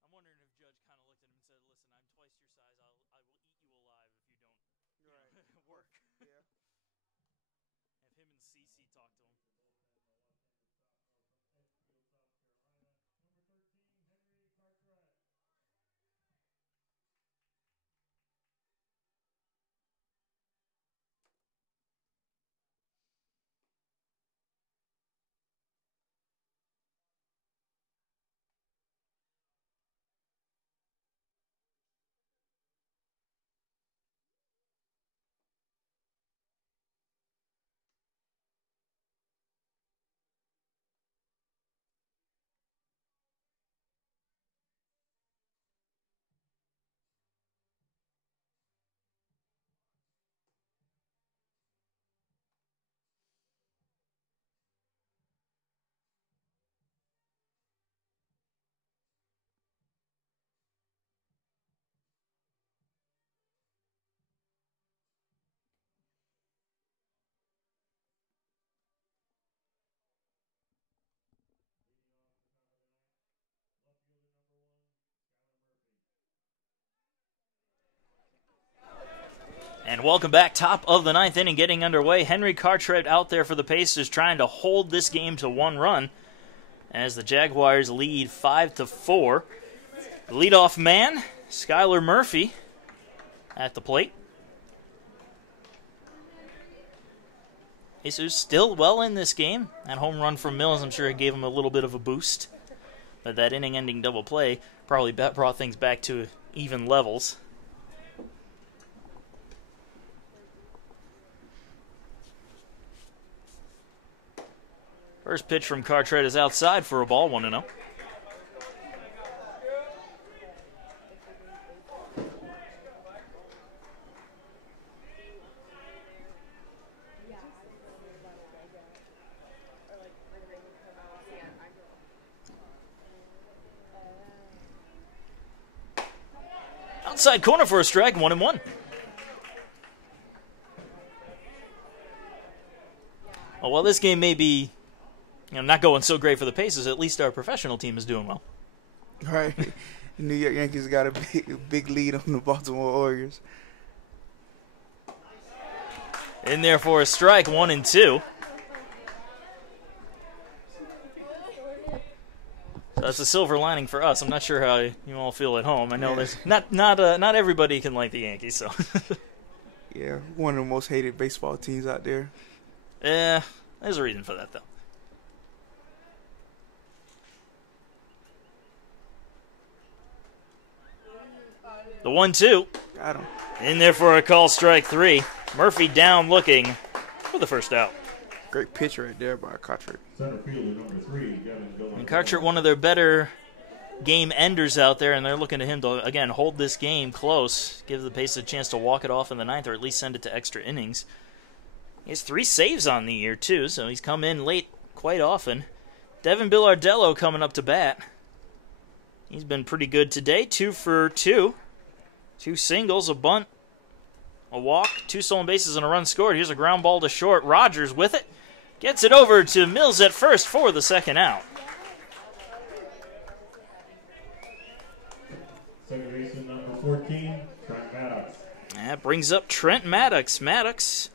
I'm wondering if Judge kind of looked at him and said, listen, I'm twice your size. I will eat you alive if you don't work. Yeah. Have him and CeCe talk to him. And welcome back. Top of the ninth inning getting underway. Henry Cartwright out there for the Pacers trying to hold this game to 1 run as the Jaguars lead 5-4. The leadoff man, Skylar Murphy, at the plate. Pacers still well in this game. That home run from Mills, I'm sure it gave him a little bit of a boost. But that inning-ending double play probably brought things back to even levels. First pitch from Cartwright is outside for a ball, 1-0. Outside corner for a strike, 1-1. Well, while this game may be not going so great for the Pacers, at least our professional team is doing well. Right. The New York Yankees got a big lead on the Baltimore Orioles. In there for a strike, 1-2. So that's a silver lining for us. I'm not sure how you all feel at home. I know there's not everybody can like the Yankees, so. Yeah, one of the most hated baseball teams out there. Yeah, there's a reason for that, though. The 1-2. Got him. In there for a call, strike 3. Murphy down looking for the first out. Great pitch right there by Cartwright. Center fielder number 3, Devin Villar. And Cartwright, one of their better game enders out there, and they're looking to him to, again, hold this game close, give the Pacers a chance to walk it off in the 9th or at least send it to extra innings. He has 3 saves on the year, too, so he's come in late quite often. Devin Billardello coming up to bat. He's been pretty good today, 2 for 2. 2 singles, a bunt, a walk, 2 stolen bases, and a run scored. Here's a ground ball to short. Rogers with it. Gets it over to Mills at first for the second out. Second baseman number 14, Trent Maddox. That brings up Trent Maddox. Maddox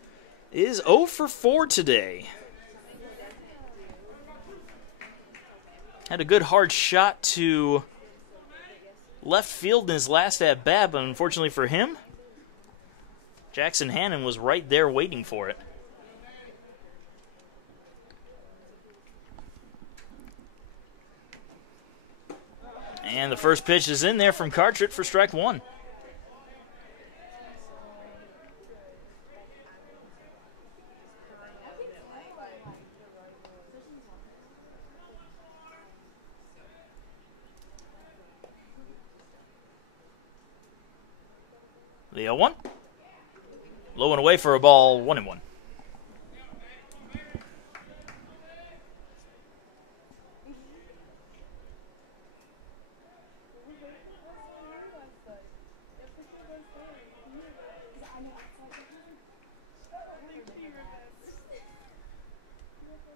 is 0 for 4 today. Had a good hard shot to left field in his last at-bat, but unfortunately for him, Jackson Hannon was right there waiting for it. And the first pitch is in there from Cartwright for strike 1. The 0-1. Low and away for a ball, 1-1.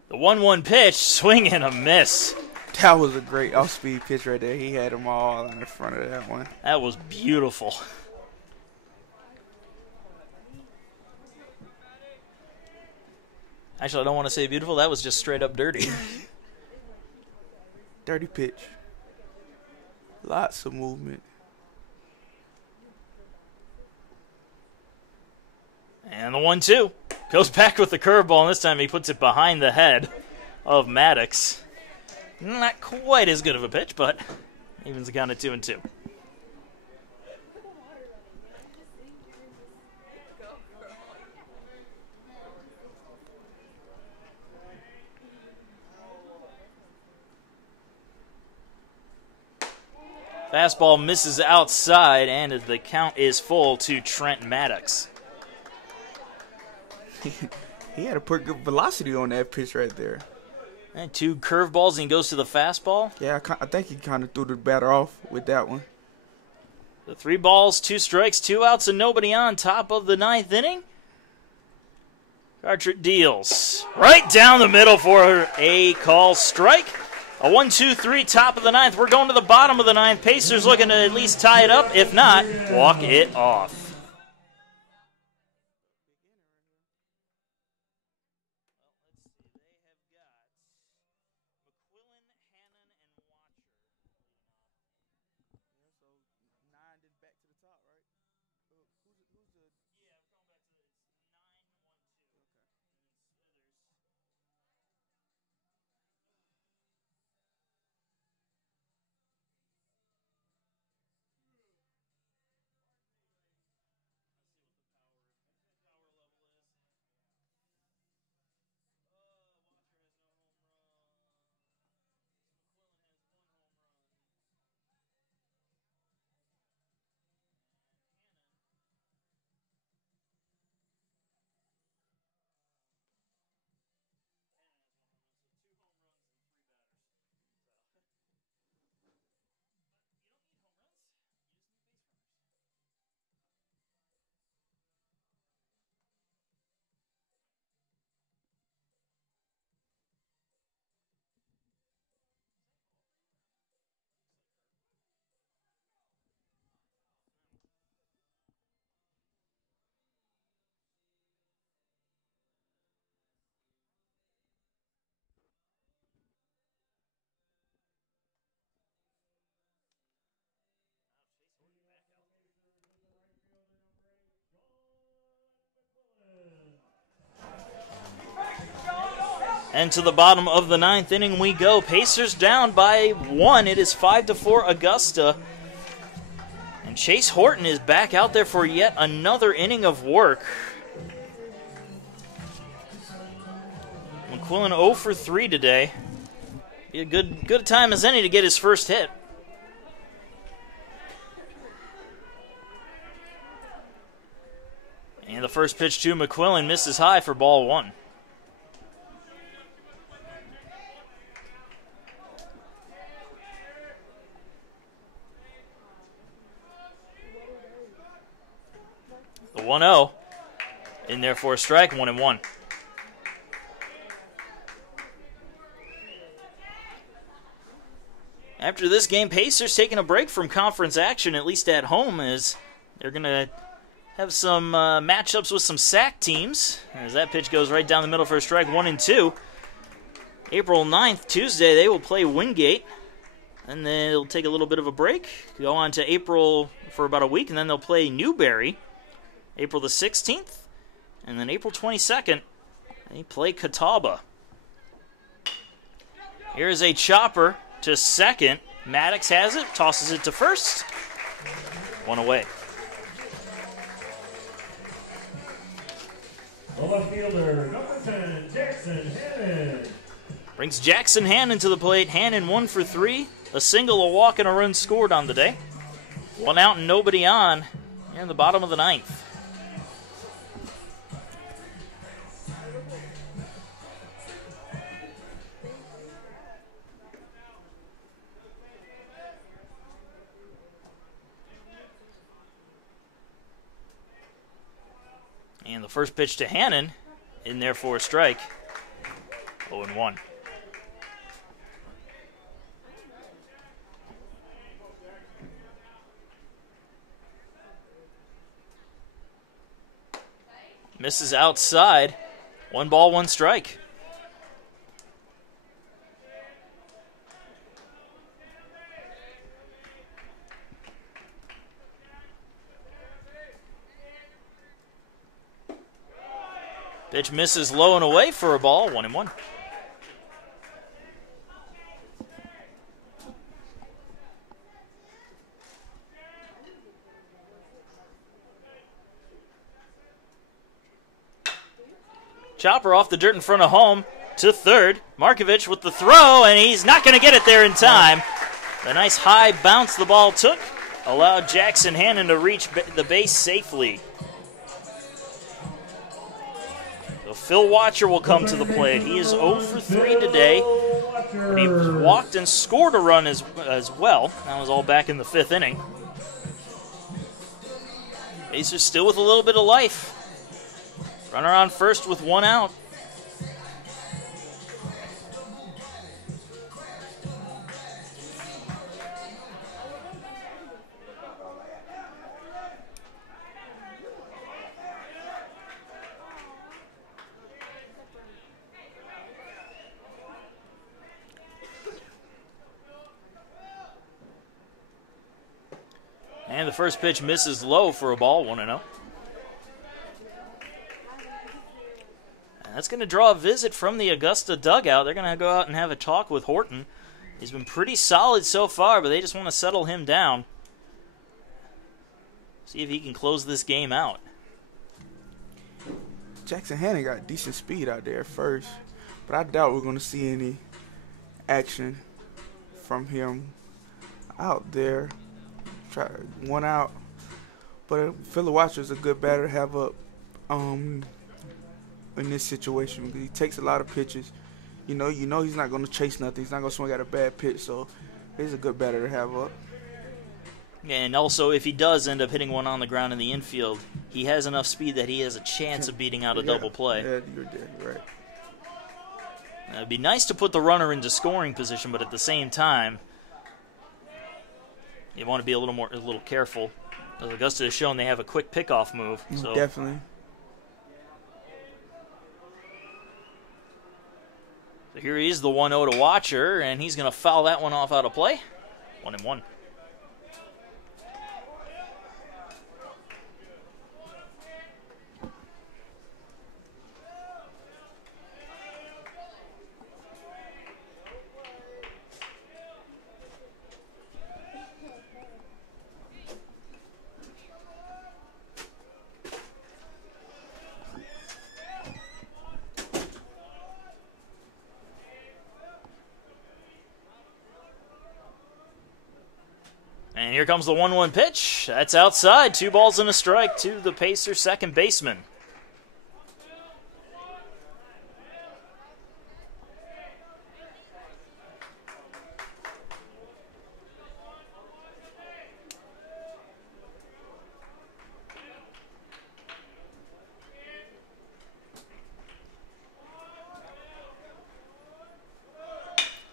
The 1-1 pitch, swing and a miss. That was a great off-speed pitch right there. He had them all in the front of that one. That was beautiful. Actually, I don't want to say beautiful. That was just straight up dirty. Dirty pitch. Lots of movement. And the 1-2 goes back with the curveball, and this time he puts it behind the head of Maddox. Not quite as good of a pitch, but evens the count at 2-2. Fastball misses outside, and the count is full to Trent Maddox. He had a pretty good velocity on that pitch right there. And 2 curveballs, and he goes to the fastball. Yeah, I think he kind of threw the batter off with that one. The 3 balls, 2 strikes, 2 outs, and nobody on. Top of the 9th inning. Cartwright deals right down the middle for a call strike. A 1-2-3, top of the 9th. We're going to the bottom of the 9th. Pacers looking to at least tie it up. If not, walk it off. And to the bottom of the 9th inning we go. Pacers down by 1. It is 5-4 Augusta. And Chase Horton is back out there for yet another inning of work. McQuillan 0 for 3 today. Be a good time as any to get his first hit. And the first pitch to McQuillan misses high for ball 1. The 1-0 in there for a strike, 1-1. After this game, Pacers taking a break from conference action, at least at home, as they're going to have some matchups with some SAC teams. As that pitch goes right down the middle for a strike, 1-2. April 9th, Tuesday, they will play Wingate. And then they'll take a little bit of a break, go on to April for about a week, and then they'll play Newberry April the 16th. And then April 22nd, they play Catawba. Here's a chopper to second. Maddox has it, tosses it to first. 1 away. The left fielder, number 10, Jackson Hannon. Brings Jackson Hannon to the plate. Hannon 1 for 3. A single, a walk, and a run scored on the day. 1 out and nobody on here in the bottom of the 9th. And the first pitch to Hannon in there for a strike. 0-1. Misses outside. 1 ball, 1 strike. Pitch misses low and away for a ball, 1-1. Chopper off the dirt in front of home to third. Markovich with the throw, and he's not going to get it there in time. The nice high bounce the ball took allowed Jackson Hannon to reach the base safely. So Phil Watcher will come to the plate. He is 0 for 3 today, but he walked and scored a run as well. That was all back in the 5th inning. Pacers still with a little bit of life. Runner on first with 1 out. And the first pitch misses low for a ball, 1-0. That's going to draw a visit from the Augusta dugout. They're going to go out and have a talk with Horton. He's been pretty solid so far, but they just want to settle him down. See if he can close this game out. Jackson Hannon got decent speed out there at first, but I doubt we're going to see any action from him out there. Try 1 out. But Philly Watcher is a good batter to have up in this situation. He takes a lot of pitches. You know he's not going to chase nothing. He's not going to swing at a bad pitch, so he's a good batter to have up. And also, if he does end up hitting one on the ground in the infield, he has enough speed that he has a chance of beating out a double play. Yeah, you're dead right. It'd be nice to put the runner into scoring position, but at the same time, you want to be a little careful. As Augusta has shown, they have a quick pickoff move. So. Definitely. So here he is, the 1-0 to Watcher, and he's going to foul that one off out of play. 1-1. And here comes the 1-1 pitch. That's outside. 2 balls and a strike to the Pacers' second baseman.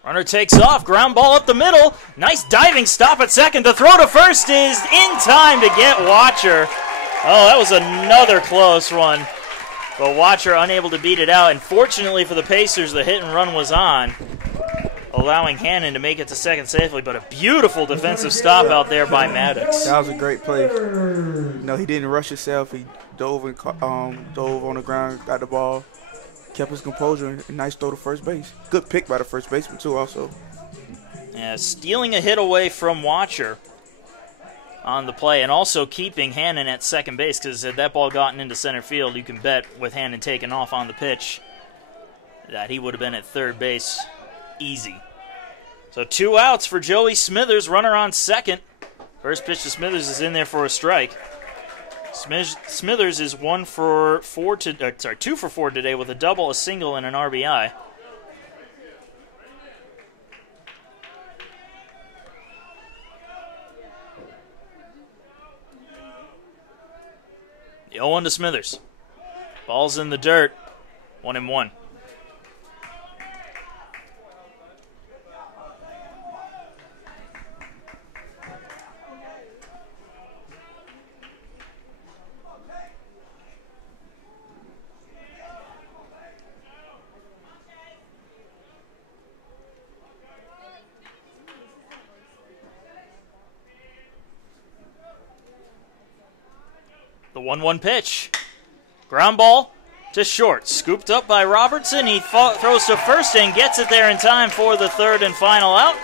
Runner takes off, ground ball up the middle. Nice diving stop at second. The throw to first is in time to get Watcher. Oh, that was another close one. But Watcher unable to beat it out. And fortunately for the Pacers, the hit and run was on, allowing Hannon to make it to second safely. But a beautiful defensive stop out there by Maddox. That was a great play. No, he didn't rush himself. He dove on the ground, got the ball, kept his composure, and nice throw to first base. Good pick by the first baseman, too, also. Yeah, stealing a hit away from Watcher on the play, and also keeping Hannon at second base, because had that ball gotten into center field, you can bet with Hannon taking off on the pitch that he would have been at third base easy. So 2 outs for Joey Smithers, runner on second. First pitch to Smithers is in there for a strike. Smithers is 2 for 4 today with a double, a single, and an RBI. The 0-1 to Smithers. Ball's in the dirt. 1-1. The 1-1 pitch. Ground ball to short. Scooped up by Robertson. He throws to first and gets it there in time for the third and final out.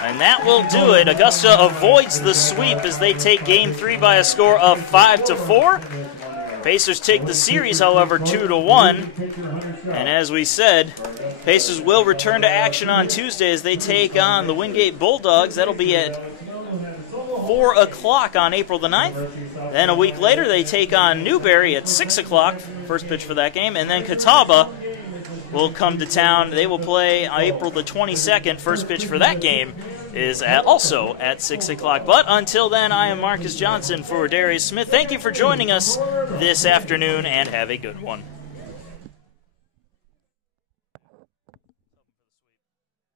And that will do it. Augusta avoids the sweep as they take Game 3 by a score of 5-4. Pacers take the series, however, 2-1. And as we said, Pacers will return to action on Tuesday as they take on the Wingate Bulldogs. That'll be at 4 o'clock on April the 9th. Then a week later, they take on Newberry at 6 o'clock, first pitch for that game. And then Catawba will come to town. They will play April the 22nd. First pitch for that game is also at 6 o'clock. But until then, I am Marcus Johnson for Darius Smith. Thank you for joining us this afternoon, and have a good one.